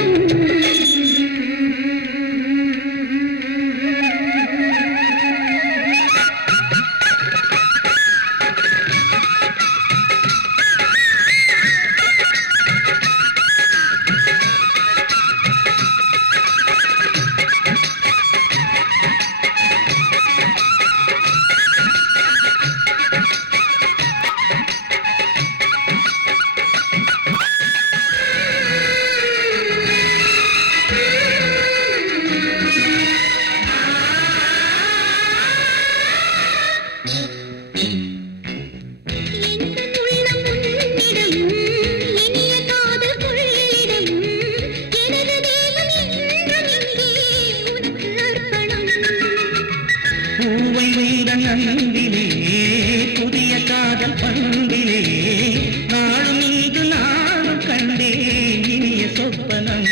எந்தன் உள்ளம் உன்னிடம் இனிய காதல் கொள்ளிடம் எனது தேகம் என்றும் இங்கே உனக்கு அர்ப்பணம். பூவை வைரன் அன்பிலே புதிய காதல் பண்பிலே நாளும் இங்கு நானும் கண்டேன் இனிய சொப்பனம்.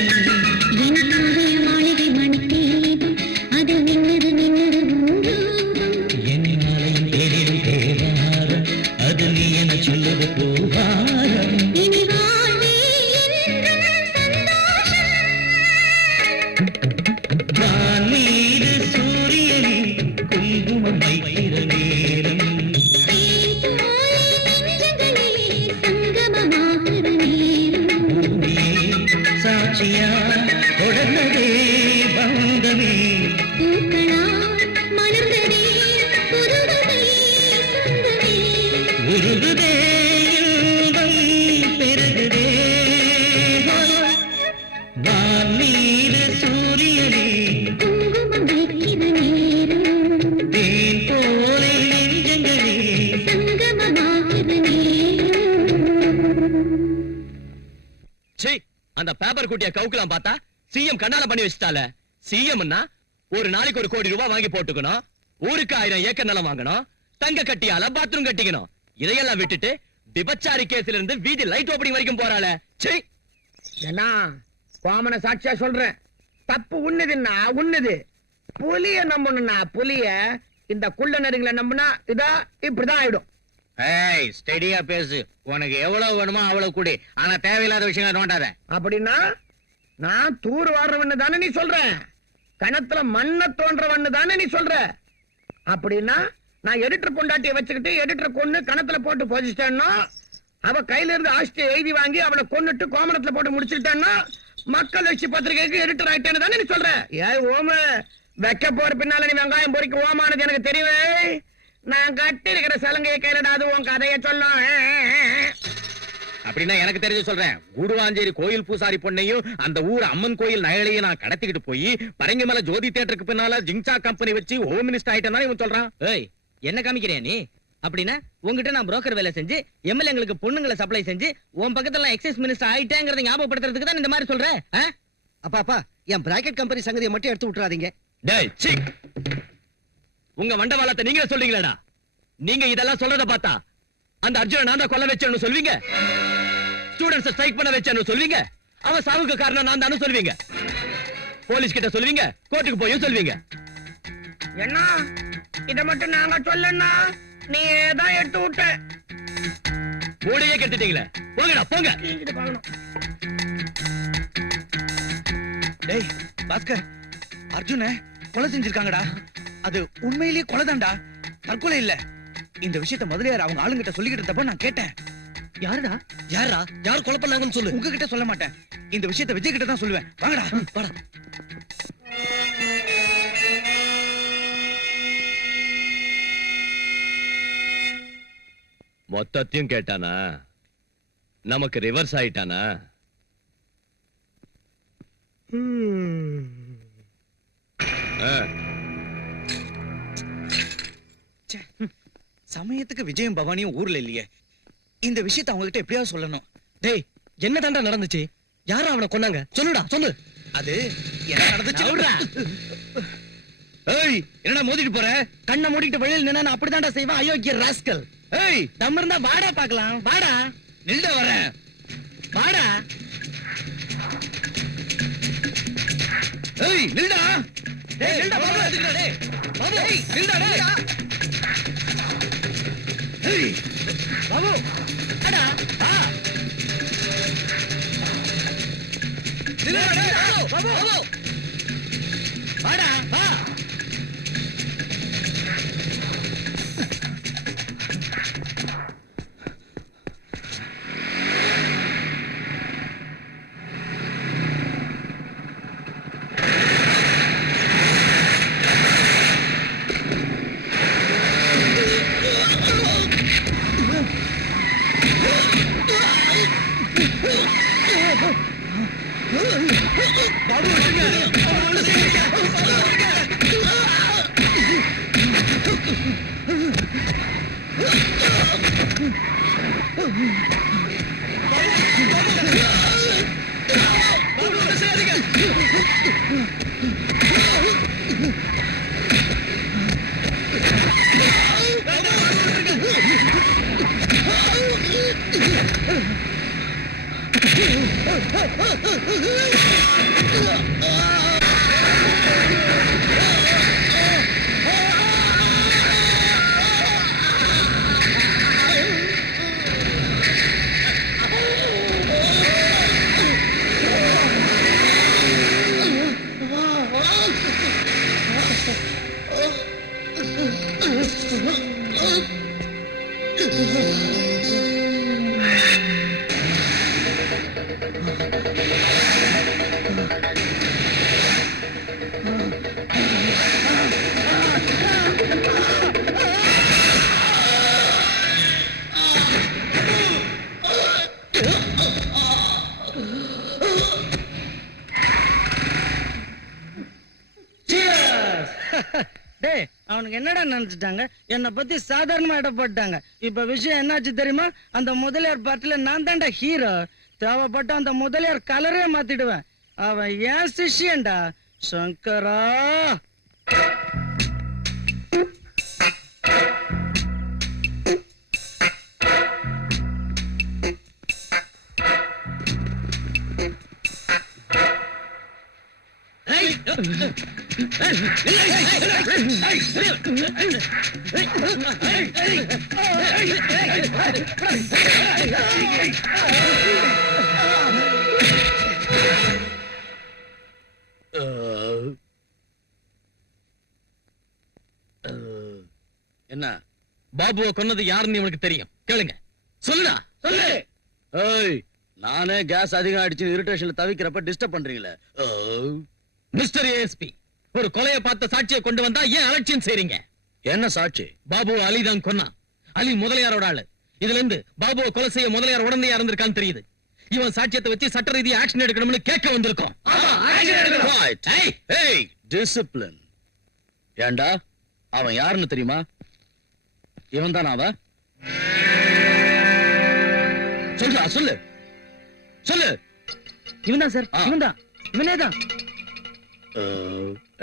என் காவிய மாளிகை மணித்தீபம் அது நின்னது நின்னது பூரூபம். என் மலையின் தேரிடும் தேவாரம் அது நீ என சொல்லுது பூவாரம். இனி வாழ்வே என்றும் சந்தோஷம். வானீர் சூரியனே குங்குமம் வைக்கிற நேரம் தேன் போலே நெஞ்சங்களே சங்கமமாகிற நேரம். பூமியே சாட்சியா தொடர்ந்ததே பந்தமே. பூக்களால் மலர்ந்ததே புதுவதே சொந்தமே. உருகுதே இன்பம் பெருகுதே. வானீர் சூரியனே குங்குமம் வைக்கிற நேரம் தேன் போலே நெஞ்சங்களே சங்கமமாகிற நேரம். சீ, அந்த பேப்பர் குட்டிய கவுக்கலாம் பார்த்தா சிஎம் கண்ணால பண்ணி வச்சுட்டால. சிஎம்னா ஒரு நாளைக்கு 1 கோடி ரூபாய் வாங்கி போட்டுக்கணும், ஊருக்கு 1000 ஏக்கர் நிலம் வாங்கணும், தங்க கட்டியால பாத்ரூம் கட்டிக்கணும். இதையெல்லாம் விட்டுட்டு விபச்சாரி கேஸ்ல இருந்து வீதி லைட் ஓப்பனிங் வரைக்கும் போறாள. சீ, என்ன கோமன சாட்சியா சொல்றேன், தப்பு உண்ணுதுன்னா உண்ணுது. புலிய நம்பணும்னா புலிய, இந்த குள்ள நெருங்களை நம்பினா இதா இப்படிதான் ஆயிடும். ஏய் ஸ்டெடியா பேசு. உனக்கு எவ்வளவு வேணுமோ அவ்வளவு கூடி. ஆனா தேவையில்லாத விஷயங்களை நோண்டாத. அப்படின்னா நான் தூர் வாடுறவன்னு தானே நீ சொல்ற, கணத்துல மண்ண தோன்றவன்னு தானே நீ சொல்ற. அப்படின்னா நான் எடிட்டர் பொண்டாட்டியை வச்சுக்கிட்டு எடிட்டர் கொன்னு கணத்துல போட்டு போதிச்சிட்டேன்னா, அவ கையில இருந்து ஆஸ்தியை எழுதி வாங்கி அவளை கொன்னுட்டு கோமணத்துல போட்டு முடிச்சுட்டேன்னா மக்கள் வச்சு பத்திரிகைக்கு எடிட்டர் ஆயிட்டேன்னு தானே நீ சொல்ற. ஏய் ஓம, வைக்க போற பின்னால நீ வெங்காயம் பொறிக்க ஓமானது எனக்கு தெரியுமே. நான் கட்டி இருக்கிற சலங்கையை கையிலடா அது உன் கதையை சொல்லும். அப்படின்னா எனக்கு தெரிஞ்சு சொல்றேன். கூடுவாஞ்சேரி கோயில் பூசாரி பொண்ணையும் அந்த ஊர் அம்மன் கோயில் நகைகளையும் நான் கடத்திக்கிட்டு போய் பரங்கிமலை ஜோதி தியேட்டருக்கு பின்னால ஜிங்சா கம்பெனி வச்சு ஹோம் மினிஸ்டர் ஆயிட்டேன்னா இவன் சொல்றான். ஏய், என்ன காமிக்கிறியா நீ? அப்படின்னா உங்ககிட்ட நான் புரோக்கர் வேலை செஞ்சு எம்எல்ஏங்களுக்கு பொண்ணுங்களை சப்ளை செஞ்சு உன் பக்கத்துல எக்ஸைஸ் மினிஸ்டர் ஆயிட்டேங்கிறத ஞாபகப்படுத்துறதுக்கு தான் இந்த மாதிரி சொல்ற. அப்பா என் பிராக்கெட் கம்பெனி சங்கதியை மட்டும் எடுத்து விட்டுறாதீங்க. டேய் சீ, உங்க வண்டவாளத்தை நீங்களே சொல்றீங்களா? நீங்க இதெல்லாம் சொல்றத பார்த்தா அந்த அர்ஜுன நான் தான் கொல்ல வச்சேன்னு சொல்வீங்க, ஸ்டூடெண்ட்ஸ் ஸ்ட்ரைக் பண்ண வச்சேன்னு சொல்வீங்க, அவன் சாவுக்கு காரணம் நான் தானு சொல்வீங்க, போலீஸ் கிட்ட சொல்வீங்க, கோர்ட்டுக்கு போயும் சொல்வீங்க. என்ன இத மட்டும் நாங்க சொல்லனா நீ தான் எடுத்து விட்ட. மூடையே கெடுத்துட்டீங்களே, போங்கடா போங்க. இது பார்க்கணும். டேய் பாஸ்கர், அர்ஜுன கொலை செஞ்சிருக்காங்கடா. அது உண்மையிலேயே கொலைதான்டா, தற்கொலை இல்ல. இந்த விஷயத்த முதலியார் அவங்க ஆளுங்கிட்ட சொல்லிக்கிட்டு இருந்தப்ப நான் கேட்டேன். யாருடா? யாரா யார் கொலை பண்ணாங்கன்னு சொல்லு. உங்ககிட்ட சொல்ல மாட்டேன், இந்த விஷயத்த விஜய் கிட்ட தான் சொல்லுவேன். வாங்கடா வாடா. மொத்தத்தையும் கேட்டானா? நமக்கு ரிவர்ஸ் ஆயிட்டானா? ஆ, சமயத்துக்கு விஜயம் பவானியும் ஊர்ல இல்லையே. இந்த விஷயத்தை அவங்க கிட்ட எப்படியாவது சொல்லணும். டேய் என்ன தாண்டா நடந்துச்சு? யாரா அவனை கொன்னாங்க? சொல்லுடா சொல்லு. அது என்ன நடந்துச்சு? ஏய் என்னடா மோதிட்டு போற? கண்ணை மூடிட்டு வெளியில நின்னா நான் அப்படிதான்டா செய்வேன். அயோக்கிய ராஸ்கல். ஏய் தம் இருந்தா வாடா பார்க்கலாம். வாடா. நில்ட வரேன். வாடா. ஏய் நில்டா. டேய் நில்டா பாபு. டேய் பாபு. ஏய் நில்டா டேய். ஏய் பாபு. அடா. ஆ. நில்டா டேய். பாபு. பாபு. வாடா. வா. டேய் அவனுக்கு என்னடா நினைச்சிட்டாங்க? என்னை பத்தி சாதாரணமா இட போட்டாங்க. இப்ப விஷயம் என்னாச்சு தெரியுமா? அந்த முதலியார் பாட்டுல நான் தான்டா ஹீரோ. தேவைப்பட்ட அந்த முதலியார் கலரே மாத்திடுவேன். அவன் ஏன் சிஷ்யன்டா சங்கரா. என்ன பாபுவை கொன்னது யாருன்னு இவனுக்கு தெரியும். கேளுங்க. சொல்லுடா சொல்லு. ஏய் நானே கேஸ் அதிகம் அடிச்சு இரிட்டேஷன்ல தவிக்கிறப்ப டிஸ்டர்ப் பண்றீங்களே. மிஸ்டர் ஏஎஸ்பி, ஒரு கொலையை பார்த்த சாட்சியை கொண்டு வந்தா ஏன் அலட்சியம் செய்றீங்க? என்ன சாட்சி? பாபு அலி தான் கொன்னா. அலி முதலியாரோட ஆளு. இதுல இருந்து பாபுவை கொலை செய்ய முதலியார் உடனே இருந்திருக்கான்னு தெரியுது. இவன் சாட்சியத்தை வச்சு சட்ட ரீதியா ஆக்ஷன் எடுக்கணும்னு கேட்க வந்திருக்கோம். டிசிப்ளின். ஏண்டா அவன் யாருன்னு தெரியுமா? இவன் தான் அவன். சொல்றா சொல்லு சொல்லு. இவன் தான் சார். இவன் தான். இவனே தான்.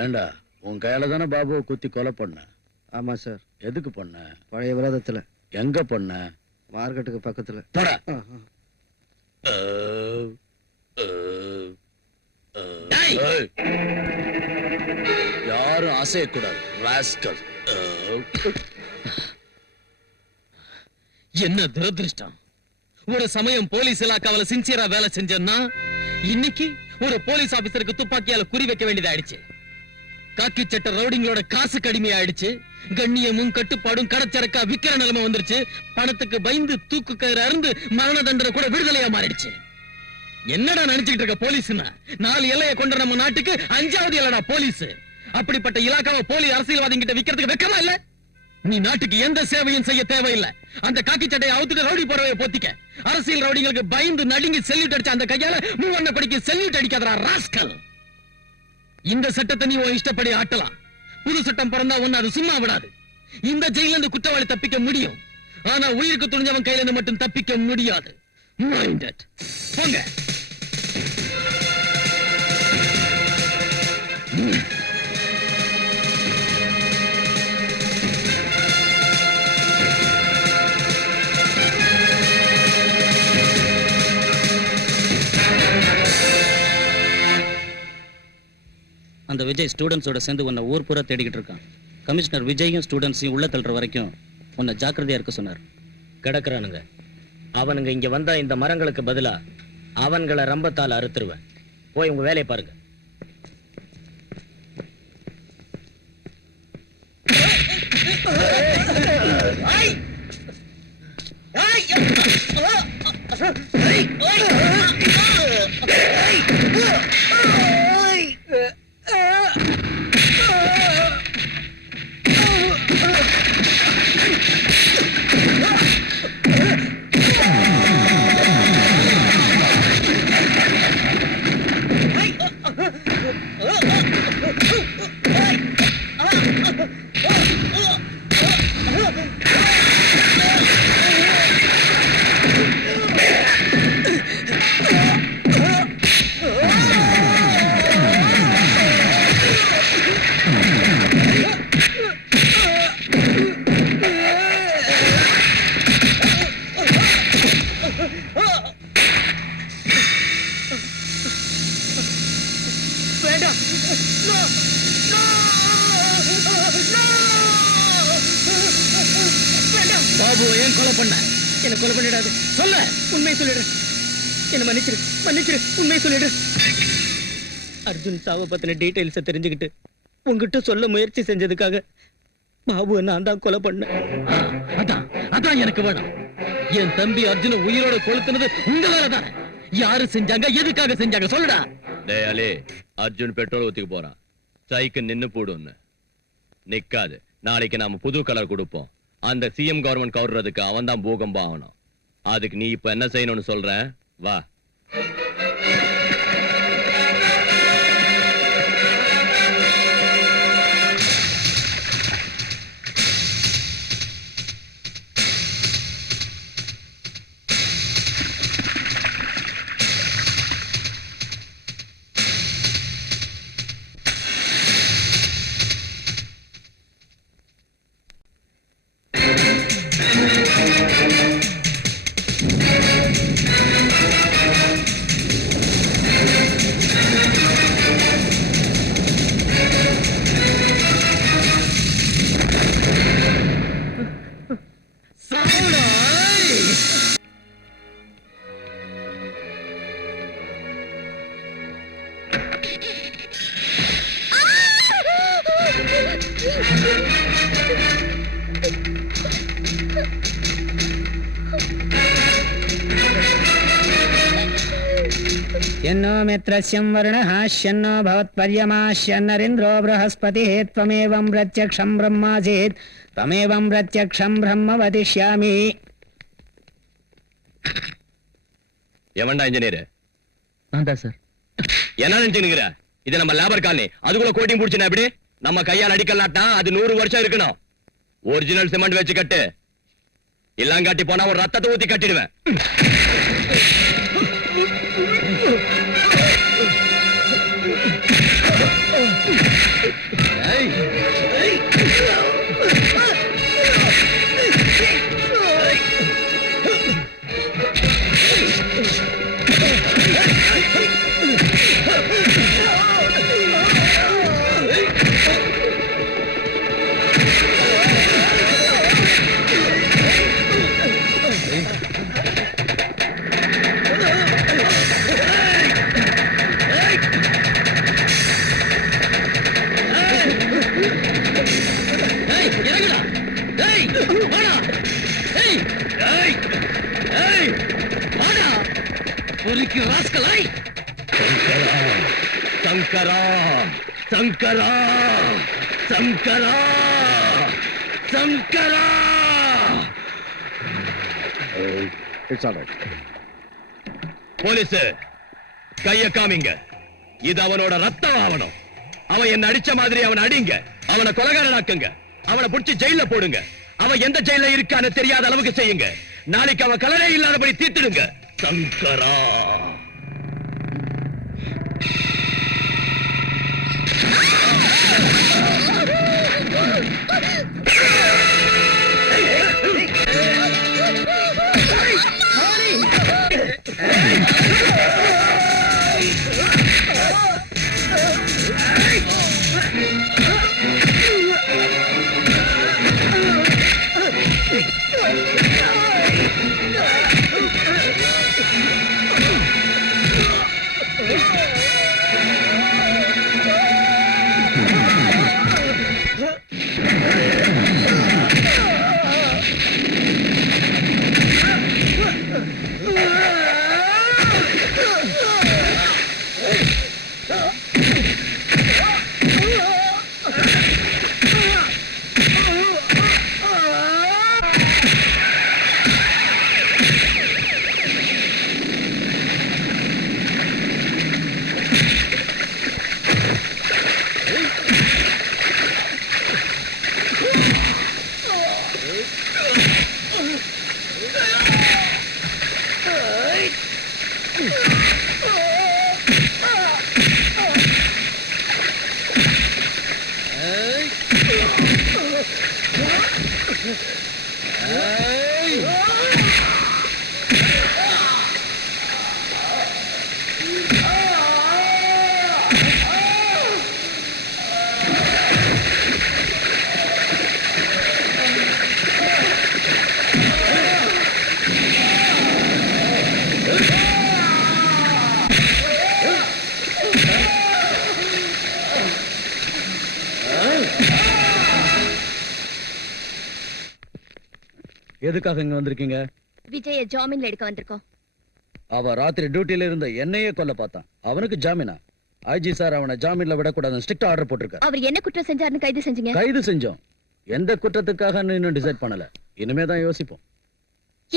ஏண்டா உன் கையால தானே பாபுவை குத்தி கொலை பண்ண? ஆமா சார். எதுக்கு பண்ண? பழைய விரோதத்துல. எங்க பண்ண? மார்க்கெட்டுக்கு பக்கத்துல. போடா. யாரும் அசையக்கூடாது ராஸ்கல். என்ன துரதிருஷ்டம். ஒரு சமயம் போலீஸ் இலாக்காவில சின்சியரா வேலை செஞ்சேன்னா இன்னைக்கு ஒரு போலீஸ் ஆபீசருக்கு துப்பாக்கியால குறி வைக்க வேண்டியதாயிடுச்சு. காக்கி சட்ட ரவுடிங்களோட காசு கடுமையாயிடுச்சு. கண்ணியமும் கட்டுப்பாடும் கடச்சரக்கா விக்கிற நிலைமை வந்துருச்சு. பணத்துக்கு பயந்து தூக்கு கயிறு அருந்து மரண தண்டனை கூட விடுதலையா மாறிடுச்சு. என்னடா நினைச்சுக்கிட்டு இருக்க போலீஸ்னா? 4 எல்லையை கொண்ட நம்ம நாட்டுக்கு 5வது எல்லடா போலீஸ். அப்படிப்பட்ட இலாக்காவை போலி அரசியல்வாதிகிட்ட விக்கிறதுக்கு வெக்கமா இல்ல? நீ நாட்டுக்கு எந்த சேவையும் செய்ய தேவையில்லை. அந்த காக்கி சட்டையை அவுத்துட்டு ரவுடி போறவைய போத்திக்க. அரசியல் ரவுடிகளுக்கு பயந்து நடுங்கி செல்யூட் அடிச்ச அந்த கையால மூவண்ண கொடிக்கு செல்யூட் அடிக்காதடா ராஸ்கல். இந்த சட்டத்தை நீ உன் இஷ்டப்படி ஆட்டலாம். புது சட்டம் பிறந்தா ஒண்ணு அது சும்மா விடாது. இந்த ஜெயில இருந்து குற்றவாளி தப்பிக்க முடியும், ஆனா உயிருக்கு துணிஞ்சவன் கையில இருந்து மட்டும் தப்பிக்க முடியாது. Mind it. போங்க. அந்த விஜய் ஸ்டூடெண்ட்ஸோட சேர்ந்து உன்னை ஊர் பூரா தேடிக்கிட்டு இருக்கான். கமிஷனர் விஜயும் ஸ்டூடெண்ட்ஸையும் உள்ள தள்ளுற வரைக்கும் உன்னை ஜாக்கிரதையா இருக்க சொன்னார். கிடக்குறானுங்க. அவனுங்க இங்க வந்தா இந்த மரங்களுக்கு பதிலா அவன்களை ரம்பத்தால் அறுத்துருவேன். போய் உங்க வேலையை பாருங்க. பாபு ஏன் கொலை பண்ண? என்ன கொலை பண்ணிடாது. சொல்ல, உண்மை சொல்லிடு. என்ன மன்னிச்சிரு, மன்னிச்சிரு, உண்மை சொல்லிடு. அர்ஜுன் சாவ பத்தின டீடைல்ஸை தெரிஞ்சுக்கிட்டு உங்ககிட்ட சொல்ல முயற்சி செஞ்சதுக்காக பாபுவை நான் தான் கொலை பண்ணேன். அதான் அதான் எனக்கு வேணும். என் தம்பி அர்ஜுன உயிரோட கொளுத்துனது உங்க வேலை தானே. யாரு செஞ்சாங்க, எதுக்காக செஞ்சாங்க சொல்லுடா. டேய் அலி, அர்ஜுன் பெட்ரோல் ஊத்திக்கு போறான். சைக்கிள் நின்னு போடுன்னு நிக்காது. நாளைக்கு நாம புது கலர் கொடுப்போம். அந்த சிஎம் கவர்மெண்ட் கவர்றதுக்கு அவன் தான் பூகம்பம் ஆகணும். அதுக்கு நீ இப்ப என்ன செய்யணும்னு சொல்றேன், வா. यन्नो मित्रस्यं वर्णः शन्नो भवत्पर्यमा शन्नरिन्द्रो बृहस्पतिः त्वमेवं प्रत्यक्षं ब्रह्मासीत् त्वमेवं प्रत्यक्षं ब्रह्म वदिष्यामि. எவன்டா இன்ஜினியர்? நான் தான் சார். என்ன நினைச்சுக்கிற? இது நம்ம லேபர் காலனி. அதுக்குள்ள கோட்டிங் புடிச்சுனா எப்படி? நம்ம கையால் அடிக்கலாட்டா அது 100 வருஷம் இருக்கணும். ஒரிஜினல் சிமெண்ட் வச்சு கட்டு. இல்லாங்காட்டி போனா ஒரு ரத்தத்தை ஊத்தி கட்டிடுவேன். Shankara Shankara Shankara Shankara! It's all right. Police, கைய காமிங்க. இது அவனோட ரத்தம் ஆவணும். அவன் என்ன அடிச்ச மாதிரி அவன் அடிங்க. அவனை கொலைகாரனாக்குங்க. அவனை புடிச்சு ஜெயில போடுங்க. அவன் எந்த ஜெயில இருக்கான்னு தெரியாத அளவுக்கு செய்யுங்க. நாளைக்கு அவன் கலரே இல்லாதபடி தீர்த்திடுங்க. சங்கரா! எதுக்காக இங்க வந்திருக்கீங்க? விஜய ஜாமீன்ல எடுக்க வந்திருக்கோம். அவ ராத்திரி டியூட்டில இருந்த என்னையே கொல்ல பார்த்தான். அவனுக்கு ஜாமீனா? ஐஜி சார் அவனை ஜாமீன்ல விடக்கூடாதுன்னு ஸ்ட்ரிக்ட் ஆர்டர் போட்டிருக்காரு. அவர் என்ன குற்றம் செஞ்சாருன்னு கைது செஞ்சீங்க? கைது செஞ்சோம். எந்த குற்றத்துக்காக இன்னும் டிசைட் பண்ணல. இனிமே தான் யோசிப்போம்.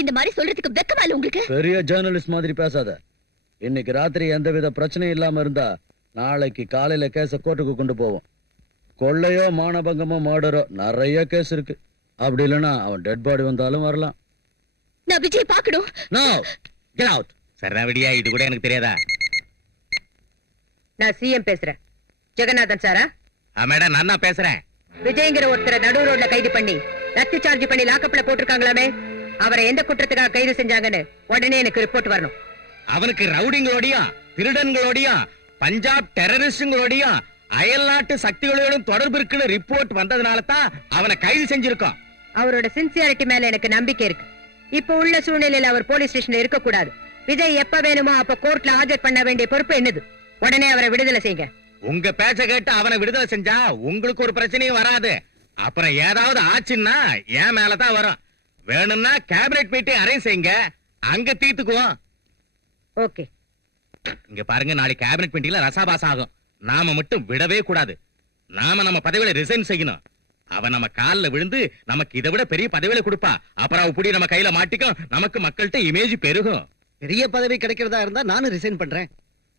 இந்த மாதிரி சொல்றதுக்கு வெக்கமா இல்ல உங்களுக்கு? பெரிய ஜேர்னலிஸ்ட் மாதிரி பேசாத. இன்னைக்கு ராத்திரி எந்தவித பிரச்சனையும் இல்லாம இருந்தா நாளைக்கு காலையில கேஸ கோர்ட்டுக்கு கொண்டு போவோம். கொள்ளையோ மானபங்கமோ மர்டரோ நிறைய கேஸ் இருக்கு. அப்படி இல்லைன்னா அவன் டெட் பாடி வந்தாலும் வரலாம். நான் விஜய் பார்க்கணும். No, get out. சரவடியா, இது கூட எனக்கு தெரியாதா? நான் சிஎம் பேசுறேன். ஜெகநாதன் சாரா? மேடம், நான் தான் பேசுறேன். விஜய்ங்கிற ஒருத்தரை நடு ரோட்ல கைது பண்ணி லத்தி சார்ஜ் பண்ணி லாக்கப்ல போட்டிருக்காங்களாமே, அவரை எந்த குற்றத்துக்காக கைது செஞ்சாங்கன்னு உடனே எனக்கு ரிப்போர்ட் வரணும். அவனுக்கு ரவுடிங்களோடையும் திருடன்களோடையும் பஞ்சாப் டெரரிஸ்டுங்களோடையும் அயல்நாட்டு சக்திகளோடும் தொடர்பு இருக்குன்னு ரிப்போர்ட் வந்ததுனால தான் அவனை கைது செஞ்சிருக்கோம். அவரோட சின்சியாரிட்டி மேல எனக்கு நம்பிக்கை இருக்கு. இப்ப உள்ள சூழ்நிலையில அவர் போலீஸ் ஸ்டேஷன்ல இருக்க கூடாது. விஜய் எப்ப வேணுமோ அப்ப கோர்ட்ல ஆஜர் பண்ண வேண்டிய பொறுப்பு என்னது. உடனே அவரை விடுதலை செய்யுங்க. உங்க பேச்ச கேட்டு அவனை விடுதலை செஞ்சா உங்களுக்கு ஒரு பிரச்சனையும் வராது. அப்புறம் ஏதாவது ஆச்சுன்னா என் மேலதான் வரும். வேணும்னா கேபினெட் மீட்டிங் அரேஞ்ச் செய்யுங்க, அங்க தீர்த்துக்குவோம். ஓகே. இங்க பாருங்க, நாளைக்கு கேபினெட் மீட்டிங்ல ரசாபாசம் ஆகும். நாம மட்டும் விடவே கூடாது. நாம நம்ம பதவியில ரிசைன் செய்யணும். அவ நம்ம கால்ல விழுந்து நமக்கு இதை விட பெரிய பதவியில கொடுப்பா. அப்புறம் அவ புடி நம்ம கையில மாட்டிக்கும். நமக்கு மக்கள்கிட்ட இமேஜ் பெருகும். பெரிய பதவி கிடைக்கிறதா இருந்தா நானும் ரிசைன் பண்றேன்.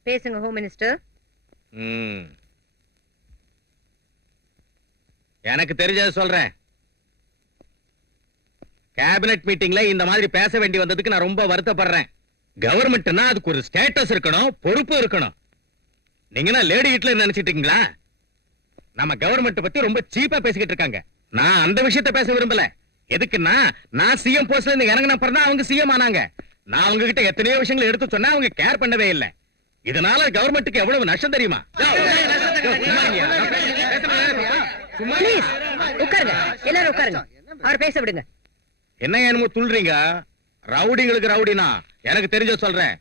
பேசுங்க ஹோம் மினிஸ்டர். எனக்கு தெரிஞ்சதை சொல்றேன். கேபினெட் மீட்டிங்ல இந்த மாதிரி பேச வேண்டி வந்ததுக்கு நான் ரொம்ப வருத்தப்படுறேன். கவர்மெண்ட்னா அதுக்கு ஒரு ஸ்டேட்டஸ் இருக்கணும், பொறுப்பு இருக்கணும். நீங்க லேடி ஹிட்லர் நினைச்சிட்டீங்களா? நம்ம கவர்மெண்ட் பத்தி ரொம்ப சீப்பா பேசிக்கிட்டு இருக்காங்க. நான் அந்த விஷயத்தை பேச விரும்பல. எதுக்குன்னா, நான் சிஎம் போஸ்ட்ல இருந்து இறங்கின அப்புறம் அவங்க சிஎம் ஆனாங்க. நான் அவங்க கிட்ட எத்தனையோ விஷயங்களை எடுத்து சொன்னா அவங்க கேர் பண்ணவே இல்லை. இதனால கவர்மெண்ட்டுக்கு எவ்வளவு நஷ்டம் தெரியுமா? உட்காருங்க, எல்லாரும் உட்காருங்க. அவர் பேச விடுங்க. என்ன என்னமோ துள்றீங்க? ரவுடிங்களுக்கு ரவுடினா எனக்கு தெரிஞ்ச சொல்றேன்.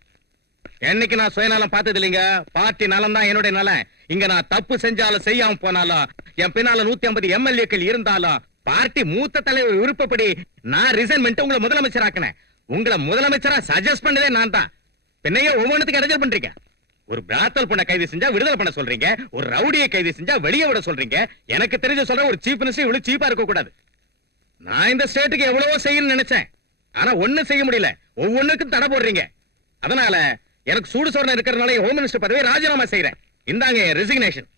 என்னைக்கு நான் சுயநலம் பார்த்தது இல்லைங்க. பார்ட்டி நலம் தான் என்னுடைய நலம். இங்க நான் தப்பு செஞ்சாலும் செய்யாம போனாலும் என் பின்னால 150 எம்எல்ஏக்கள் இருந்தாலும் பார்ட்டி மூத்த தலைவர் விருப்பப்படி நான் ரிசைன் பண்ணிட்டு உங்களை முதலமைச்சர் ஆக்கினேன். உங்களை முதலமைச்சரா சஜஸ்ட் பண்ணதே நான் தான். பின்னையே ஒவ்வொன்றுத்துக்கு இடைஞ்சல் பண்றீங்க. ஒரு பிராத்தல் பொண்ணை கைது செஞ்சா விடுதலை பண்ண சொல்றீங்க, ஒரு ரவுடியை கைது செஞ்சா வெளியே விட சொல்றீங்க. எனக்கு தெரிஞ்ச சொல்ற ஒரு சீஃப் மினிஸ்டர் இவ்வளவு சீப்பா இருக்க கூடாது. நான் இந்த ஸ்டேட்டுக்கு எவ்வளவோ செய்யணும்னு நினைச்சேன். ஆனா ஒண்ணும் செய்ய முடியல. ஒவ்வொன்னுக்கும் தடை போடுறீங்க. அதனால எனக்கு சூடு சொரணை இருக்கிறதுனால ஹோம் மினிஸ்டர் பதவியை ராஜினாமா செய்யறேன். இந்தாங்க ரெசிக்னேஷன்.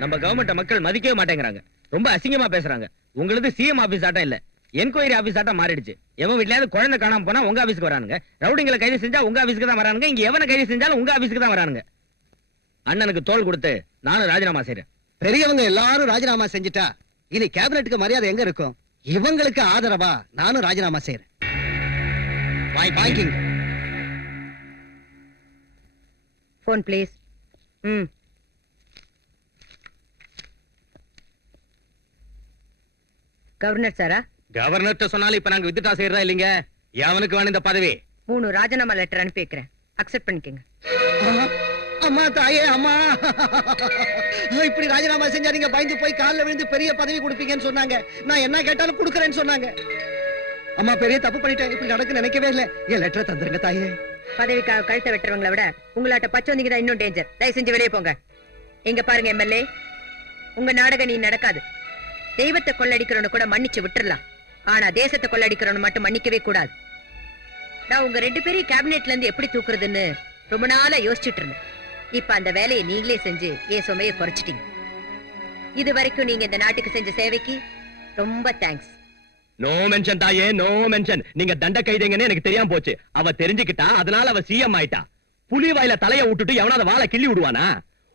நம்ம கவர்மெண்ட்ட மக்கள் மதிக்கவே மாட்டேங்கிறாங்க. ரொம்ப அசிங்கமா பேசுறாங்க. உங்களுக்கு சிஎம் ஆபீஸ் ஆட்டம் இல்ல, என்கொயரி ஆபீஸ் ஆட்டம் மாறிடுச்சு. எவன் வீட்லயாவது குழந்தை காணாம போனா உங்க ஆபீஸ்க்கு வரானுங்க. ரவுடிங்களை கைது செஞ்சா உங்க ஆபீஸ்க்கு தான் வரானுங்க. இங்க எவனை கைது செஞ்சாலும் உங்க ஆபீஸ்க்கு தான் வரானுங்க. அண்ணனுக்கு தோள் கொடுத்து நானும் ராஜினாமா செய்றேன். பெரியவங்க எல்லாரும் ராஜினாமா செஞ்சுட்டா இனி கேபினெட்டுக்கு மரியாதை எங்க இருக்கும்? இவங்களுக்கு ஆதரவா நானும் ராஜினாமா செய்யறேன். வாங்கிங்க. Phone please. கவர்னர் சாரா? கவர்னர்ட்ட சொன்னாலும் இப்ப நாங்க வித்ட்ரா செய்யறதா இல்லைங்க. எவனுக்கு வேணும் இந்த பதவி? 3 ராஜினாமா லெட்டர் அனுப்பி வைக்கிறேன். அக்செப்ட் பண்ணிக்கங்க. அம்மா தாயே அம்மா, இப்படி ராஜினாமா செஞ்சா நீங்க பயந்து போய் கால்ல விழுந்து பெரிய பதவி கொடுப்பீங்கன்னு சொன்னாங்க. நான் என்ன கேட்டாலும் கொடுக்கறேன்னு சொன்னாங்க. அம்மா பெரிய தப்பு பண்ணிட்டேன். இப்படி நடக்கு நினைக்கவே இல்லை. என் லெட்டரை தந்துருங்க தாயே. பதவிக்காக கழுத்தை வெட்டுறவங்களை விட உங்களாட்ட பச்சோந்திங்க தான் இன்னும் டேஞ்சர். தயவு செஞ்சு வெளியே போங்க. எங்க பாருங்க எம்எல்ஏ, உங்க நாடகம் நீ நடக்காது. தெய்வத்தை கொள்ளடிக்கிறவனு கூட மன்னிச்சு விட்டுறலாம். ஆனா தேசத்தை கொள்ளடிக்கிறவனு மட்டும் மன்னிக்கவே கூடாது. நான் உங்க 2 பேரையும் கேபினெட்ல இருந்து எப்படி தூக்குறதுன்னு ரொம்ப நாளா யோசிச்சுட்டு இருந்தேன். இப்ப அந்த வேலையை நீங்களே செஞ்சு என் சுமையை குறைச்சிட்டீங்க. இது வரைக்கும் நீங்க இந்த நாட்டுக்கு செஞ்ச சேவைக்கு ரொம்ப தேங்க்ஸ். நோ மென்ஷன் தாயே, நோ மென்ஷன். நீங்க தண்ட கைதீங்கன்னு எனக்கு தெரியாம போச்சு. அவ தெரிஞ்சுக்கிட்டா, அதனால அவ சிஎம் ஆயிட்டா. புலி வாயில தலைய விட்டுட்டு எவனாவது வாழை கிள்ளி விடுவானா?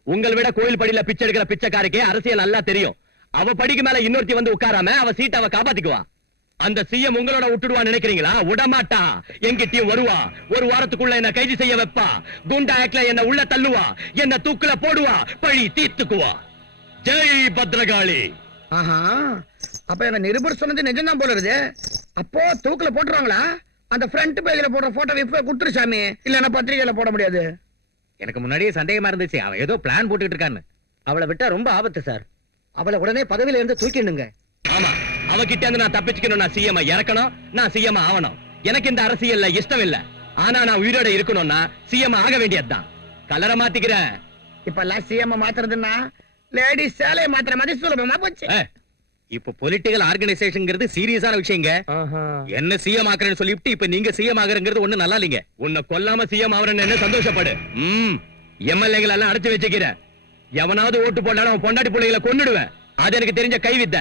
உங்களை விட கோயில் படியில பிச்சை எடுக்கிற பிச்சைக்காரக்கே அரசியல் நல்லா தெரியும். அவ படிக்கு மேல இன்னொருத்தி வந்து உட்காராம அவ சீட்டை அவ காப்பாத்திக்குவா. அந்த சிஎம் உங்களோட விட்டுடுவா நினைக்கிறீங்களா? விடமாட்டா. எங்கிட்டயும் வருவா. ஒரு வாரத்துக்குள்ள என்ன கைது செய்ய வைப்பா. குண்டா ஆக்ல என்ன உள்ள தள்ளுவா. என்ன தூக்குல போடுவா. பழி தீர்த்துக்குவா. ஜெய் பத்ரகாளி. ஆஹா, அப்ப எங்க நிருபர் சொன்னது நிஜம்தான் போல இருக்குது. அப்போ தூக்குல போட்டுருவாங்களா? அந்த ஃப்ரண்ட் பேஜ்ல போடுற போட்டோ இப்ப குடுத்துரு சாமி, இல்லன்னா பத்திரிகையில போட முடியாது. எனக்கு முன்னாடியே சந்தேகமா இருந்துச்சு. அவன் ஏதோ பிளான் போட்டுட்டு இருக்கான்னு. அவளை விட்டா ரொம்ப ஆபத்து சார். அவளை உடனே பதவியில இருந்து தூக்கிடுங்க. ஆமா, அவகிட்ட இருந்து நான் தப்பிச்சுக்கணும். நான் சிஎம் இறக்கணும். நான் சிஎம் ஆகணும். எனக்கு இந்த அரசியல்ல இஷ்டம் இல்ல. ஆனா நான் உயிரோட இருக்கணும்னா சிஎம் ஆக வேண்டியதுதான். கலரை மாத்திக்கிறேன். இப்ப எல்லாம் சிஎம் மாத்துறதுன்னா லேடிஸ் சேலையை மாத்திர மாதிரி சுலபமா போச்சு. இப்ப பொலிட்டிக்கல் ஆர்கனைசேஷன்ங்கிறது சீரியஸான விஷயங்க. என்ன சிஎம் ஆக்குறேன்னு சொல்லிட்டு இப்ப நீங்க சிஎம் ஆகுறங்கிறது ஒண்ணு நல்லா இல்லைங்க. உன்னை கொல்லாம சிஎம் ஆவறேன்னு சந்தோஷப்படு. எம்எல்ஏகள் எல்லாம் அடைச்சு வச்சுக்கிறேன். எவனாவது ஓட்டு போட்டாலும் அவன் பொண்டாட்டி பிள்ளைகளை கொன்னுடுவேன். அது எனக்கு தெரிஞ்ச கைவித்த.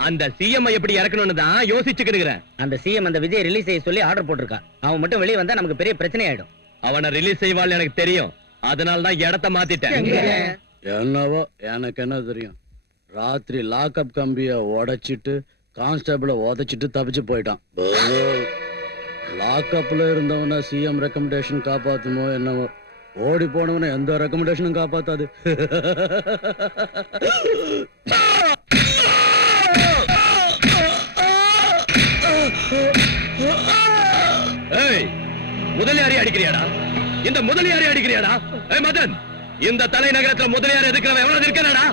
அந்த சிஎம் எப்படி இறக்கணும்னு தான் யோசிச்சுக்கிறேன். அந்த சிஎம் அந்த விஜய் ரிலீஸ் செய்ய சொல்லி ஆர்டர் போட்டிருக்கா. அவன் மட்டும் வெளியே வந்தா நமக்கு பெரிய பிரச்சனை ஆயிடும். அவனை ரிலீஸ் செய்வாள் எனக்கு தெரியும். அதனால தான் இடத்த மாத்திட்டேன். என்னவோ எனக்கு என்ன தெரியும். ராத்திரி லாக்அப் கம்பிய உடைச்சிட்டு கான்ஸ்டபிள உதைச்சிட்டு தப்பிச்சு போயிட்டான். லாக்அப்ல இருந்தவன சிஎம் ரெக்கமெண்டேஷன் காப்பாத்தணுமோ என்னவோ. ஓடி போனவன எந்த ரெக்கமெண்டேஷனும் காப்பாத்தாது. முதலியாரி அடிக்கிறியாடா? இந்த முதலியாரி அடிக்கிறியாடா? மதன், இந்த தலைநகரத்துல முதலியார் எதுக்கிறவன் எவ்வளவு இருக்கனடா?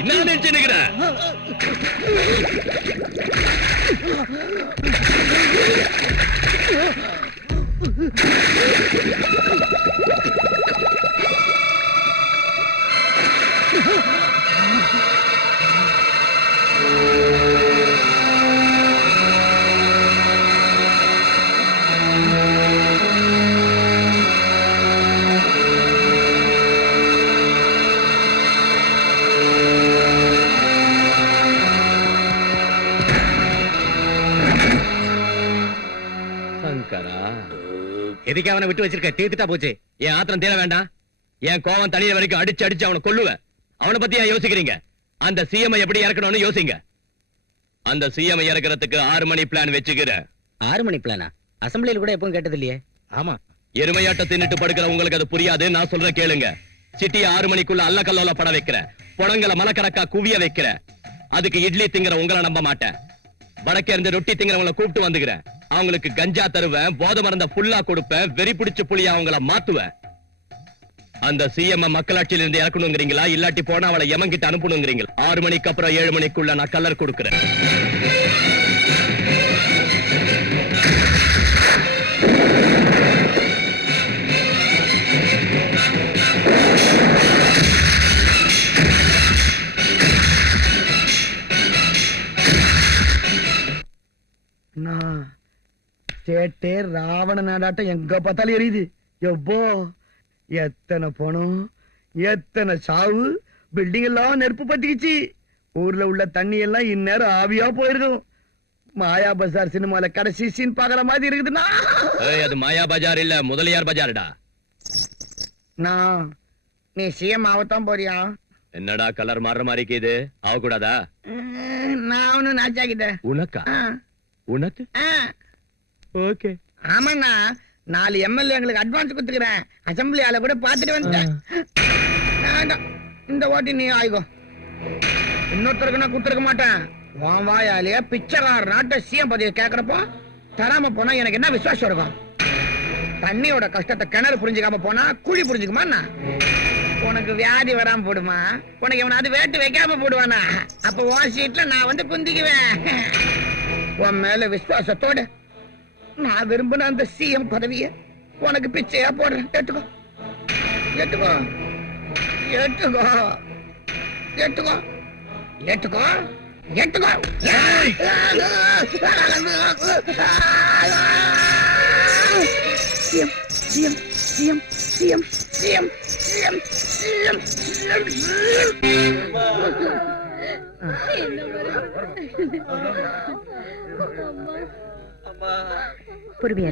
என்ன நினைச்சு நிக்கிற? எதுக்கு அவனை விட்டு வச்சிருக்க? தீர்த்துட்டா போச்சு. என் ஆத்திரம் தீர வேண்டாம். என் கோவம் தனிய வரைக்கும் அடிச்சு அடிச்சு அவனை கொல்லுவேன். அவனை பத்தி ஏன் யோசிக்கிறீங்க? அந்த சிஎம் எப்படி இறக்கணும்னு யோசிங்க. அந்த சிஎம் இறக்கிறதுக்கு 6 மணி பிளான் வச்சுக்கிறேன். 6 மணி பிளானா? அசம்பிளியில் கூட எப்பவும் கேட்டது இல்லையே. ஆமா, எருமையாட்ட தின்னுட்டு படுக்கிற உங்களுக்கு அது புரியாது. நான் சொல்ற கேளுங்க. சிட்டியை 6 மணிக்குள்ள அல்ல கல்லோல பட வைக்கிறேன். புடங்களை மலக்கணக்கா குவிய வைக்கிறேன். அதுக்கு இட்லி திங்கிற உங்களை நம்ப மாட்டேன். வடக்கே இருந்து ரொட்டி திங்கிறவங்களை கூப்பிட்டு வந்துக்கிறேன். அவங்களுக்கு கஞ்சா தருவேன். போத மருந்த புல்லா கொடுப்பேன். வெறி பிடிச்ச புளியா அவங்கள மாத்துவேன். அந்த சிஎம் மக்களாட்சியில இருந்து இறக்கணுங்கிறீங்களா? இல்லாட்டி போனா அவளை எமங்கிட்ட அனுப்பணுங்கிறீங்களா? 6 மணிக்கு அப்புறம் 7 மணிக்குள்ள நான் கலர் கொடுக்கிறேன். ஸ்டேட்டே ராவண நாடாட்டம் எங்க பார்த்தாலும் எரியுது. எப்போ எத்தனை பணம், எத்தனை சாவு, பில்டிங் எல்லாம் நெருப்பு பத்திக்கிச்சு. ஊர்ல உள்ள தண்ணி எல்லாம் இந்நேரம் ஆவியா போயிருக்கும். மாயா பஜார் சினிமால கடைசி சீன் பாக்குற மாதிரி இருக்குதுன்னா அது மாயா பஜார் இல்ல, முதலியார் பஜார்டா. நான் நீ சிஎம் ஆகத்தான் போறியா? என்னடா கலர் மாறுற மாதிரி இருக்குது, ஆக கூடாதா? நான் ஒண்ணு நாச்சாக்கிட்டேன். உனக்கா? உனக்கு? ஓகே. ஆமாண்ணா, 4 எம்எல்ஏ எங்களுக்கு அட்வான்ஸ் கொடுத்துக்கிறேன். அசம்பிளி ஆள கூட பாத்துட்டு வந்துட்டேன். வேண்டாம், இந்த ஓட்டி நீ ஆயிக்கோ. இன்னொருத்தருக்கு நான் கொடுத்துருக்க மாட்டேன். உன் வாயாலேயே பிச்சைக்கார நாட்டை சிஎம் பதவியை கேட்கறப்போ தராம போனா எனக்கு என்ன விசுவாசம் இருக்கும்? தண்ணியோட கஷ்டத்தை கிணறு புரிஞ்சுக்காம போனா குழி புரிஞ்சுக்குமா? உனக்கு வியாதி வராம போடுமா? உனக்கு எவனாவது வேட்டு வைக்காம போடுவானா? அப்ப உன் சீட்ல நான் வந்து குந்திக்குவேன். உன் மேல விசுவாசத்தோட நான் விரும்பின அந்த சிஎம் பதவியை உனக்கு பிச்சையா போடுறேன். ஏத்துக்கோ, ஏத்துக்கோ, ஏத்துக்கோ, ஏத்துக்கோ, ஏத்துக்கோ, ஏத்துக்கோ. CM, CM, CM, CM, CM, CM, CM, CM, CM. பொறுமையா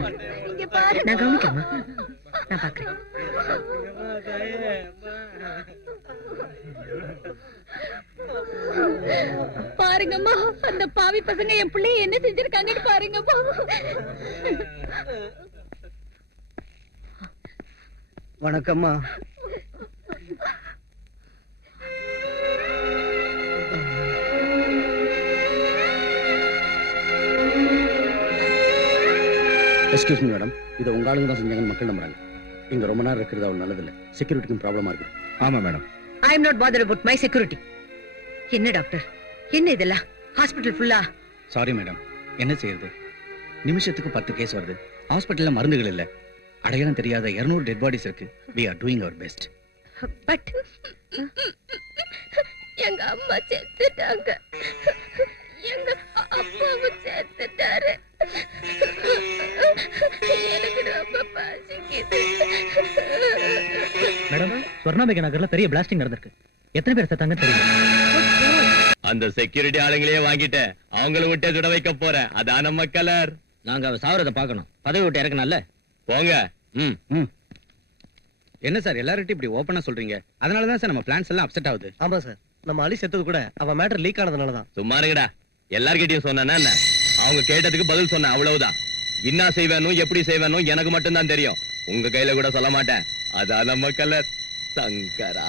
நான் கவனிக்கமா, நான் பாக்குறேன். பாருங்கம்மா, அந்த பாவி பசங்க என் பிள்ளைய என்ன செஞ்சிருக்காங்கன்னு பாருங்கம்மா. வணக்கம்மா. எக்ஸ்கியூஸ் மீ மேடம், இது உங்க ஆளுங்க தான் செஞ்சாங்கன்னு மக்கள் நம்புறாங்க. இங்க ரொம்ப நேரம் இருக்கிறது அவ்வளவு நல்லதில்லை. செக்யூரிட்டிக்கும் ப்ராப்ளமா இருக்கு. ஆமா madam. I am not bothered about my security. என்ன டாக்டர், என்ன இதெல்லாம்? ஹாஸ்பிடல் ஃபுல்லா? சாரி மேடம், என்ன செய்யறது? நிமிஷத்துக்கு 10 கேஸ் வருது. ஹாஸ்பிட்டல்ல மருந்துகள் இல்ல. அடையாளம் தெரியாத 200 டெட் பாடிஸ் இருக்கு. we are doing our best. But எங்க அம்மா செத்துட்டாங்க, எங்க அப்பாவும் செத்துட்டாரு. எனக்கு ரொம்ப பசிக்குது. மேடம், ஸ்வர்ணாம்பிகை நகர்ல பெரிய பிளாஸ்டிங் நடந்திருக்கு. எத்தனை பேர் செத்தாங்கன்னு தெரியல. அந்த செக்யூரிட்டி ஆளுங்களே வாங்கிட்டேன், அவங்கள விட்டே சுட வைக்க போறேன். அதான் நம்ம கலர். நாங்க அவ சாவறத பார்க்கணும். பதவி விட்டு இறக்கணும்ல. போங்க. என்ன சார் எல்லார்கிட்டயும் இப்படி ஓபனா சொல்றீங்க? அதனால தான் சார் நம்ம பிளான்ஸ் எல்லாம் அப்செட் ஆகுது. ஆமா சார், நம்ம அலி செத்தது கூட அவன் மேட்டர் லீக் ஆனதுனால தான். சும்மா இருங்கடா. எல்லார்கிட்டயும் சொன்னா என்ன? அவங்க கேட்டதுக்கு பதில் சொன்ன, அவ்வளவுதான். என்ன செய்வேனும் எப்படி செய்வேனும் எனக்கு மட்டும்தான் தெரியும். உங்க கையில கூட சொல்ல மாட்டேன். அதான் நம்ம கலர். சங்கரா.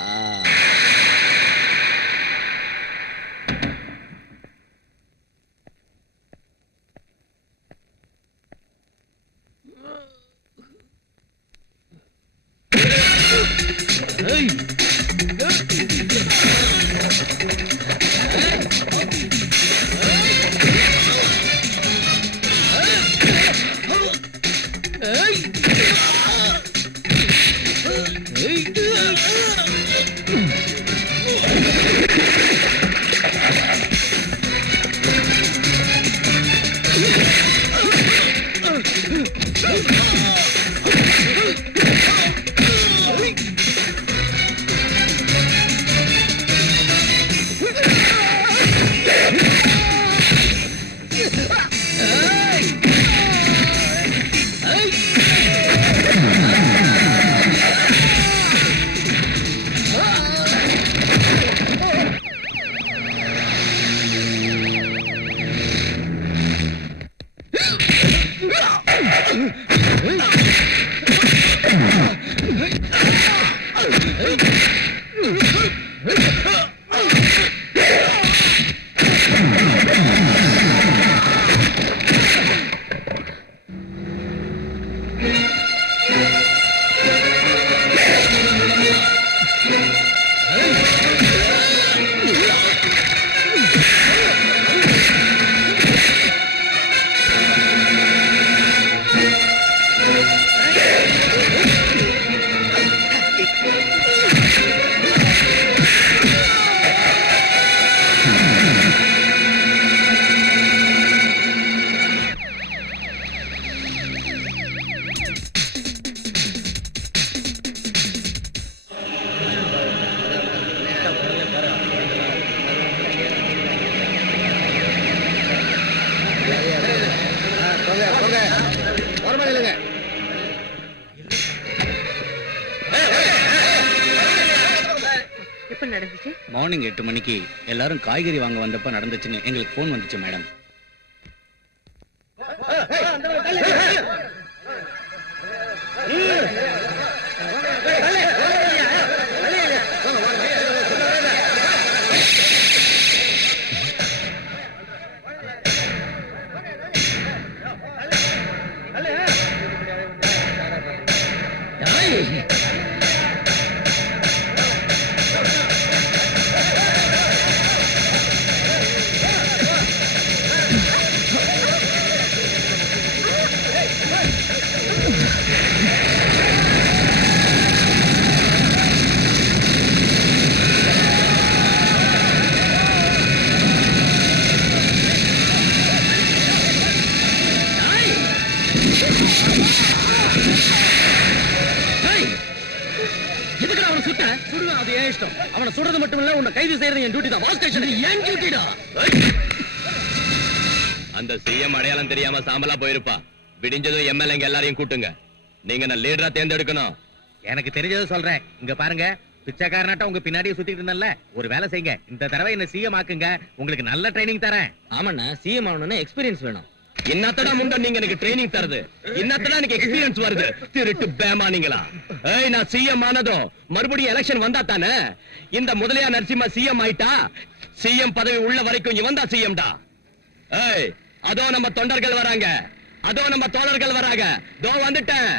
நடந்துச்சு? மார்னிங் 8 மணிக்கு எல்லாரும் காய்கறி வாங்க வந்தப்ப நடந்துச்சுன்னு எங்களுக்கு ஃபோன் வந்துச்சு மேடம். எதுக்கு அவனை சுட்ட? சுடுவேன், அது ஏன் இஷ்டம். அவனை சுடுறது மட்டும் இல்ல, உன்னை கைது செய்யறது என் டியூட்டி தான். வால் ஸ்டேஷன் ஏன் டியூட்டிடா? அந்த சிஎம் அடையாளம் தெரியாம சாம்பலா போயிருப்பா. விடிஞ்சதும் எம்எல்ஏங்க எல்லாரையும் கூட்டுங்க. நீங்க நான் லீடரா தேர்ந்தெடுக்கணும். எனக்கு தெரிஞ்சதை சொல்றேன். இங்க பாருங்க, பிச்சைக்காரனாட்ட உங்க பின்னாடியே சுத்திட்டு இருந்தேன்ல, ஒரு வேலை செய்யுங்க. இந்த தடவை என்ன சிஎம் ஆக்குங்க. உங்களுக்கு நல்ல ட்ரைனிங் தரேன். ஆமாண்ணா, சிஎம் ஆகணும்னா எக்ஸ்பீரியன்ஸ் வேணும். இன்னத்தடா முண்ட நீங்க எனக்கு ட்ரைனிங் தருது, இன்னத்தடா எனக்கு எக்ஸ்பீரியன்ஸ் வருது. திருட்டு பேமானீங்களா? ஏய், நான் சிஎம் ஆனதும் மறுபடியும் எலெக்ஷன் வந்தா தானே. இந்த முதலியா நரசிம்மா சிஎம் ஆயிட்டா, சிஎம் பதவி உள்ள வரைக்கும் இவன் தான் சிஎம்டா. ஏய், அதோ நம்ம தொண்டர்கள் வராங்க, அதோ நம்ம தோழர்கள் வராங்க. தோ வந்துட்டேன்.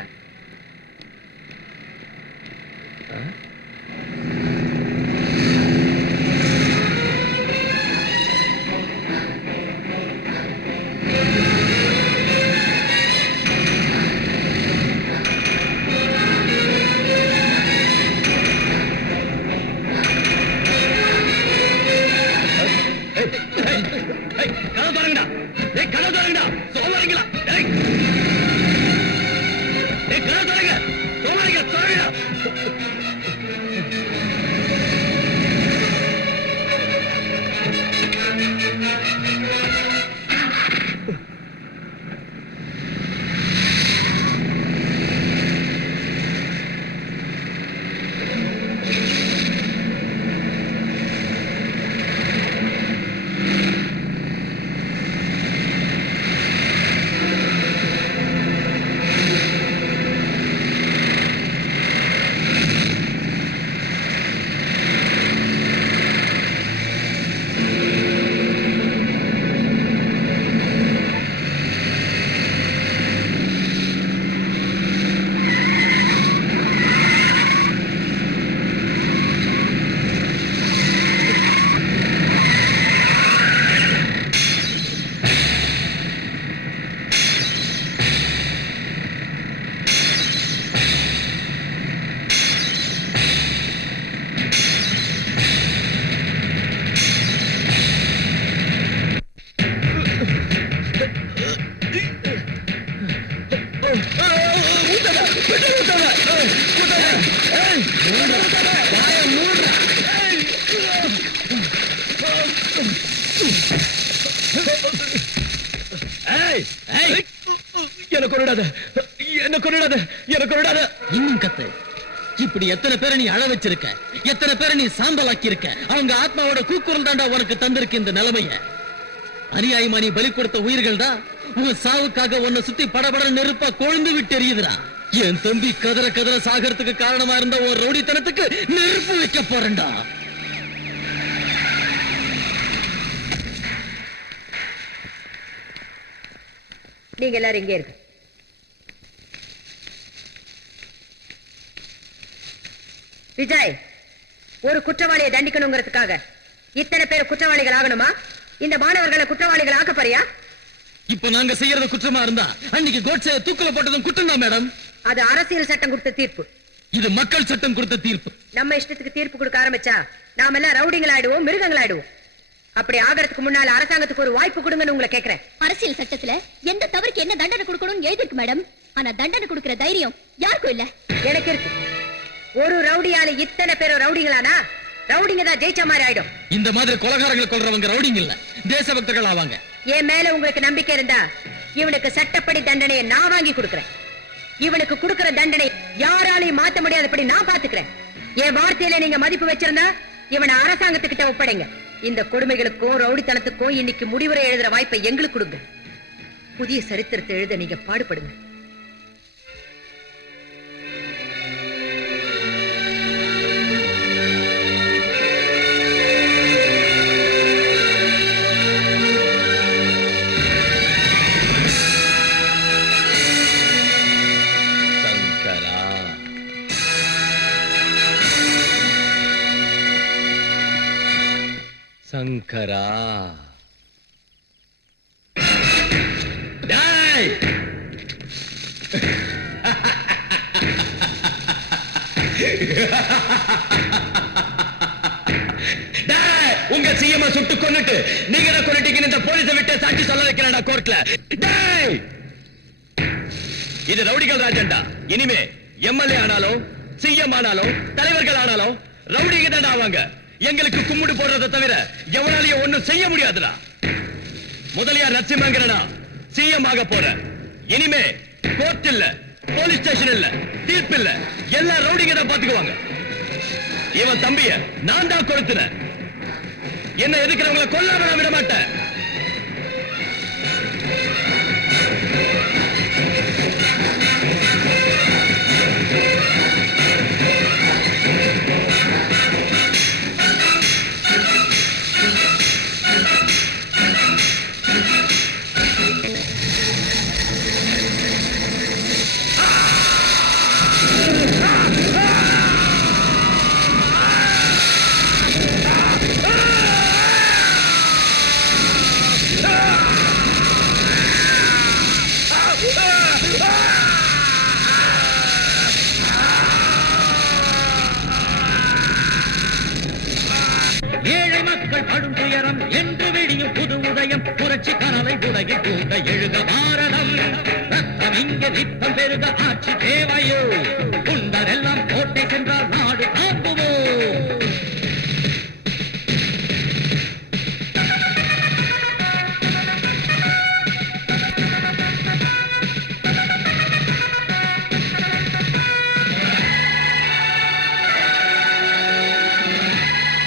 கதவு தொடங்குடா. ஏய், கதவு தொடங்குடா. சோமாரிங்களா? ஏய், கதவு தொடங்க. சோமாரிங்களா, தொடங்குடா. இன்னும் கத்து. இப்படி எத்தனை பேரை நீ அழ வச்சிருக்க, எத்தனை பேரை நீ சாம்பலாக்கி இருக்க. அவங்க ஆத்மாவோட கூக்குரல் தாண்டா உனக்கு தந்திருக்கு இந்த நிலைமைய. அநியாயமா நீ பலி கொடுத்த உயிர்கள் தான் உன் சாவுக்காக உன்னை சுத்தி படபட நெருப்பா கொழுந்து விட்டு எரியுதுடா. என் தம்பி கதற கதற சாகறதுக்கு காரணமா இருந்த ஒரு ரவுடித்தனத்துக்கு நெருப்பு வைக்க போறேன்டா. நீங்க எல்லாரும் இங்கே இருக்கு. விஜய், ஒரு குற்றவாளியை தண்டிக்கணுங்கிறதுக்காக இத்தனை பேர் குற்றவாளிகள் ஆகணுமா? இந்த மாணவர்களை குற்றவாளிகள் ஆக்க போறியா? இப்ப நாங்க செய்யறது குற்றமா இருந்தா அன்னைக்கு கோட்சே தூக்குல போட்டதும் குற்றம் தான் மேடம். அது அரசியல் சட்டம் கொடுத்த தீர்ப்பு. இது மக்கள் சட்டம் கொடுத்த தீர்ப்பு. நம்ம இஷ்டத்துக்கு தீர்ப்பு கொடுக்க ஆரம்பிச்சா நாம எல்லாம் ரவுடிங்கள் ஆயிடுவோம், மிருகங்கள் ஆயிடுவோம். அப்படி ஆகிறதுக்கு முன்னால அரசாங்கத்துக்கு ஒரு வாய்ப்பு கொடுங்கன்னு உங்களை கேக்குறேன். அரசியல் சட்டத்துல எந்த தவறுக்கு என்ன தண்டனை கொடுக்கணும்னு எழுதிருக்கு மேடம். ஆனா தண்டனை கொடுக்கிற தைரியம் யாருக்கும் இல்ல. எனக்கு இருக்கு. ஒரு ரவுடியால இத்தனை பேரும் ரவுடிங்களானா ரவுடிங்க தான் ஜெயிச்ச மாதிரி ஆயிடும். இந்த மாதிரி கொலைகாரங்களை கொல்றவங்க ரவுடிங்க இல்ல, தேசபக்தர்கள் ஆவாங்க. என் மேல உங்களுக்கு நம்பிக்கை இருந்தா இவனுக்கு சட்டப்படி தண்டனையை நான் வாங்கி கொடுக்கிறேன். இவனுக்கு கொடுக்கிற தண்டனை யாராலையும் மாத்த முடியாதபடி நான் பாத்துக்கிறேன். என் வார்த்தையில நீங்க மதிப்பு வச்சிருந்தா இவனை அரசாங்கத்துக்கிட்ட ஒப்படைங்க. இந்த கொடுமைகளுக்கும் ரவுடித்தனத்துக்கும் இன்னைக்கு முடிவுரை எழுதுற வாய்ப்பை எங்களுக்கு கொடுங்க. புதிய சரித்திரத்தை எழுத நீங்க பாடுபடுங்க. சங்கரா டேய் டேய் உங்க சிஎம் சுட்டு கொன்னுட்டு நீங்க என்ன கொன்னுட்டீங்கன்னு இந்த போலீஸை விட்டு சாட்சி சொல்ல வைக்கிறேன்டா கோர்ட்ல. டேய் இது ரவுடிகள் ராஜண்டா. இனிமே எம்எல்ஏ ஆனாலும் சிஎம் ஆனாலும் தலைவர்கள் ஆனாலும் ரவுடிங்க தான் ஆவாங்க. எங்களுக்கு கும்பிடு போடுறதை தவிர எவனாலையும் ஒண்ணும் செய்ய முடியாதுடா. முதலியார் நரசிம்மங்கரனா சிஎம் ஆக போற. இனிமே கோர்ட் இல்ல, போலீஸ் ஸ்டேஷன் இல்ல, தீர்ப்பு இல்ல, எல்லா ரவுடிங்க தான் பாத்துக்குவாங்க. இவன் தம்பிய நான் தான் கொடுத்துறேன். என்ன எதுக்குறவங்களை கொல்லாம நான் விட மாட்டேன். ஏழை மக்கள் படும் துயரம் என்று விடியும் புது உதயம் புரட்சி கனவை உலகில் கூட எழுத பாரதம். ரத்தம் இங்கே நித்தம் பெருக ஆட்சி தேவையோ, குண்டரெல்லாம் கோட்டை சென்றால் நாடு காக்குவோம்.